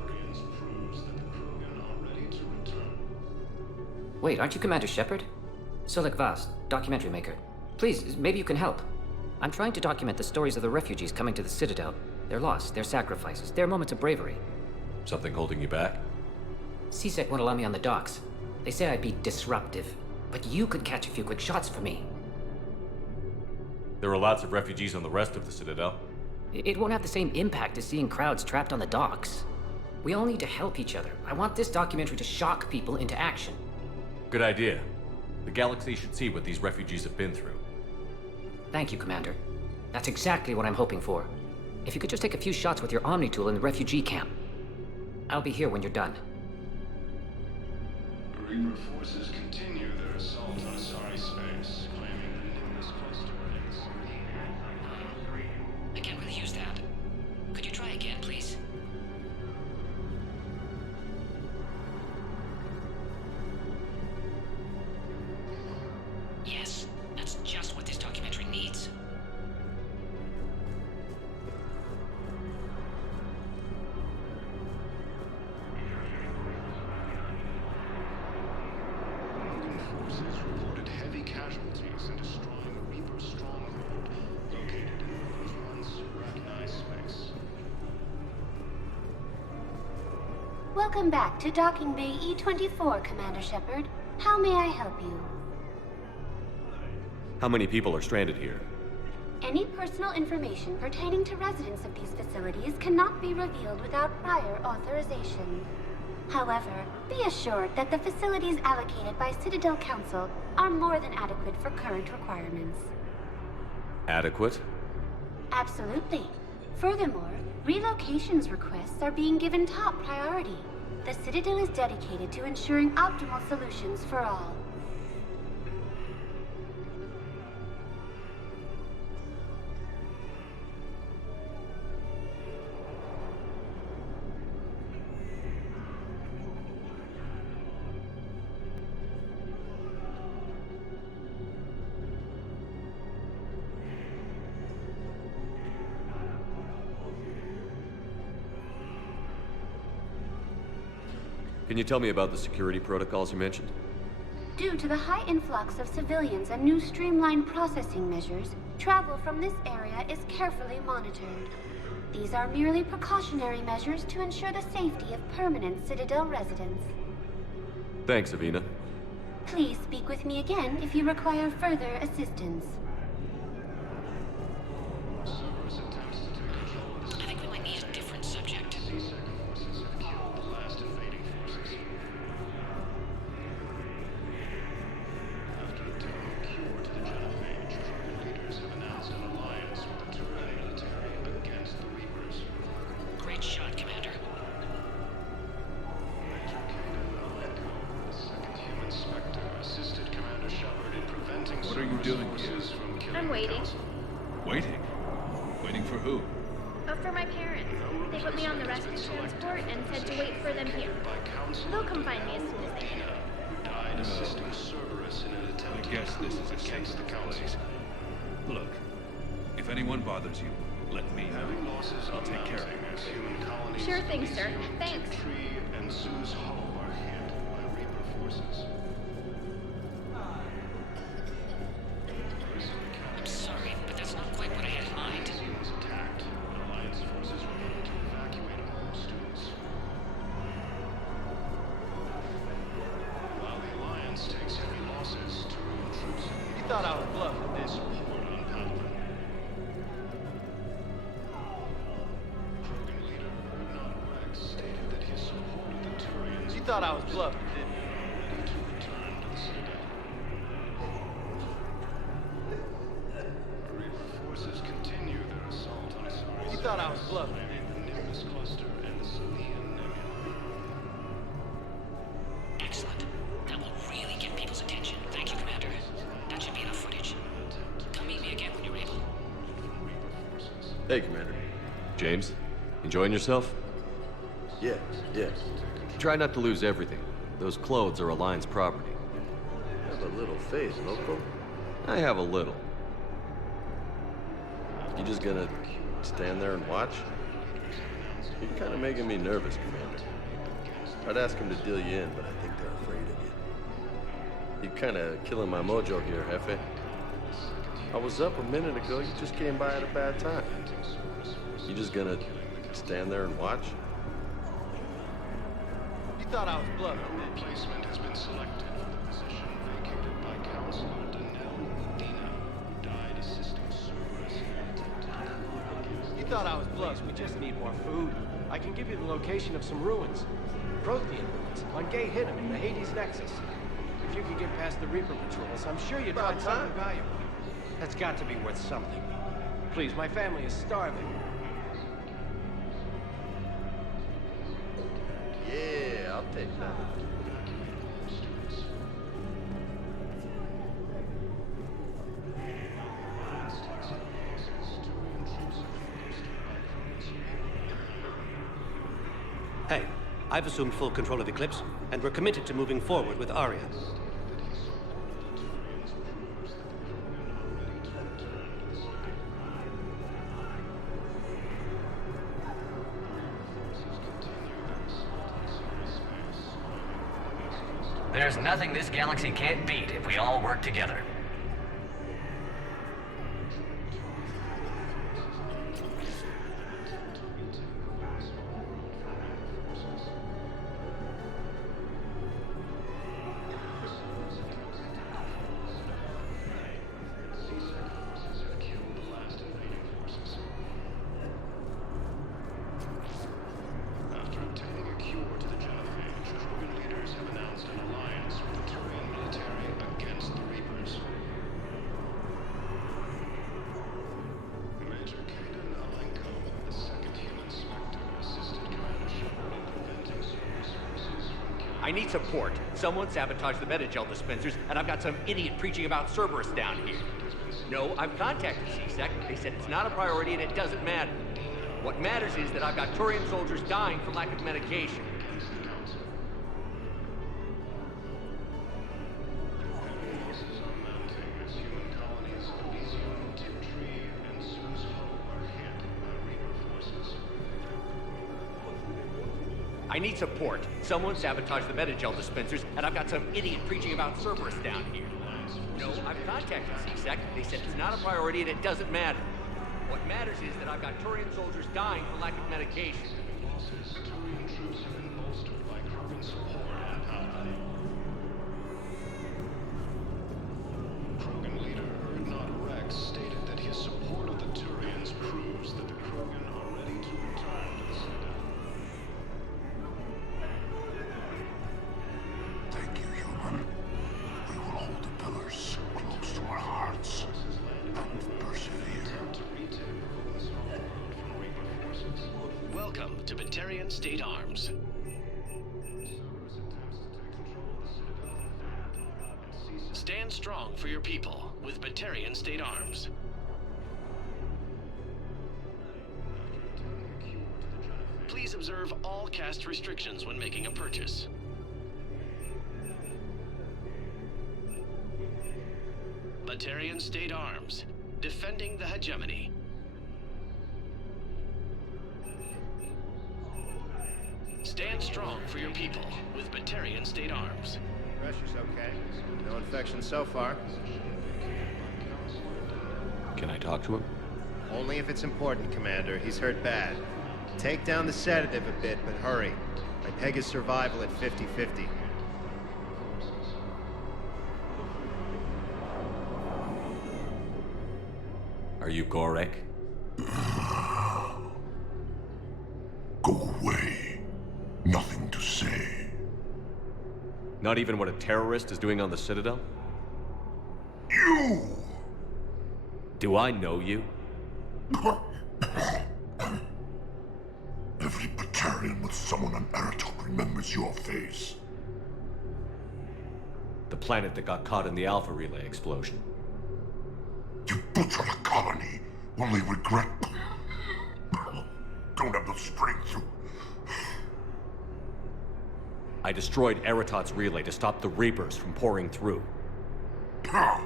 Wait, aren't you Commander Shepard? Solik Vast, documentary maker. Please, maybe you can help. I'm trying to document the stories of the refugees coming to the Citadel. Their loss, their sacrifices, their moments of bravery. Something holding you back? CSEC won't allow me on the docks. They say I'd be disruptive. But you could catch a few quick shots for me. There are lots of refugees on the rest of the Citadel. It won't have the same impact as seeing crowds trapped on the docks. We all need to help each other. I want this documentary to shock people into action. Good idea. The galaxy should see what these refugees have been through. Thank you, Commander. That's exactly what I'm hoping for. If you could just take a few shots with your Omni tool in the refugee camp. I'll be here when you're done. Reaper forces continue their assault on Asari space, claiming that numerous cluster ranks. I can't really use that. Could you try again, please? Yes, that's just what this documentary needs. Forces reported heavy casualties in destroying a Reaper stronghold located in once recognized space. Welcome back to Docking Bay E-24, Commander Shepard. How may I help you? How many people are stranded here? Any personal information pertaining to residents of these facilities cannot be revealed without prior authorization. However, be assured that the facilities allocated by Citadel Council are more than adequate for current requirements. Adequate? Absolutely. Furthermore, relocations requests are being given top priority. The Citadel is dedicated to ensuring optimal solutions for all. Can you tell me about the security protocols you mentioned? Due to the high influx of civilians and new streamlined processing measures, travel from this area is carefully monitored. These are merely precautionary measures to ensure the safety of permanent Citadel residents. Thanks, Avina. Please speak with me again if you require further assistance. I think we might need a different subject. Great shot, Commander. Human Spectre assisted Commander Shepard in preventing What are you doing here? forces from killing I'm waiting. Waiting? Waiting for who? For my parents. They put me on the rescue transport and said to wait for them here. They'll come find me as soon as they can. died assisting Cerberus in an attempt I guess this is a sensitive place. Look, if anyone bothers you, let me know. I'll take care of it. Sure thing, sir. Thanks. Tree and Sue's home are hit by Reaper forces. I'm sorry, but that's not quite what I had in mind. Was attacked. Alliance forces were able to evacuate all students. While the Alliance takes heavy losses to ruin troops. You thought I was bluffing, didn't you? Report on Padawan. Krogan leader Not Rex stated that his support of the Turians. You thought I was bluffing, didn't you? Ready to return to the Citadel. Reaper forces continue their assault on Asari's. You thought I was bluffing, the Nimbus cluster and the Salian Nebula. Excellent. That will really get people's attention. Thank you, Commander. That should be enough footage. Come meet me again when you're able. Hey, Commander. James, enjoying yourself? Yeah. Try not to lose everything. Those clothes are Alliance property. Have a little faith, loco. I have a little. You just gonna stand there and watch? You're kind of making me nervous, Commander. I'd ask them to deal you in, but I think they're afraid of you. You're kind of killing my mojo here, Jefe. I was up a minute ago. You just came by at a bad time. You just gonna stand there and watch? You thought I was bluffing, No didn't you? replacement has been selected for the position vacated by Counselor Danelle Medina, who died assisting Cerberus in an attempt to You thought I was bluffing. We just need more food. I can give you the location of some ruins. Prothean ruins on Gay Hinnom in the Hades Nexus. If you could get past the Reaper patrols, I'm sure you'd find something valuable. That's got to be worth something. Please, my family is starving. Yeah, I'll take that. Hey, I've assumed full control of Eclipse, and we're committed to moving forward with Arya. There's nothing this galaxy can't beat if we all work together. I need support. Someone sabotaged the Metagel dispensers, and I've got some idiot preaching about Cerberus down here. No, I've contacted CSEC. They said it's not a priority and it doesn't matter. What matters is that I've got Turian soldiers dying for lack of medication. I need support. Someone sabotaged the Metagel dispensers, and I've got some idiot preaching about Cerberus down here. No, I've contacted CSEC. They said it's not a priority and it doesn't matter. What matters is that I've got Turian soldiers dying for lack of medication. Turian troops have been bolstered by Krogan support and power. Krogan leader Erdnot Rex stated that his support of the Turians proves that the Krogan are ready to return to the Citadel. Thank you, human. We will hold the pillars close to our hearts and persevere. Welcome to Batarian State Arms. Stand strong for your people with Batarian State Arms. Please observe all caste restrictions when making a purchase. Batarian State Arms, defending the hegemony. Stand strong for your people with Batarian State Arms. Pressure's okay. No infection so far. Can I talk to him? Only if it's important, Commander. He's hurt bad. Take down the sedative a bit, but hurry. I peg his survival at 50-50. Are you Gorek? Go away. Nothing to say. Not even what a terrorist is doing on the Citadel? You! Do I know you? Every Batarian with someone on Aratok remembers your face. The planet that got caught in the Alpha Relay explosion. You butchered a colony, only regret... Don't have the strength to... I destroyed Eratot's relay to stop the Reapers from pouring through. Ah,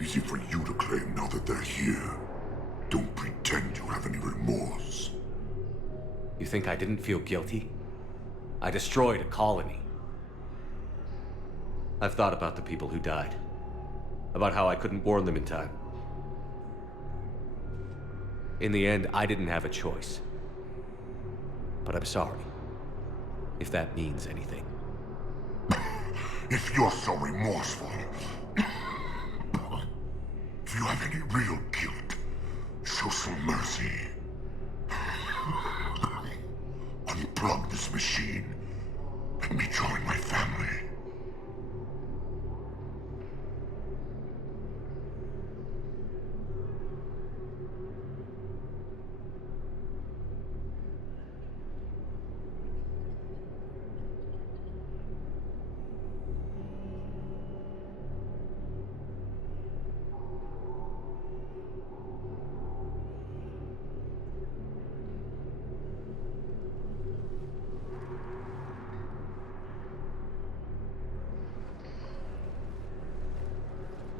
easy for you to claim now that they're here. Don't pretend you have any remorse. You think I didn't feel guilty? I destroyed a colony. I've thought about the people who died. About how I couldn't warn them in time. In the end, I didn't have a choice. But I'm sorry. If that means anything. If you're so remorseful, if you have any real guilt, show some mercy. Unplug this machine. Let me join my family.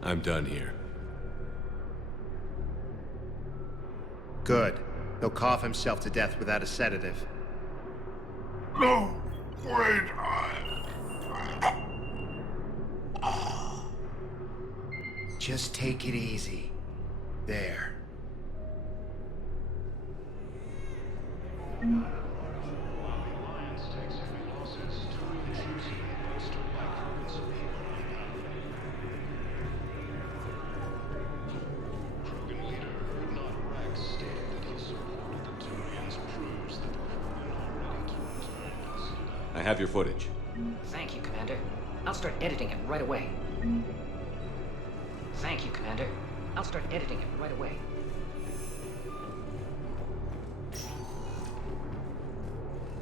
I'm done here. Good. He'll cough himself to death without a sedative. No! Wait! Just take it easy. There. I have your footage. Thank you, Commander. I'll start editing it right away. Thank you, Commander. I'll start editing it right away.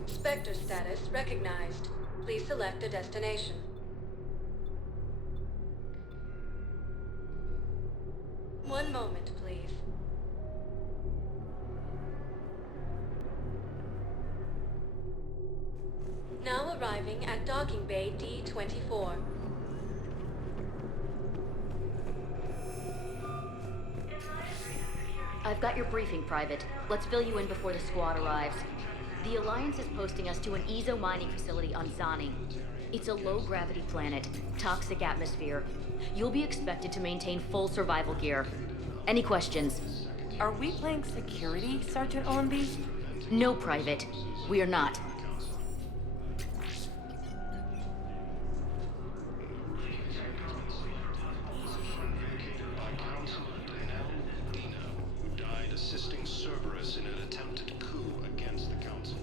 Spectre status recognized. Please select a destination. One moment, please. Now arriving at docking bay D-24. I've got your briefing, Private. Let's fill you in before the squad arrives. The Alliance is posting us to an Ezo mining facility on Zani. It's a low-gravity planet, toxic atmosphere. You'll be expected to maintain full survival gear. Any questions? Are we playing security, Sergeant Allenby? No, Private. We are not. Died assisting Cerberus in an attempted coup against the Council.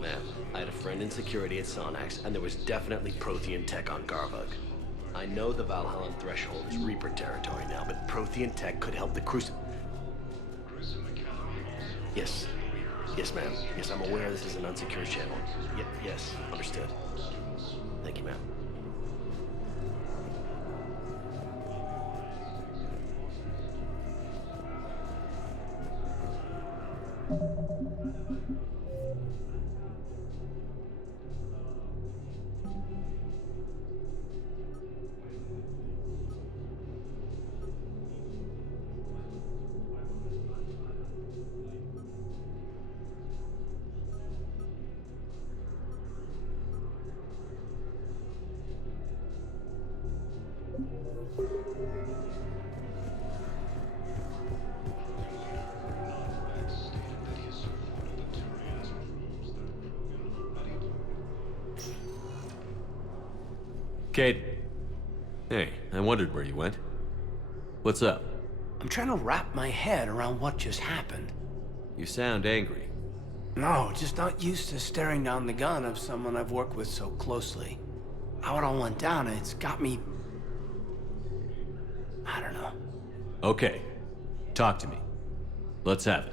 Ma'am, I had a friend in security at Sonax, and there was definitely Prothean tech on Garvug. I know the Valhallan threshold is Reaper territory now, but Prothean tech could help the Yes. Yes, ma'am. Yes, I'm aware this is an unsecured channel. Yes, understood. Thank you, ma'am. Kate. Hey, I wondered where you went. What's up? I'm trying to wrap my head around what just happened. You sound angry. No, just not used to staring down the gun of someone I've worked with so closely. How it all went down, it's got me... I don't know. Okay. Talk to me. Let's have it.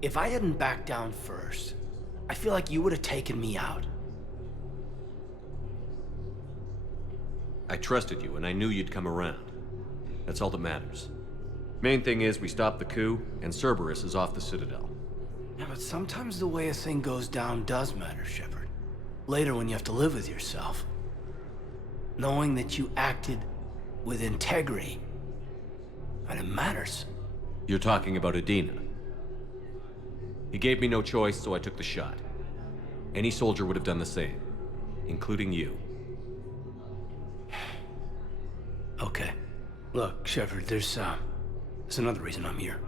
If I hadn't backed down first, I feel like you would have taken me out. I trusted you, and I knew you'd come around. That's all that matters. Main thing is we stopped the coup, and Cerberus is off the Citadel. Yeah, but sometimes the way a thing goes down does matter, Shepard. Later when you have to live with yourself. Knowing that you acted with integrity, and it matters. You're talking about Adina. He gave me no choice, so I took the shot. Any soldier would have done the same, including you. Okay. Look, Shepard, there's another reason I'm here.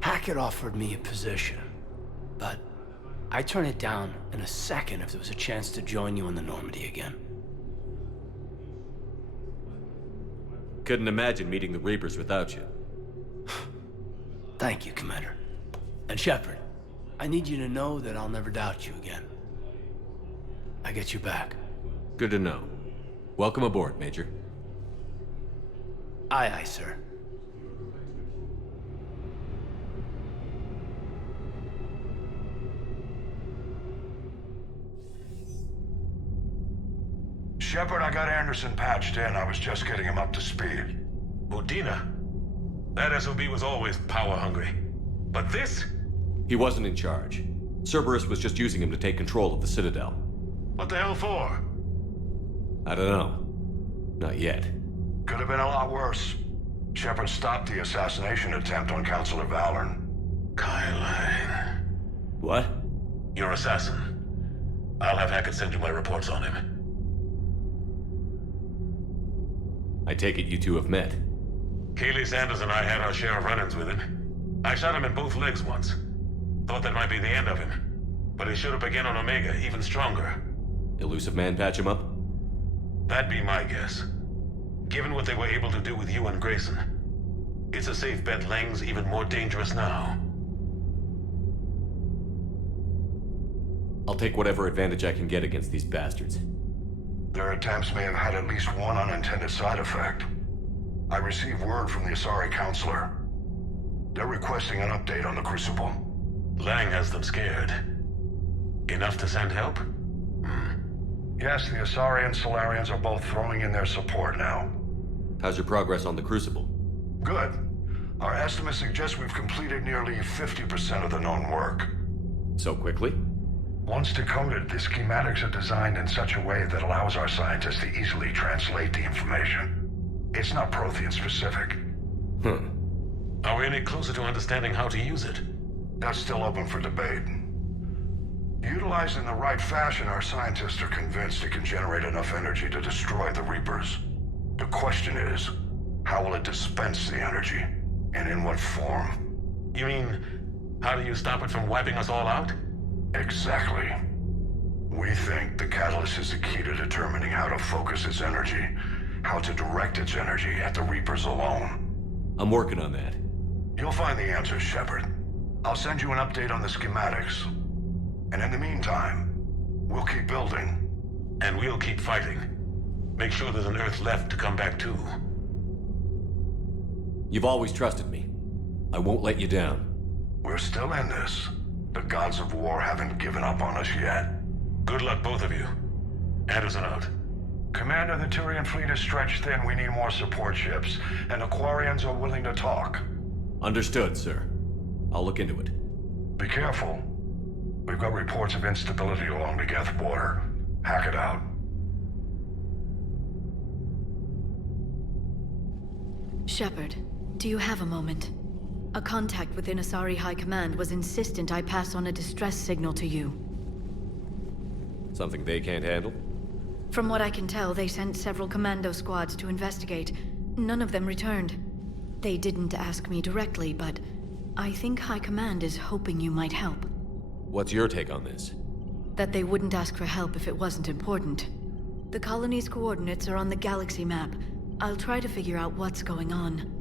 Hackett offered me a position, but I'd turn it down in a second if there was a chance to join you in the Normandy again. Couldn't imagine meeting the Reapers without you. Thank you, Commander. And Shepard, I need you to know that I'll never doubt you again. I get you back. Good to know. Welcome aboard, Major. Aye, aye, sir. Shepard, I got Anderson patched in. I was just getting him up to speed. Udina? That SOB was always power-hungry. But this? He wasn't in charge. Cerberus was just using him to take control of the Citadel. What the hell for? I don't know. Not yet. Could have been a lot worse. Shepard stopped the assassination attempt on Councilor Valorn. Kyle. What? Your assassin. I'll have Hackett send you my reports on him. I take it you two have met. Keeley Sanders and I had our share of run-ins with him. I shot him in both legs once. Thought that might be the end of him. But he showed up again on Omega, even stronger. Elusive man patch him up? That'd be my guess. Given what they were able to do with you and Grayson, it's a safe bet Lang's even more dangerous now. I'll take whatever advantage I can get against these bastards. Their attempts may have had at least one unintended side effect. I received word from the Asari Counselor. They're requesting an update on the Crucible. Lang has them scared. Enough to send help? Yes, the Asari and Solarians are both throwing in their support now. How's your progress on the Crucible? Good. Our estimates suggest we've completed nearly 50% of the known work. So quickly? Once decoded, the schematics are designed in such a way that allows our scientists to easily translate the information. It's not Prothean specific. Are we any closer to understanding how to use it? That's still open for debate. Utilized in the right fashion, our scientists are convinced it can generate enough energy to destroy the Reapers. The question is, how will it dispense the energy? And in what form? You mean, how do you stop it from wiping us all out? Exactly. We think the catalyst is the key to determining how to focus its energy, how to direct its energy at the Reapers alone. I'm working on that. You'll find the answers, Shepard. I'll send you an update on the schematics. And in the meantime, we'll keep building. And we'll keep fighting. Make sure there's an Earth left to come back to. You've always trusted me. I won't let you down. We're still in this. The gods of war haven't given up on us yet. Good luck, both of you. Anderson out. Commander, the Turian fleet is stretched thin. We need more support ships. And the Quarians are willing to talk. Understood, sir. I'll look into it. Be careful. We've got reports of instability along the Geth border. Hack it out. Shepard, do you have a moment? A contact within Asari High Command was insistent I pass on a distress signal to you. Something they can't handle? From what I can tell, they sent several commando squads to investigate. None of them returned. They didn't ask me directly, but I think High Command is hoping you might help. What's your take on this? That they wouldn't ask for help if it wasn't important. The colony's coordinates are on the galaxy map. I'll try to figure out what's going on.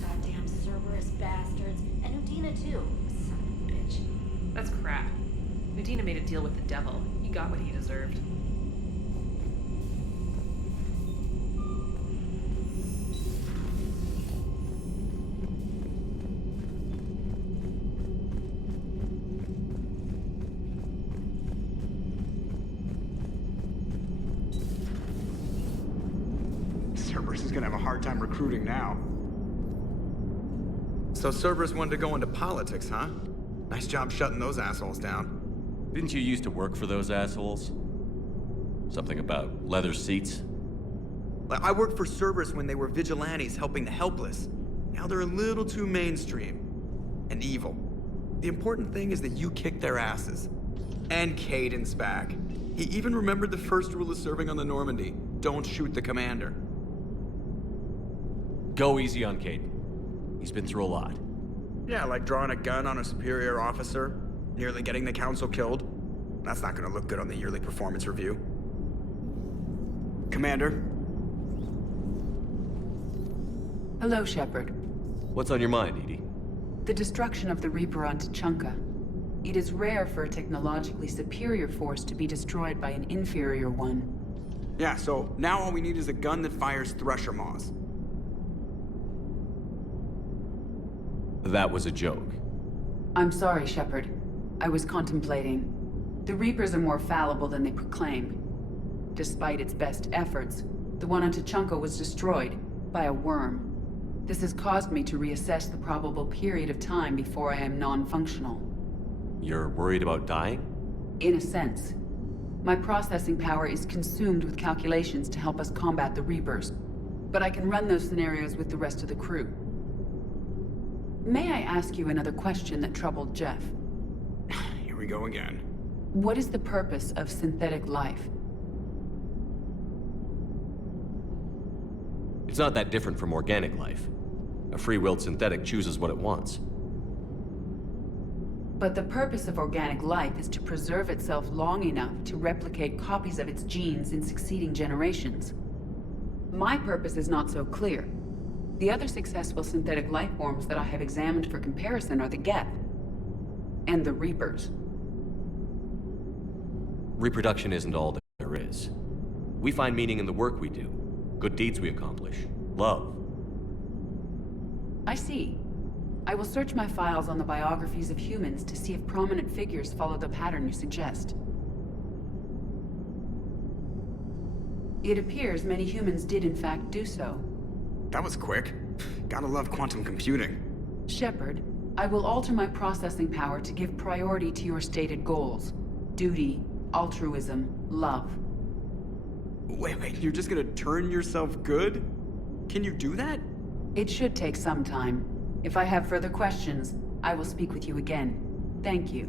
Goddamn Cerberus bastards. And Udina too. Son of a bitch. That's crap. Udina made a deal with the devil. He got what he deserved. Cerberus is gonna have a hard time recruiting now. So Cerberus wanted to go into politics, huh? Nice job shutting those assholes down. Didn't you used to work for those assholes? Something about leather seats? I worked for Cerberus when they were vigilantes helping the helpless. Now they're a little too mainstream. And evil. The important thing is that you kicked their asses. And Caden's back. He even remembered the first rule of serving on the Normandy. Don't shoot the commander. Go easy on Caden. He's been through a lot. Yeah, like drawing a gun on a superior officer, nearly getting the council killed. That's not gonna look good on the yearly performance review. Commander? Hello, Shepard. What's on your mind, Edie? The destruction of the Reaper on Tuchanka. It is rare for a technologically superior force to be destroyed by an inferior one. Yeah, so now all we need is a gun that fires thresher maws. That was a joke. I'm sorry, Shepard. I was contemplating. The Reapers are more fallible than they proclaim. Despite its best efforts, the one on Tuchanka was destroyed by a worm. This has caused me to reassess the probable period of time before I am non-functional. You're worried about dying? In a sense. My processing power is consumed with calculations to help us combat the Reapers, but I can run those scenarios with the rest of the crew. May I ask you another question that troubled Jeff? Here we go again. What is the purpose of synthetic life? It's not that different from organic life. A free-willed synthetic chooses what it wants. But the purpose of organic life is to preserve itself long enough to replicate copies of its genes in succeeding generations. My purpose is not so clear. The other successful synthetic life forms that I have examined for comparison are the Geth and the Reapers. Reproduction isn't all there is. We find meaning in the work we do, good deeds we accomplish, love. I see. I will search my files on the biographies of humans to see if prominent figures follow the pattern you suggest. It appears many humans did in fact do so. That was quick. Gotta love quantum computing. Shepard, I will alter my processing power to give priority to your stated goals. Duty, altruism, love. Wait, you're just gonna turn yourself good? Can you do that? It should take some time. If I have further questions, I will speak with you again. Thank you.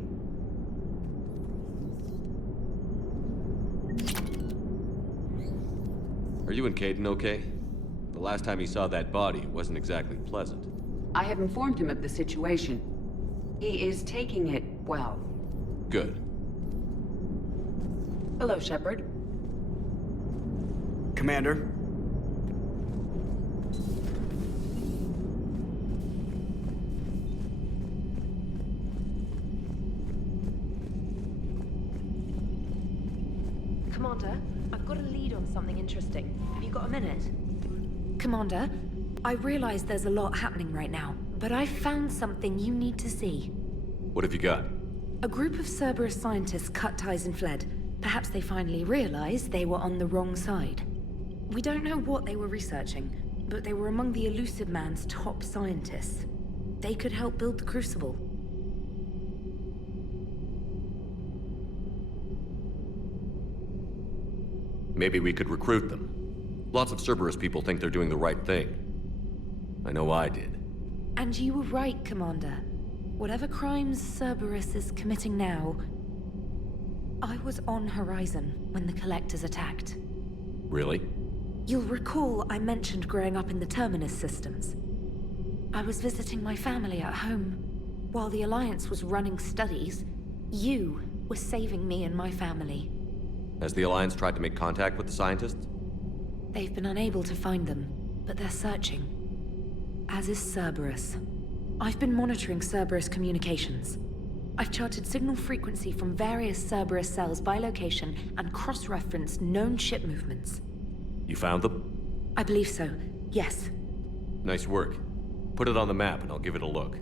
Are you and Caden okay? The last time he saw that body, it wasn't exactly pleasant. I have informed him of the situation. He is taking it well. Good. Hello, Shepard. Commander. Commander, I've got a lead on something interesting. Have you got a minute? Commander, I realize there's a lot happening right now, but I found something you need to see. What have you got? A group of Cerberus scientists cut ties and fled. Perhaps they finally realized they were on the wrong side. We don't know what they were researching, but they were among the Elusive Man's top scientists. They could help build the Crucible. Maybe we could recruit them. Lots of Cerberus people think they're doing the right thing. I know I did. And you were right, Commander. Whatever crimes Cerberus is committing now, I was on Horizon when the Collectors attacked. Really? You'll recall I mentioned growing up in the Terminus systems. I was visiting my family at home. While the Alliance was running studies, you were saving me and my family. Has the Alliance tried to make contact with the scientists? They've been unable to find them, but they're searching. As is Cerberus. I've been monitoring Cerberus communications. I've charted signal frequency from various Cerberus cells by location and cross-referenced known ship movements. You found them? I believe so, yes. Nice work. Put it on the map and I'll give it a look.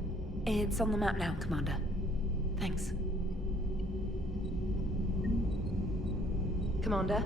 It's on the map now, Commander. Thanks. Commander?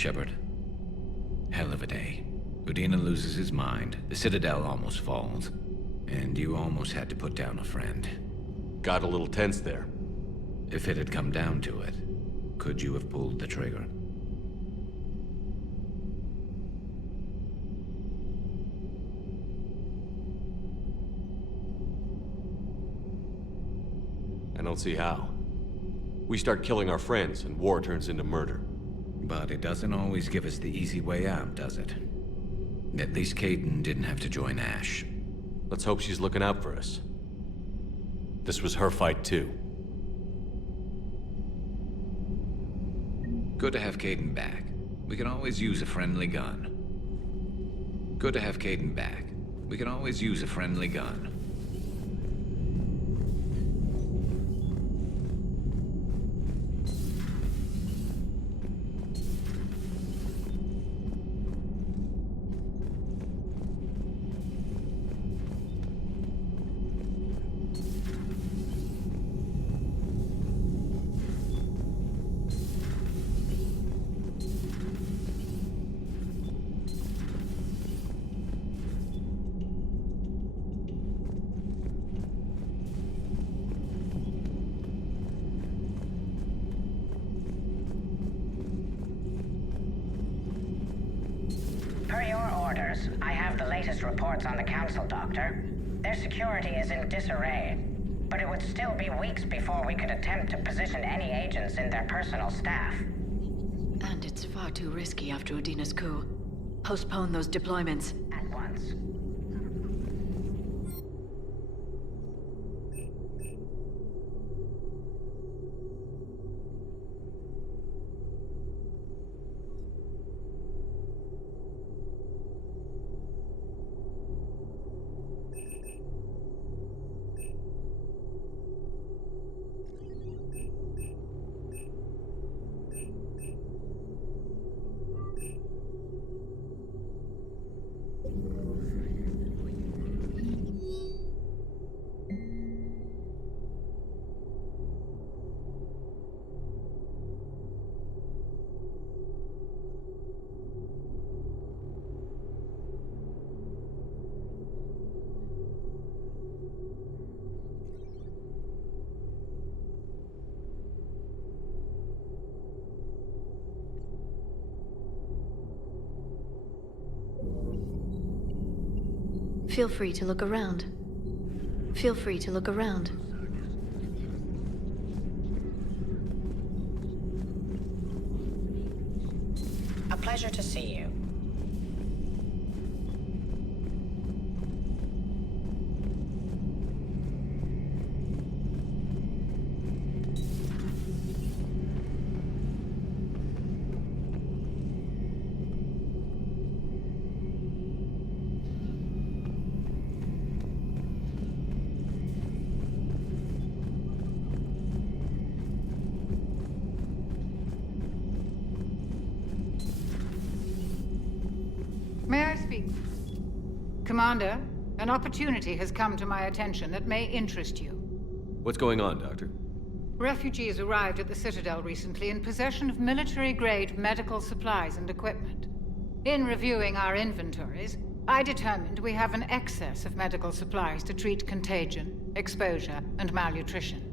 Shepard. Hell of a day. Udina loses his mind, the Citadel almost falls, and you almost had to put down a friend. Got a little tense there. If it had come down to it, could you have pulled the trigger? I don't see how. We start killing our friends, and war turns into murder. But it doesn't always give us the easy way out, does it? At least Kaidan didn't have to join Ash. Let's hope she's looking out for us. This was her fight, too. Good to have Kaidan back. We can always use a friendly gun. Good to have Kaidan back. We can always use a friendly gun. Per your orders, I have the latest reports on the Council, Doctor. Their security is in disarray, but it would still be weeks before we could attempt to position any agents in their personal staff. And it's far too risky after Udina's coup. Postpone those deployments. At once. Feel free to look around. Feel free to look around. A pleasure to see you. May I speak? Commander, an opportunity has come to my attention that may interest you. What's going on, Doctor? Refugees arrived at the Citadel recently in possession of military-grade medical supplies and equipment. In reviewing our inventories, I determined we have an excess of medical supplies to treat contagion, exposure, and malnutrition.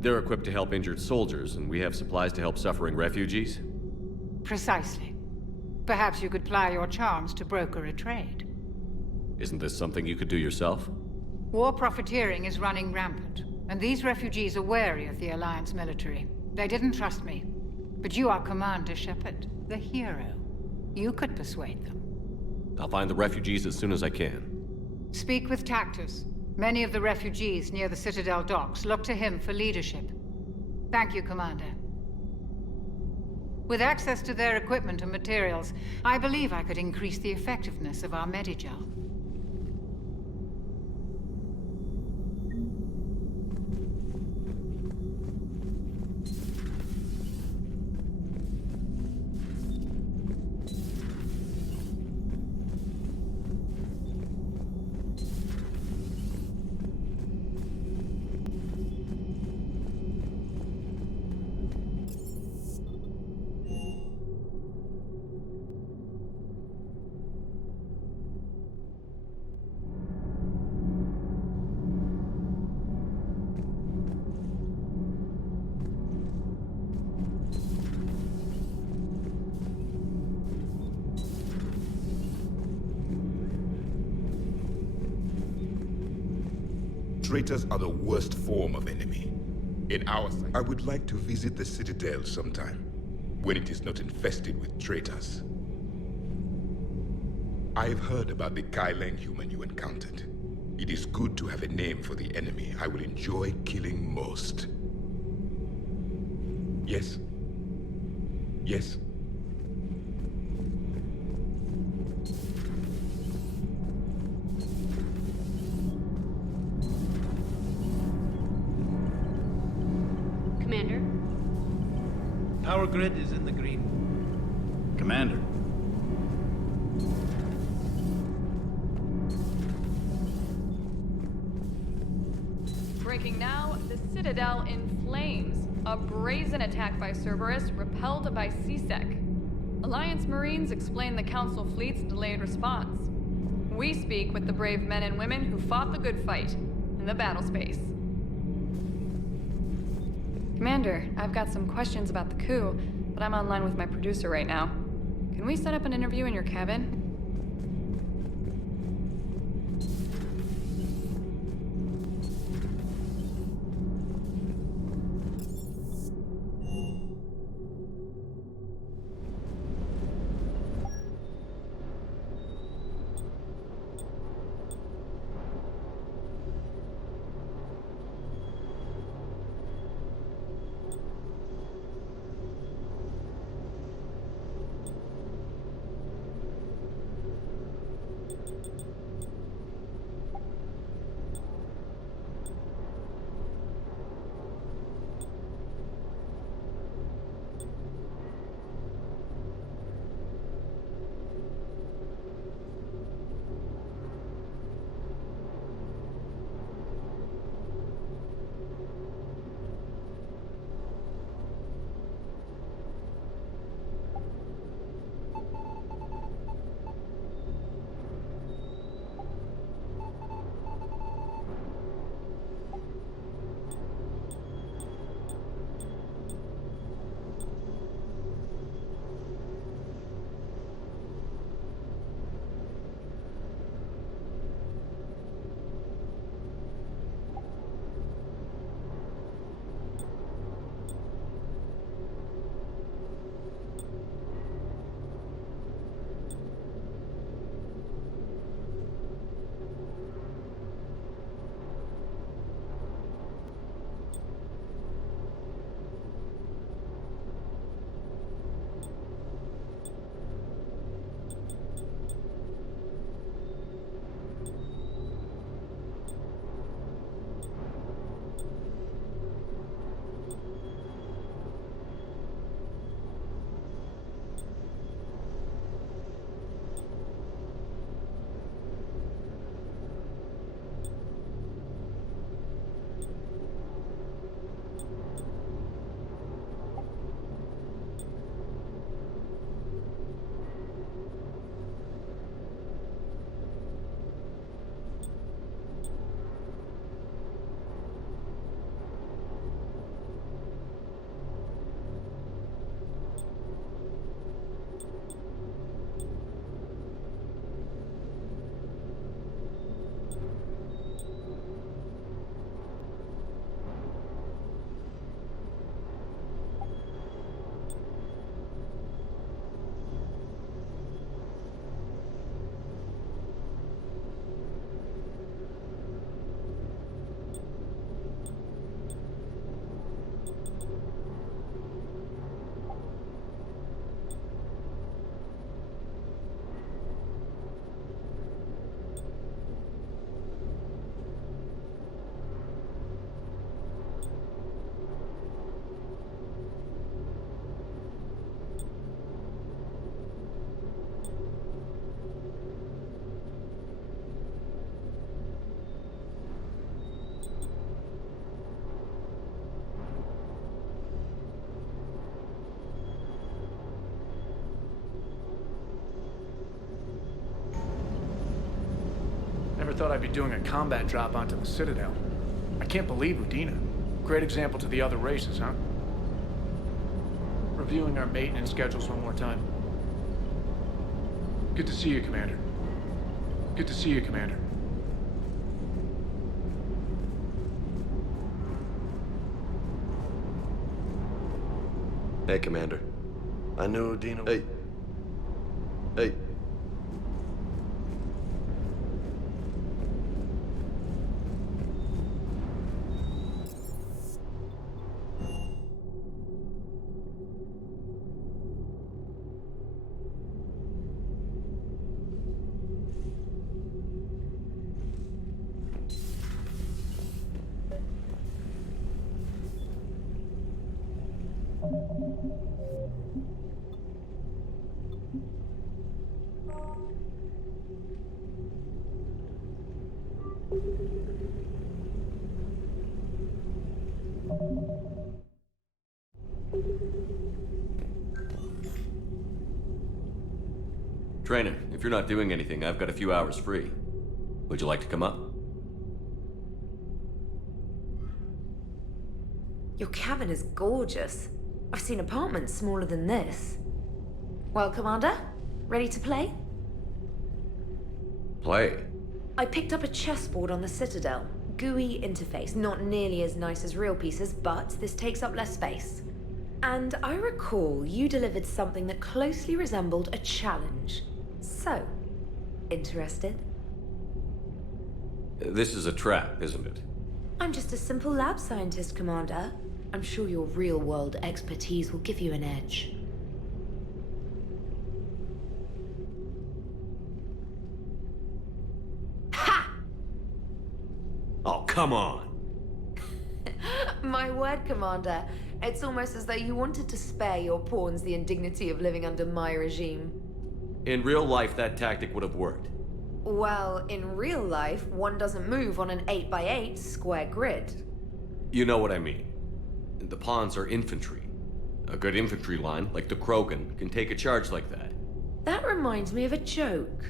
They're equipped to help injured soldiers, and we have supplies to help suffering refugees? Precisely. Perhaps you could ply your charms to broker a trade. Isn't this something you could do yourself? War profiteering is running rampant, and these refugees are wary of the Alliance military. They didn't trust me. But you are Commander Shepard, the hero. You could persuade them. I'll find the refugees as soon as I can. Speak with Tactus. Many of the refugees near the Citadel docks look to him for leadership. Thank you, Commander. With access to their equipment and materials, I believe I could increase the effectiveness of our Medigel. Traitors are the worst form of enemy. In our sight, I would like to visit the Citadel sometime, when it is not infested with traitors. I've heard about the Kylan human you encountered. It is good to have a name for the enemy I will enjoy killing most. Yes? Yes? Commander? Power grid is in the green. Commander. Breaking now, the Citadel in flames. A brazen attack by Cerberus, repelled by CSEC. Alliance Marines explain the Council fleet's delayed response. We speak with the brave men and women who fought the good fight in the battle space. Commander, I've got some questions about the coup, but I'm online with my producer right now. Can we set up an interview in your cabin? Never thought I'd be doing a combat drop onto the Citadel. I can't believe Udina. Great example to the other races, huh? Reviewing our maintenance schedules one more time. Good to see you, Commander. Good to see you, Commander. Hey, Commander. I knew Udina... Hey. Hey. Trainer, if you're not doing anything, I've got a few hours free. Would you like to come up? Your cabin is gorgeous. I've seen apartments smaller than this. Well, Commander, ready to play? Play? I picked up a chessboard on the Citadel. GUI interface, not nearly as nice as real pieces, but this takes up less space. And I recall you delivered something that closely resembled a challenge. So, interested? This is a trap, isn't it? I'm just a simple lab scientist, Commander. I'm sure your real-world expertise will give you an edge. Oh, come on! My word, Commander. It's almost as though you wanted to spare your pawns the indignity of living under my regime. In real life, that tactic would have worked. Well, in real life, one doesn't move on an 8x8 square grid. You know what I mean. The pawns are infantry. A good infantry line, like the Krogan, can take a charge like that. That reminds me of a joke.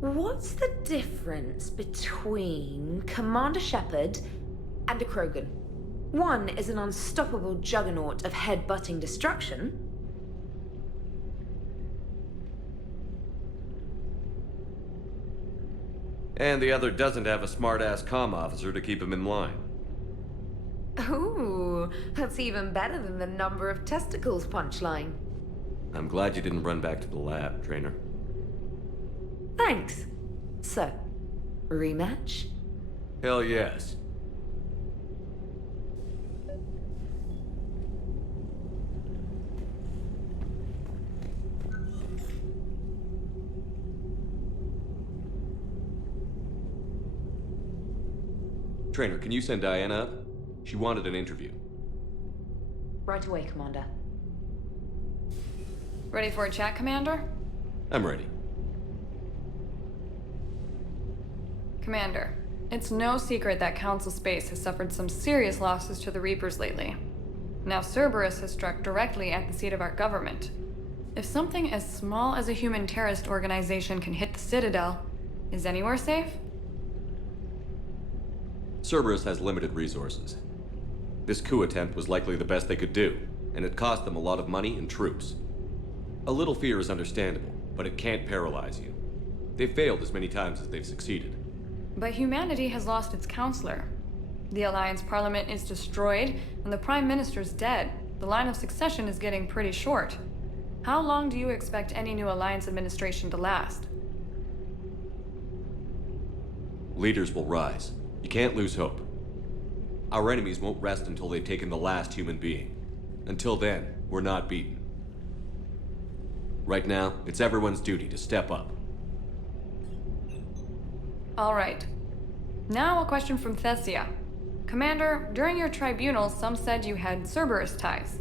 What's the difference between Commander Shepard and a Krogan? One is an unstoppable juggernaut of head-butting destruction. And the other doesn't have a smart-ass comm officer to keep him in line. Ooh, that's even better than the number of testicles punchline. I'm glad you didn't run back to the lab, Trainer. Thanks. So, rematch? Hell yes. Trainer, can you send Diana up? She wanted an interview. Right away, Commander. Ready for a chat, Commander? I'm ready. Commander, it's no secret that Council Space has suffered some serious losses to the Reapers lately. Now Cerberus has struck directly at the seat of our government. If something as small as a human terrorist organization can hit the Citadel, is anywhere safe? Cerberus has limited resources. This coup attempt was likely the best they could do, and it cost them a lot of money and troops. A little fear is understandable, but it can't paralyze you. They've failed as many times as they've succeeded. But humanity has lost its counselor. The Alliance Parliament is destroyed, and the Prime Minister's dead. The line of succession is getting pretty short. How long do you expect any new Alliance administration to last? Leaders will rise. You can't lose hope. Our enemies won't rest until they've taken the last human being. Until then, we're not beaten. Right now, it's everyone's duty to step up. All right. Now a question from Thessia. Commander, during your tribunal, some said you had Cerberus ties.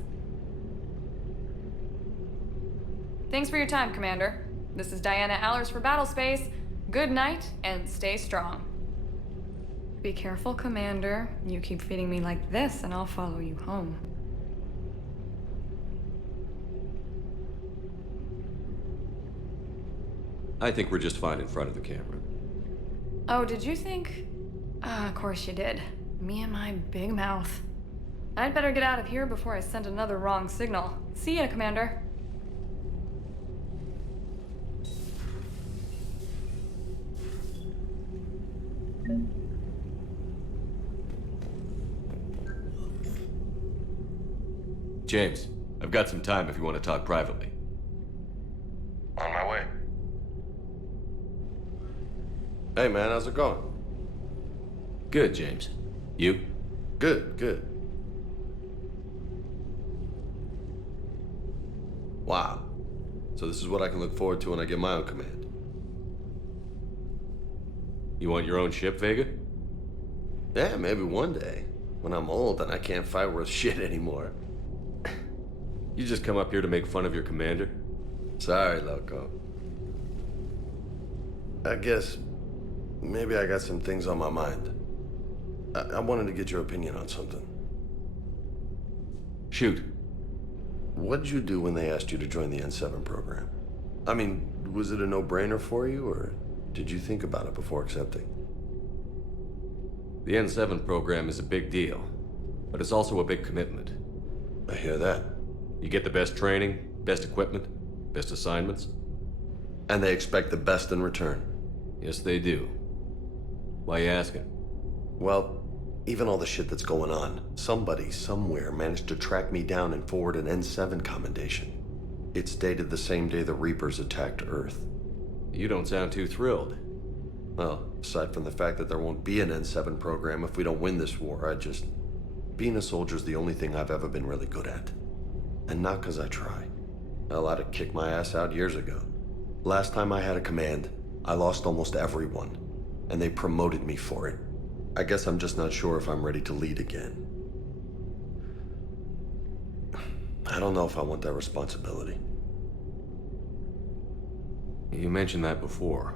Thanks for your time, Commander. This is Diana Allers for Battlespace. Good night, and stay strong. Be careful, Commander. You keep feeding me like this, and I'll follow you home. I think we're just fine in front of the camera. Oh, did you think? Of course you did. Me and my big mouth. I'd better get out of here before I send another wrong signal. See ya, Commander. James, I've got some time if you want to talk privately. On my way. Hey man, how's it going? Good, James. You? Good, good. Wow. So this is what I can look forward to when I get my own command. You want your own ship, Vega? Yeah, maybe one day. When I'm old and I can't fight worth shit anymore. You just come up here to make fun of your commander? Sorry, Loco. I guess maybe I got some things on my mind. I wanted to get your opinion on something. Shoot. What did you do when they asked you to join the N7 program? I mean, was it a no-brainer for you, or did you think about it before accepting? The N7 program is a big deal, but it's also a big commitment. I hear that. You get the best training, best equipment, best assignments. And they expect the best in return. Yes, they do. Why you asking? Well, even all the shit that's going on, somebody somewhere managed to track me down and forward an N7 commendation. It's dated the same day the Reapers attacked Earth. You don't sound too thrilled. Well, aside from the fact that there won't be an N7 program if we don't win this war, being a soldier's the only thing I've ever been really good at. And not because I try. Hell, I'd have kicked my ass out years ago. Last time I had a command, I lost almost everyone, and they promoted me for it. I guess I'm just not sure if I'm ready to lead again. I don't know if I want that responsibility. You mentioned that before.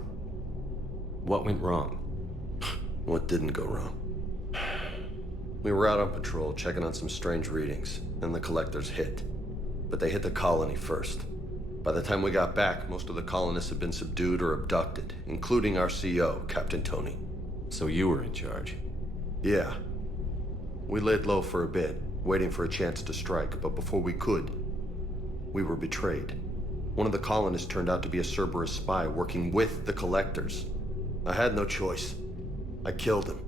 What went wrong? What didn't go wrong? We were out on patrol, checking on some strange readings, and the collectors hit. But they hit the colony first. By the time we got back, most of the colonists had been subdued or abducted, including our CO, Captain Tony. So you were in charge? Yeah. We laid low for a bit, waiting for a chance to strike, but before we could, we were betrayed. One of the colonists turned out to be a Cerberus spy working with the collectors. I had no choice. I killed him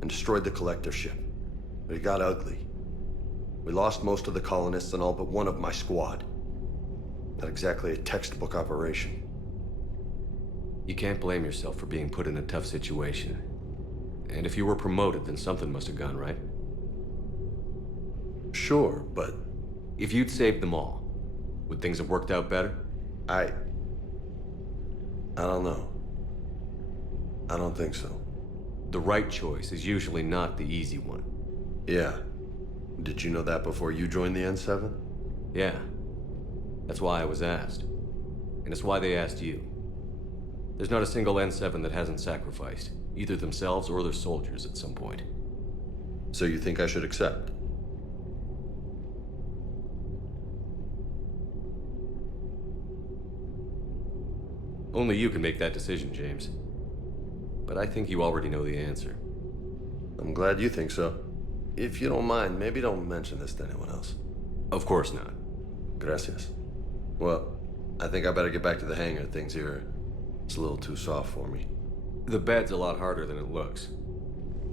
and destroyed the collector ship. But it got ugly. We lost most of the colonists and all but one of my squad. Not exactly a textbook operation. You can't blame yourself for being put in a tough situation. And if you were promoted, then something must have gone right. Sure, but... If you'd saved them all, would things have worked out better? I don't know. I don't think so. The right choice is usually not the easy one. Yeah. Did you know that before you joined the N7? Yeah. That's why I was asked. And it's why they asked you. There's not a single N7 that hasn't sacrificed, either themselves or their soldiers at some point. So you think I should accept? Only you can make that decision, James. But I think you already know the answer. I'm glad you think so. If you don't mind, maybe don't mention this to anyone else. Of course not. Gracias. Well, I think I better get back to the hangar. Things here, it's a little too soft for me. The bed's a lot harder than it looks.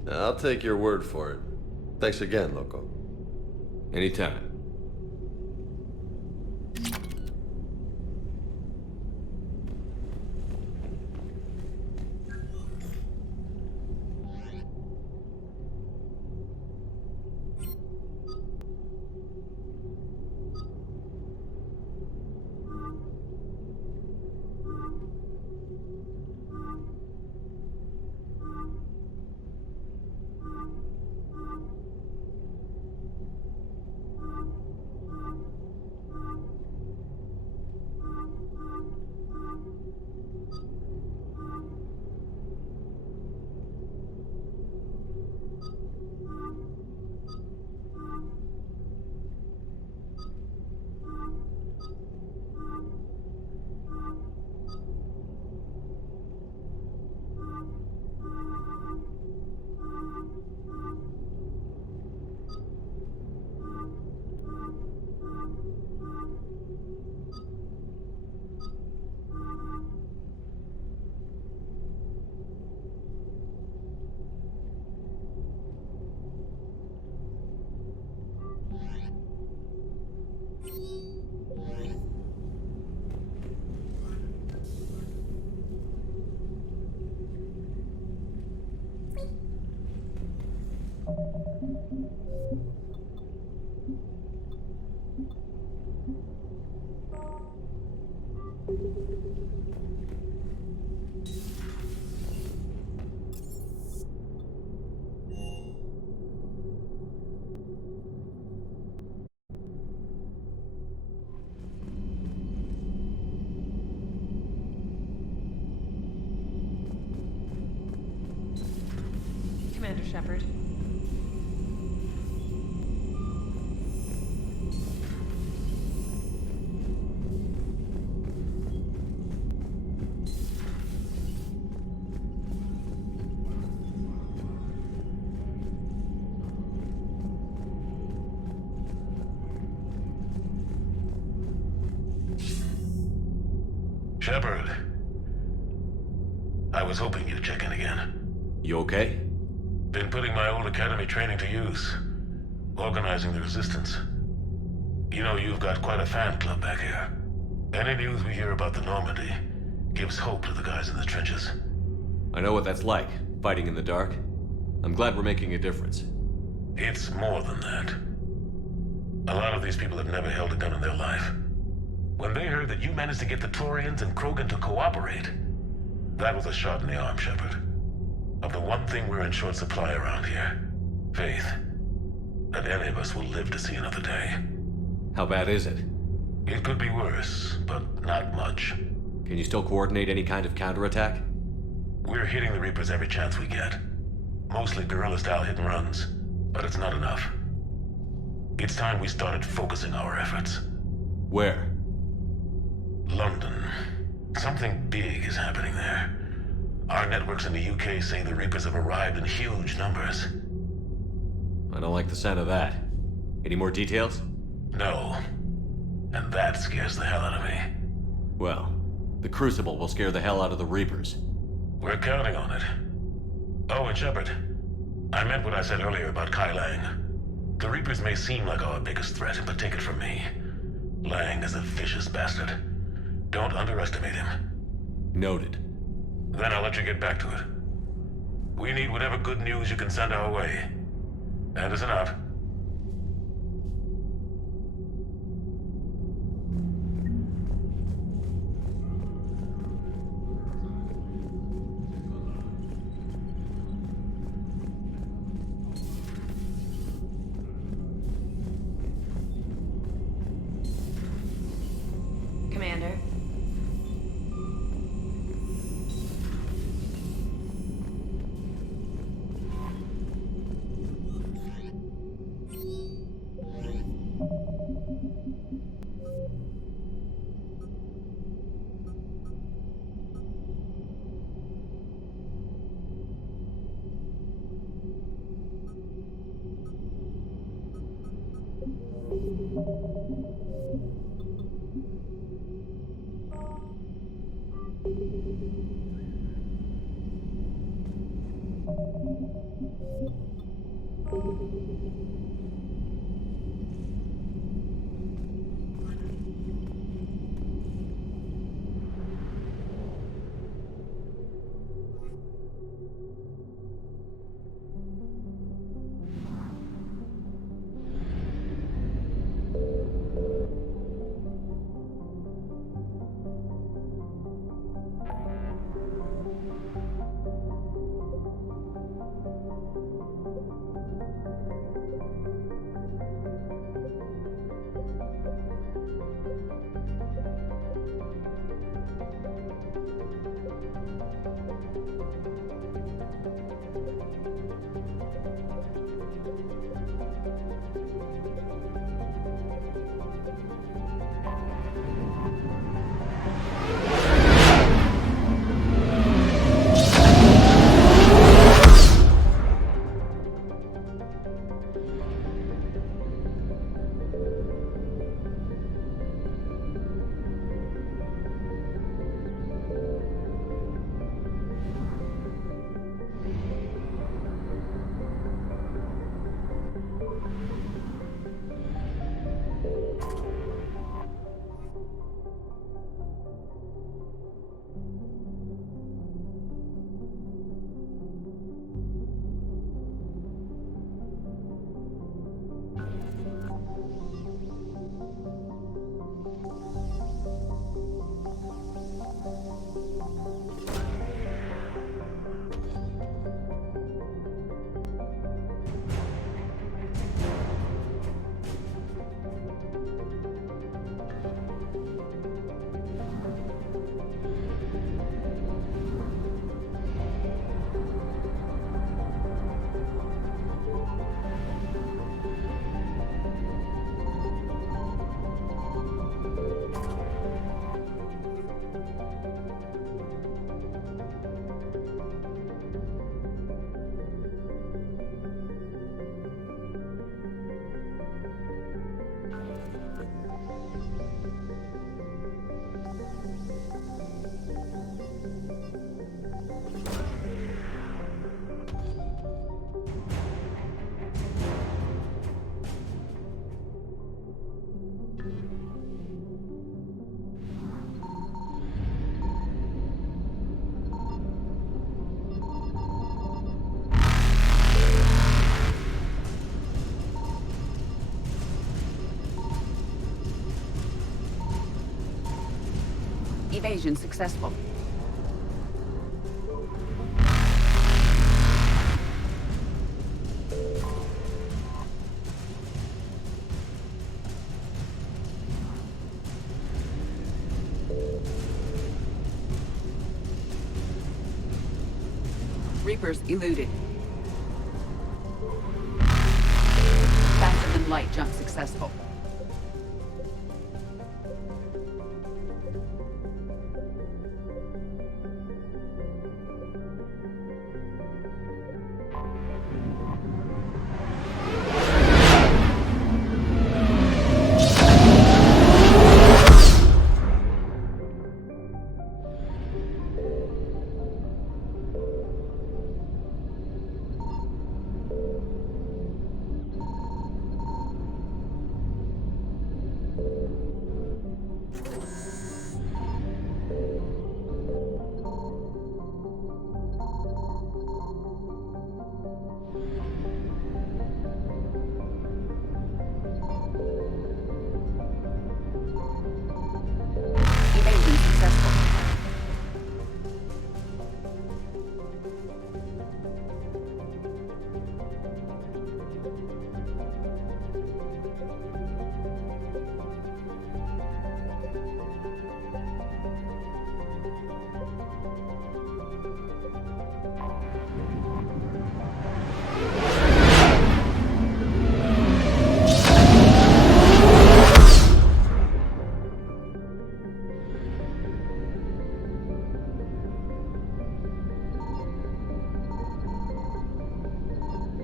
I'll take your word for it. Thanks again, Loco. Anytime. Commander Shepard. Shepard. I was hoping you'd check in again. You okay? Been putting my old academy training to use. Organizing the resistance. You know, you've got quite a fan club back here. Any news we hear about the Normandy gives hope to the guys in the trenches. I know what that's like, fighting in the dark. I'm glad we're making a difference. It's more than that. A lot of these people have never held a gun in their life. When they heard that you managed to get the Torians and Krogan to cooperate, that was a shot in the arm, Shepard. Of the one thing we're in short supply around here, faith. That any of us will live to see another day. How bad is it? It could be worse, but not much. Can you still coordinate any kind of counterattack? We're hitting the Reapers every chance we get. Mostly guerrilla-style hit-and-runs, but it's not enough. It's time we started focusing our efforts. Where? London. Something big is happening there. Our networks in the UK say the Reapers have arrived in huge numbers. I don't like the sound of that. Any more details? No. And that scares the hell out of me. Well, the Crucible will scare the hell out of the Reapers. We're counting on it. Oh, and Shepard, I meant what I said earlier about Kai Lang. The Reapers may seem like our biggest threat, but take it from me. Lang is a vicious bastard. Don't underestimate him. Noted. Then I'll let you get back to it. We need whatever good news you can send our way. Anderson out. Commander. Evasion successful. Reapers eluded. Faster than light jump successful.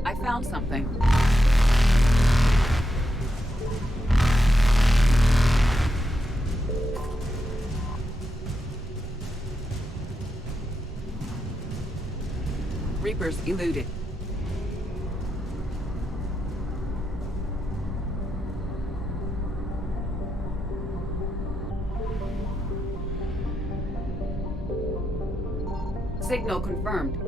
I found something. Reapers eluded. Signal confirmed.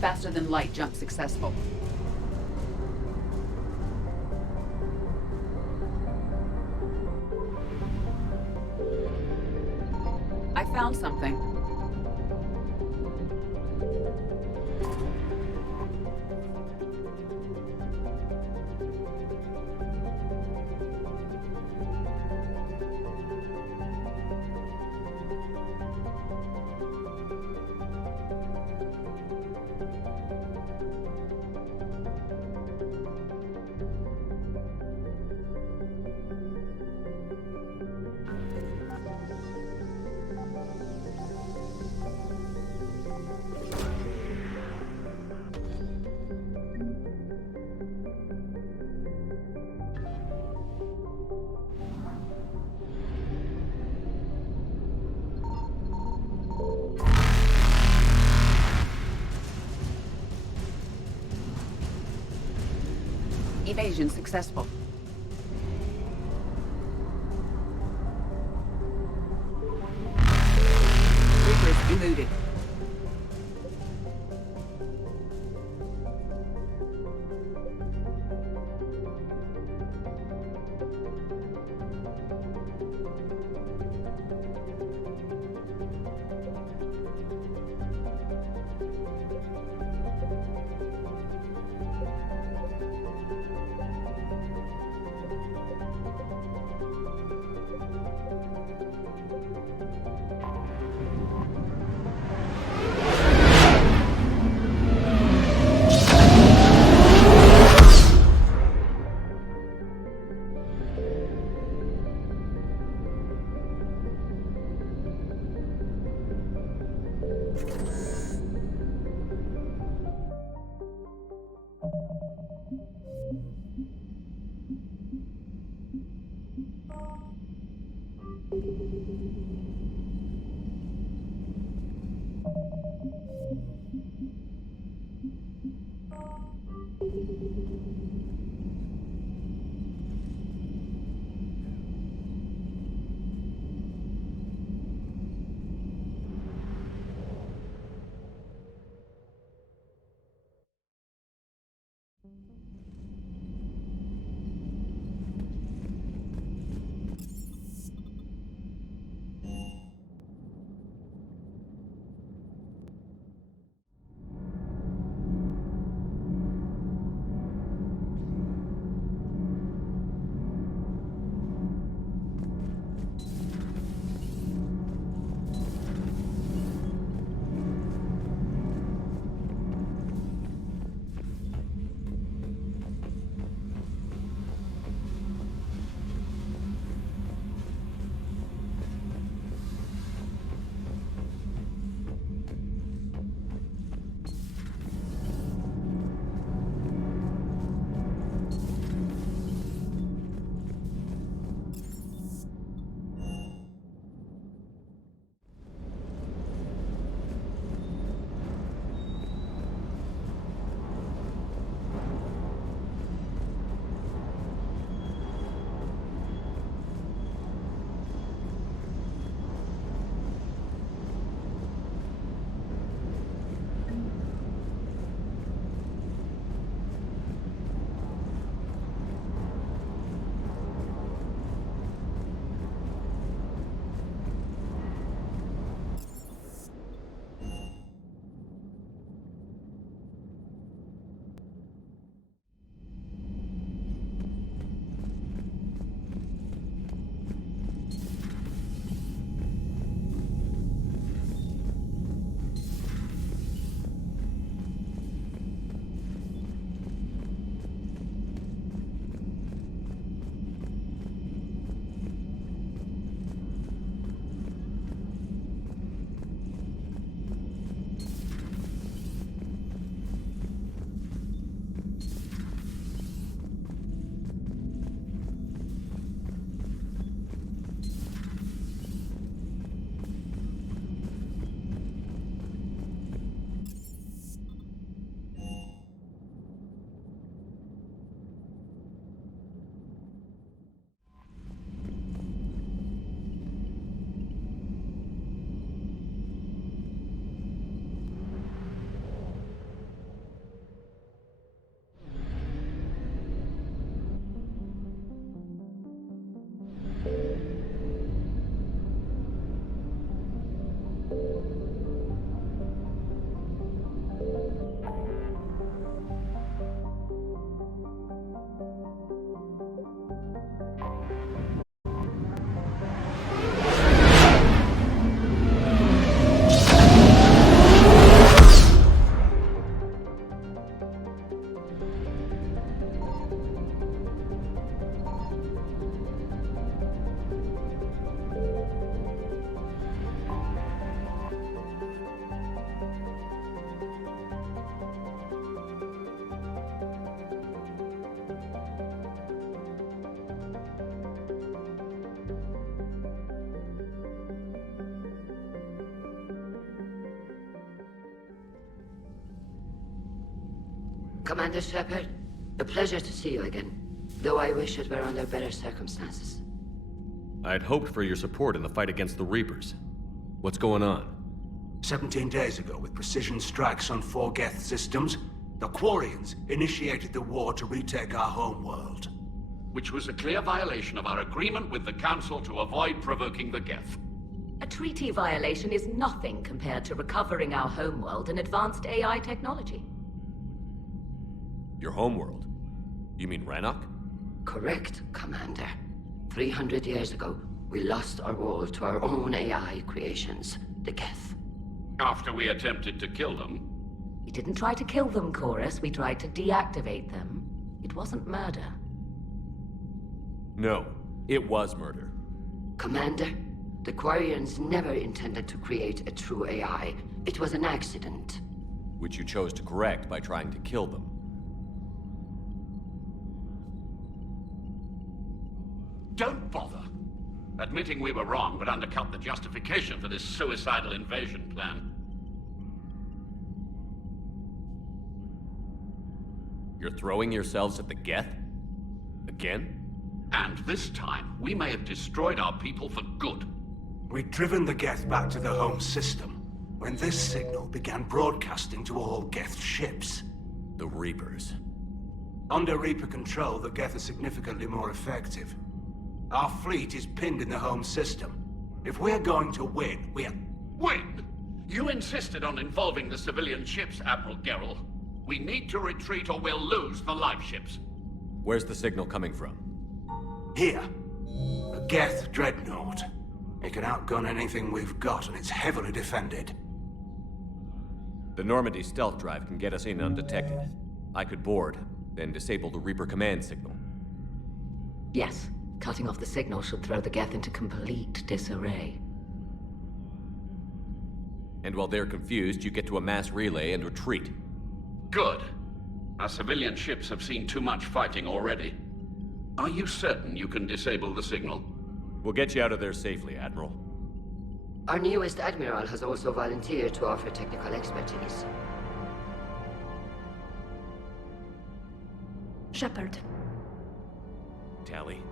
Faster than light jump successful. I found something. Evasion successful. Reapers eluded. Commander Shepard, a pleasure to see you again, though I wish it were under better circumstances. I'd hoped for your support in the fight against the Reapers. What's going on? 17 days ago, with precision strikes on 4 Geth systems, the Quarians initiated the war to retake our homeworld. Which was a clear violation of our agreement with the Council to avoid provoking the Geth. A treaty violation is nothing compared to recovering our homeworld and advanced AI technology. Your homeworld? You mean Rannoch? Correct, Commander. 300 years ago, we lost our world to our own AI creations, the Geth. After we attempted to kill them, We didn't try to kill them, Chorus. We tried to deactivate them. It wasn't murder. No, it was murder. Commander, the Quarians never intended to create a true AI. It was an accident. Which you chose to correct by trying to kill them. don't bother. Admitting we were wrong would undercut the justification for this suicidal invasion plan. You're throwing yourselves at the Geth? Again? And this time, we may have destroyed our people for good. We'd driven the Geth back to the home system when this signal began broadcasting to all Geth ships. The Reapers. Under Reaper control, the Geth are significantly more effective. Our fleet is pinned in the home system. If we're going to win, Win? You insisted on involving the civilian ships, Admiral Gerrel. We need to retreat or we'll lose the live ships. Where's the signal coming from? Here. A Geth dreadnought. It can outgun anything we've got, and it's heavily defended. The Normandy stealth drive can get us in undetected. I could board, then disable the Reaper command signal. Yes, cutting off the signal should throw the Geth into complete disarray. And while they're confused, you get to a mass relay and retreat. Good. Our civilian ships have seen too much fighting already. Are you certain you can disable the signal? We'll get you out of there safely, Admiral. Our newest Admiral has also volunteered to offer technical expertise. Shepard. Tally.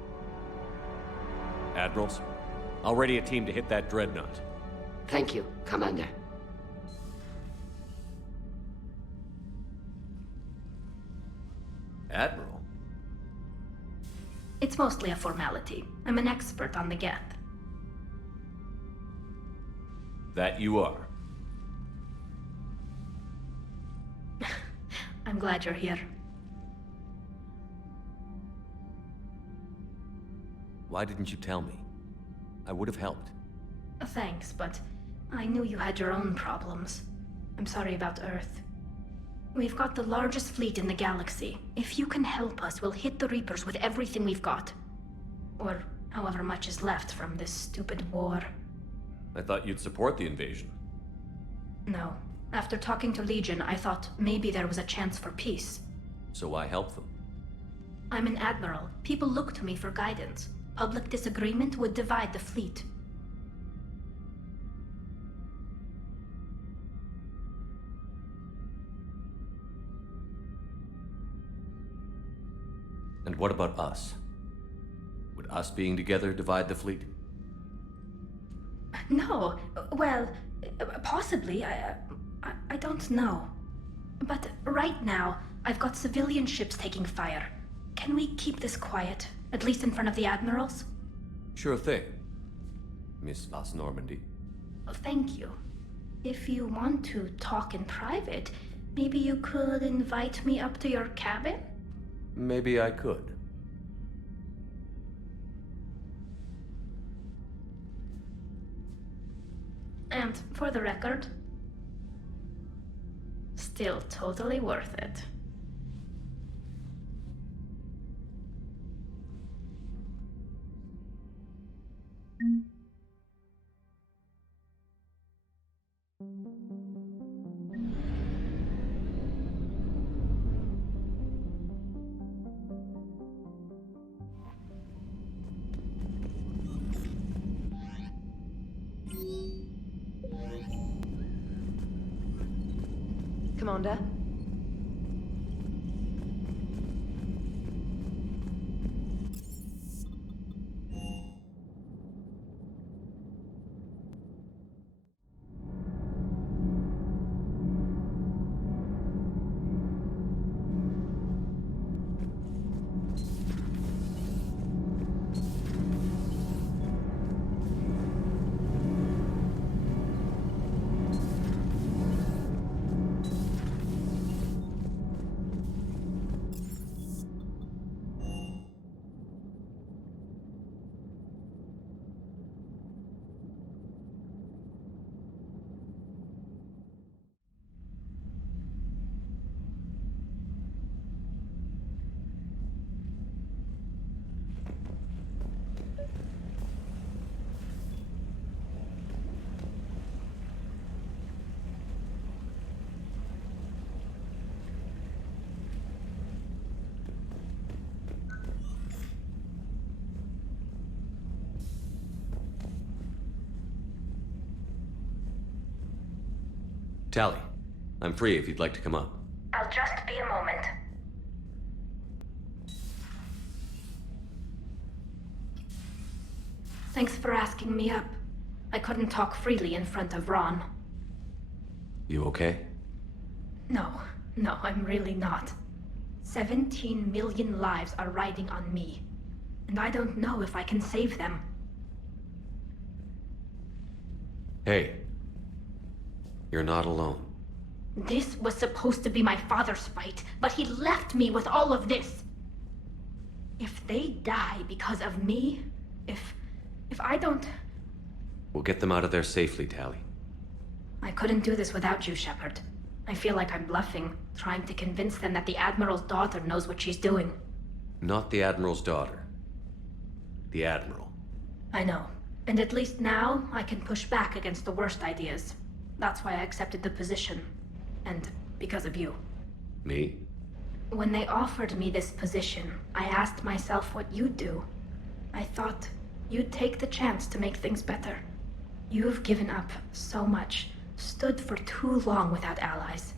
Admirals, I'll ready a team to hit that dreadnought. Thank you, Commander. Admiral? It's mostly a formality. I'm an expert on the Geth. That you are. I'm glad you're here. Why didn't you tell me? I would have helped. Thanks, but I knew you had your own problems. I'm sorry about Earth. We've got the largest fleet in the galaxy. If you can help us, we'll hit the Reapers with everything we've got. Or however much is left from this stupid war. I thought you'd support the invasion. No. After talking to Legion, I thought maybe there was a chance for peace. So I helped them. I'm an admiral. People look to me for guidance. Public disagreement would divide the fleet. And what about us? Would us being together divide the fleet? No. Well, possibly. I don't know. But right now, I've got civilian ships taking fire. Can we keep this quiet? At least in front of the admirals? Sure thing, Miss Vas Normandy. Thank you. If you want to talk in private, maybe you could invite me up to your cabin? Maybe I could. And for the record, still totally worth it. Commander? Tally, I'm free if you'd like to come up. I'll just be a moment. Thanks for asking me up. I couldn't talk freely in front of Ron. You okay? No, I'm really not. 17 million lives are riding on me, and I don't know if I can save them. Hey. You're not alone. This was supposed to be my father's fight, but he left me with all of this. If they die because of me, if I don't... We'll get them out of there safely, Tally. I couldn't do this without you, Shepard. I feel like I'm bluffing, trying to convince them that the Admiral's daughter knows what she's doing. Not the Admiral's daughter. The Admiral. I know. And at least now, I can push back against the worst ideas. That's why I accepted the position. And because of you. Me? When they offered me this position, I asked myself what you'd do. I thought you'd take the chance to make things better. You've given up so much, stood for too long without allies.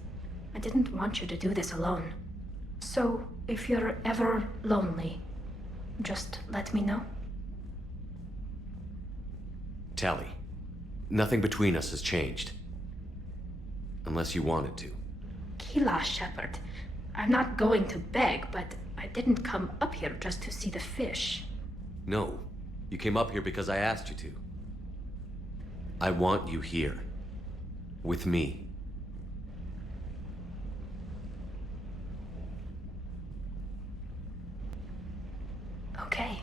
I didn't want you to do this alone. So, if you're ever lonely, just let me know. Tally, nothing between us has changed. Unless you wanted to. Kila, Shepard. I'm not going to beg, but I didn't come up here just to see the fish. No, you came up here because I asked you to. I want you here. With me. Okay.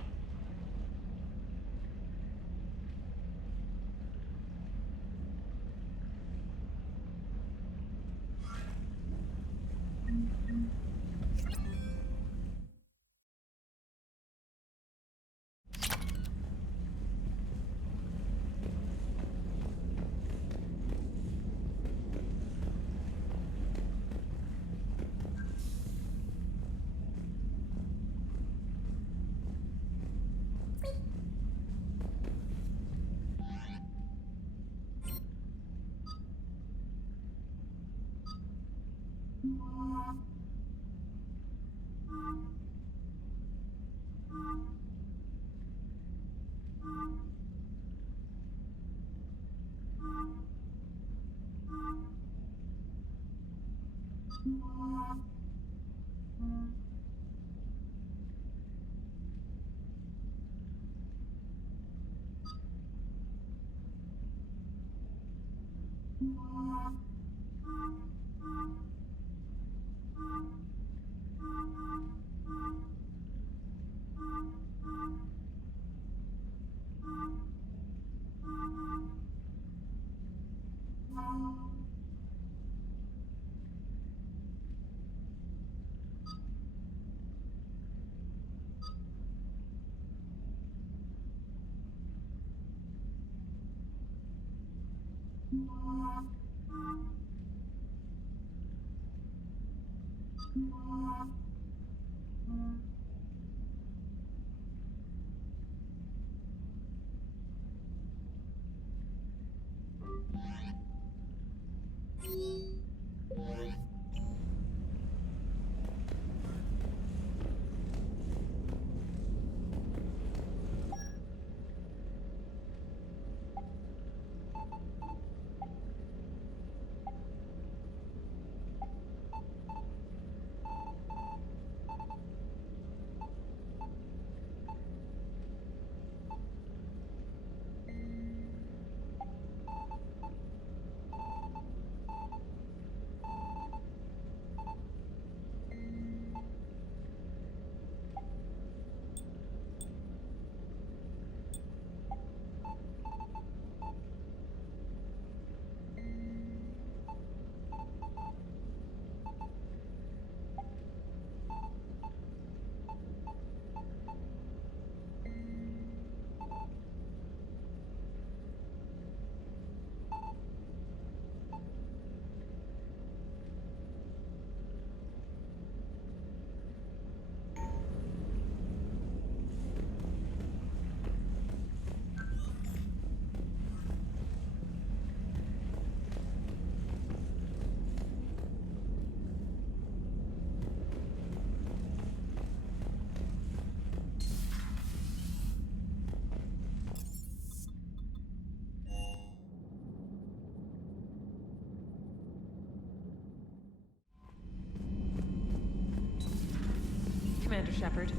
Shepard.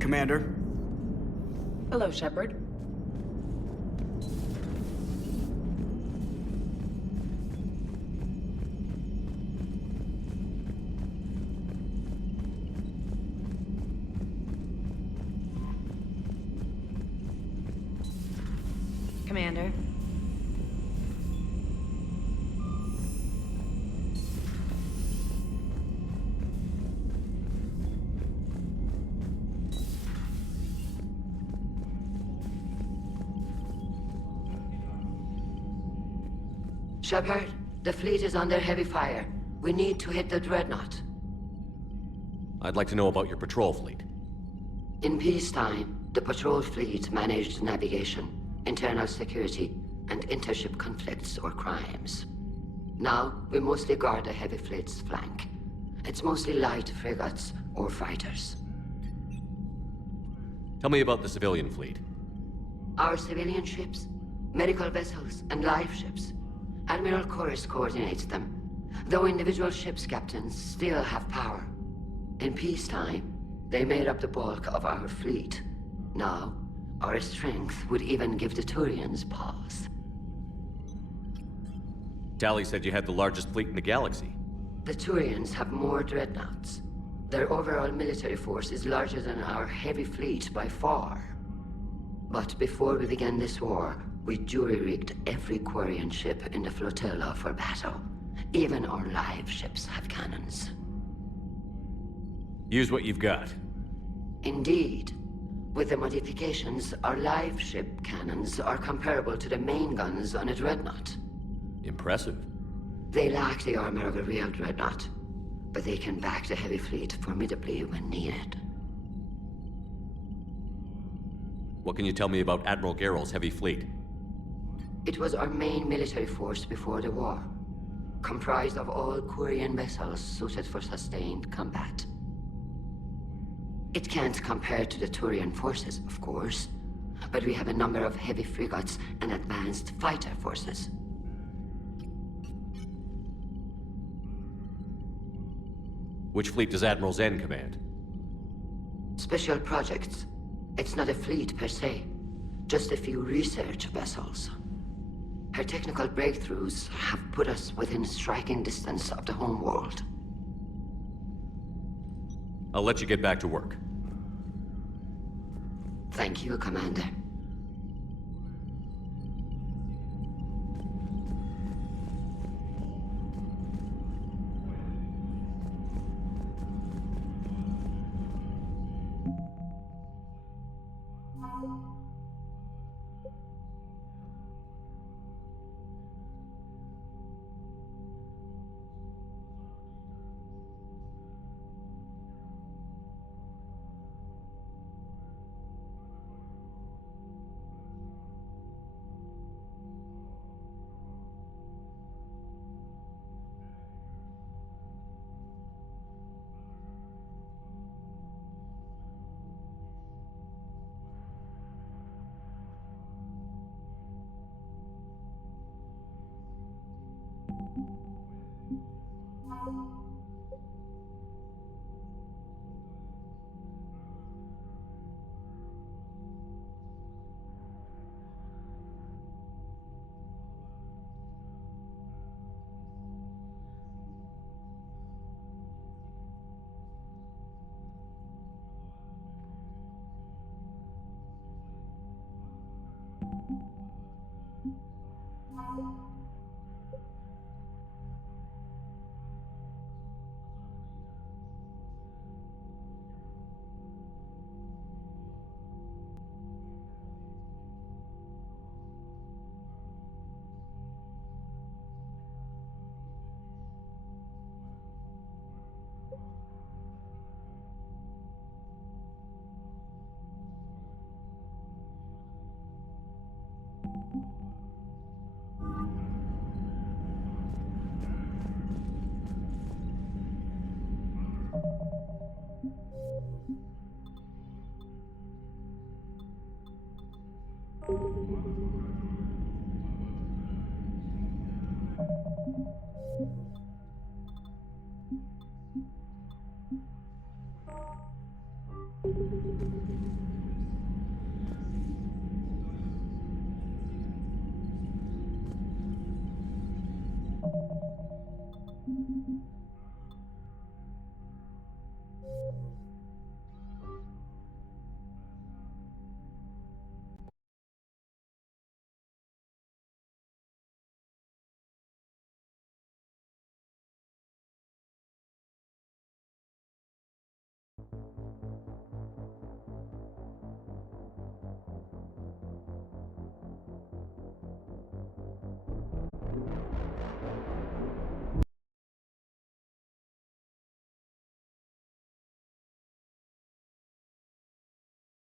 Commander. Hello, Shepard. Commander. Shepard, the fleet is under heavy fire. We need to hit the dreadnought. I'd like to know about your patrol fleet. In peacetime, the patrol fleet managed navigation, internal security, and intership conflicts or crimes. Now, we mostly guard the heavy fleet's flank. It's mostly light frigates or fighters. Tell me about the civilian fleet. Our civilian ships, medical vessels, and life ships. Admiral Chorus coordinates them, though individual ships' captains still have power. In peacetime, they made up the bulk of our fleet. Now, our strength would even give the Turians pause. Tally said you had the largest fleet in the galaxy. The Turians have more dreadnoughts. Their overall military force is larger than our heavy fleet by far. But before we began this war, we jury-rigged every Quarian ship in the flotilla for battle. Even our live ships have cannons. Use what you've got. Indeed. With the modifications, our live ship cannons are comparable to the main guns on a dreadnought. Impressive. They lack the armor of a real dreadnought, but they can back the heavy fleet formidably when needed. What can you tell me about Admiral Gerrel's heavy fleet? It was our main military force before the war, comprised of all Quarian vessels suited for sustained combat. It can't compare to the Turian forces, of course, but we have a number of heavy frigates and advanced fighter forces. Which fleet does Admiral Zen command? Special projects. It's not a fleet per se, just a few research vessels. Her technical breakthroughs have put us within striking distance of the homeworld. I'll let you get back to work. Thank you, Commander.